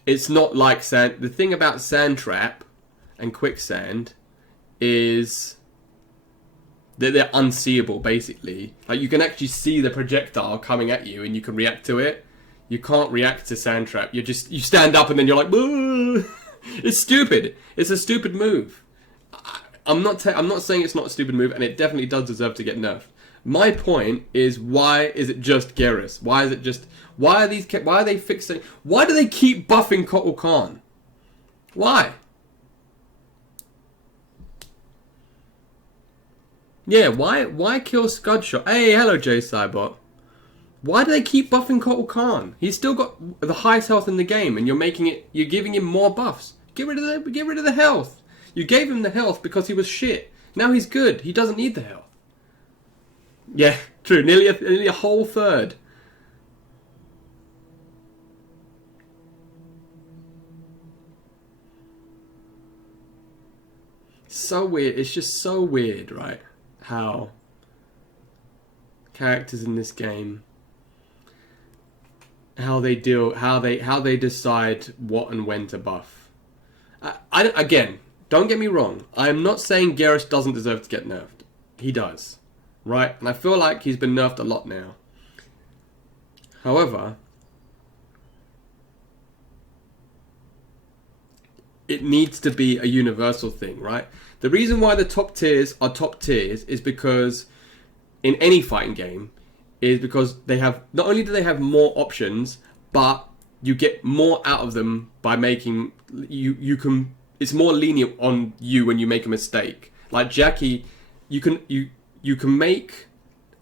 like sand. The thing about sand trap and quicksand is that they're unseeable. Basically, like you can actually see the projectile coming at you, and you can react to it. You can't react to sand trap. You stand up and then you're like, "Boo!" It's stupid. It's a stupid move. I'm not saying it's not a stupid move, and it definitely does deserve to get nerfed. My point is, why is it just Garrus? Why are they fixing? Why do they keep buffing Kotal Khan? Why? Yeah, why kill Scudshot? Hey, hello J Cybot. Why do they keep buffing Kotal Khan? He's still got the highest health in the game, and you're giving him more buffs. Get rid of the health. You gave him the health because he was shit. Now he's good. He doesn't need the health. Yeah, true. Nearly a whole third. So weird. It's just so weird, right? How characters in this game, how they decide what and when to buff. Again, don't get me wrong. I am not saying Garrus doesn't deserve to get nerfed. He does, right? And I feel like he's been nerfed a lot now. However, it needs to be a universal thing, right? The reason why the top tiers are top tiers is because in any fighting game is because they have, not only do they have more options, but you get more out of them by making it's more lenient on you when you make a mistake. Like Jackie, you can make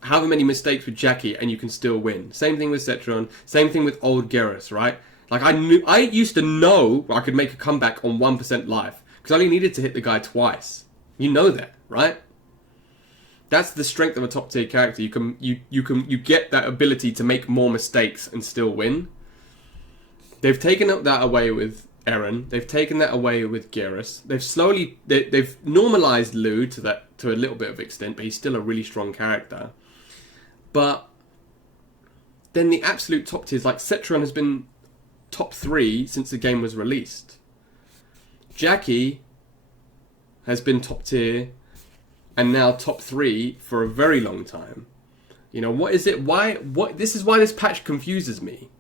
however many mistakes with Jackie and you can still win. Same thing with Cetron, same thing with old Garrus, right? Like I used to know I could make a comeback on 1% life because I only needed to hit the guy twice. You know that, right? That's the strength of a top tier character. You get that ability to make more mistakes and still win. They've taken that away with Eren. They've taken that away with Garrus. They've normalized Lu to a little bit of extent, but he's still a really strong character. But then the absolute top tiers, like Cetron has been top 3 since the game was released. Jackie has been top tier and now top 3 for a very long time. You know, what is it? This is why this patch confuses me.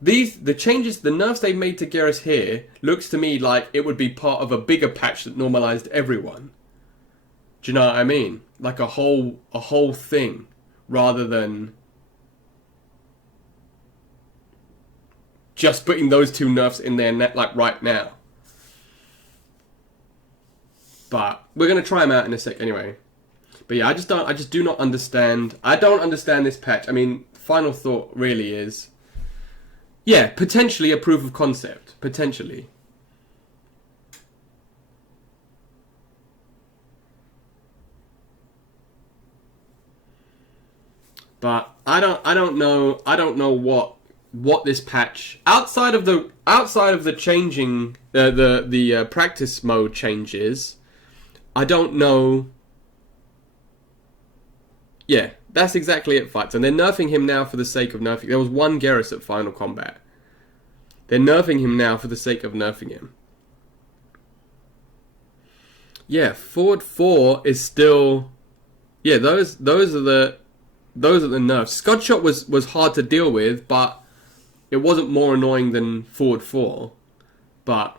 The changes, the nerfs they made to Garrus here looks to me like it would be part of a bigger patch that normalized everyone. Do you know what I mean? Like a whole thing, rather than just putting those two nerfs in there like right now. But we're gonna try them out in a sec anyway. But yeah, I just do not understand. I don't understand this patch. I mean, final thought really is, yeah, potentially a proof of concept, potentially. But I don't know what this patch outside of the changing the practice mode changes. I don't know. Yeah, that's exactly it, fights. And they're nerfing him now for the sake of nerfing. There was one Garrus at Final Combat. They're nerfing him now for the sake of nerfing him. Yeah, forward 4 is still. Yeah, those are the nerfs. Scudshot was hard to deal with, but it wasn't more annoying than forward 4. But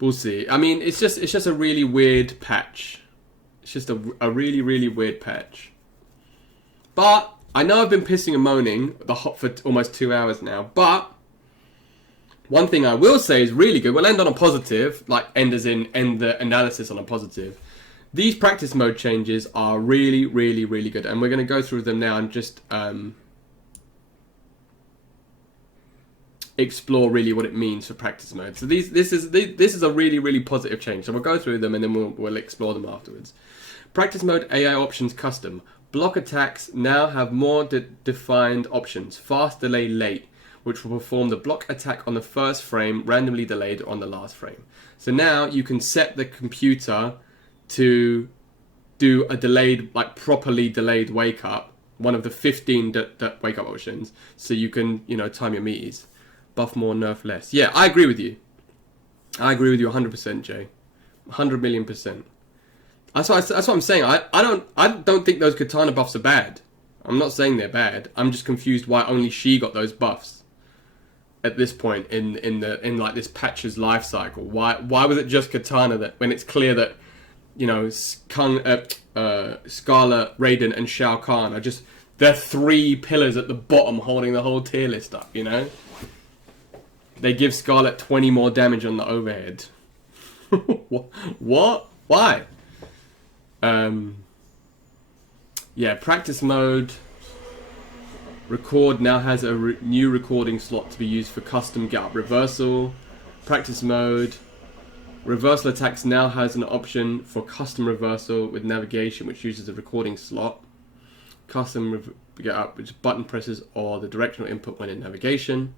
we'll see. I mean, it's just a really weird patch. It's just a really weird patch. But I know I've been pissing and moaning for almost 2 hours now. But one thing I will say is really good. We'll end on a positive, like end the analysis on a positive. These practice mode changes are really good, and we're going to go through them now and just explore really what it means for practice mode. So this is a really positive change. So we'll go through them and then we'll explore them afterwards. Practice mode AI options custom. Block attacks now have more defined options. Fast, delay, late, which will perform the block attack on the first frame, randomly delayed on the last frame. So now you can set the computer to do a delayed, like properly delayed wake up, one of the 15 wake up options, so you can, you know, time your meaties. Buff more, nerf less. Yeah, I agree with you. I agree with you 100%, Jay. 100 million %. That's what I'm saying. I don't think those katana buffs are bad. I'm not saying they're bad. I'm just confused why only she got those buffs at this point in like this patch's life cycle. Why was it just katana that, when it's clear that, you know, Scarlet, Raiden, and Shao Kahn are just, they're 3 pillars at the bottom holding the whole tier list up, you know? They give Scarlet 20 more damage on the overhead. What? Why? Yeah, practice mode. Record now has a new recording slot to be used for custom get up reversal. Practice mode. Reversal attacks now has an option for custom reversal with navigation, which uses a recording slot. Custom get up, which button presses or the directional input when in navigation.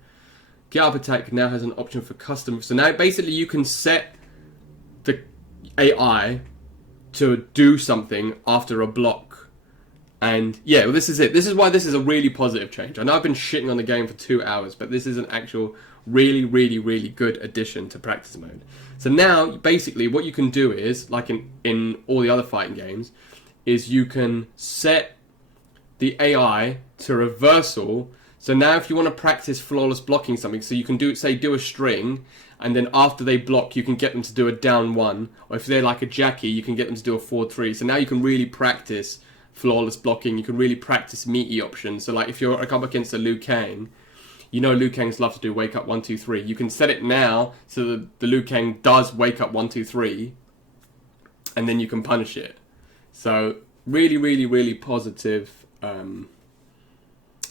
Get up attack now has an option for custom. So now basically you can set the AI to do something after a block. And yeah, well, this is it. This is why this is a really positive change. I know I've been shitting on the game for 2 hours, but this is an actual really good addition to practice mode. So now basically what you can do is, like in all the other fighting games, is you can set the AI to reversal. So now if you want to practice flawless blocking something, so you can do a string, and then after they block, you can get them to do a down 1. Or if they're like a Jackie, you can get them to do a 4-3. So now you can really practice flawless blocking. You can really practice meaty options. So like if you're up against a Liu Kang, you know Liu Kang's love to do wake up 1, 2, 3. You can set it now so that the Liu Kang does wake up 1, 2, 3, and then you can punish it. So really positive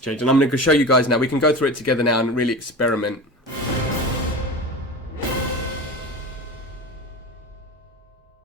change. And I'm going to show you guys now. We can go through it together now and really experiment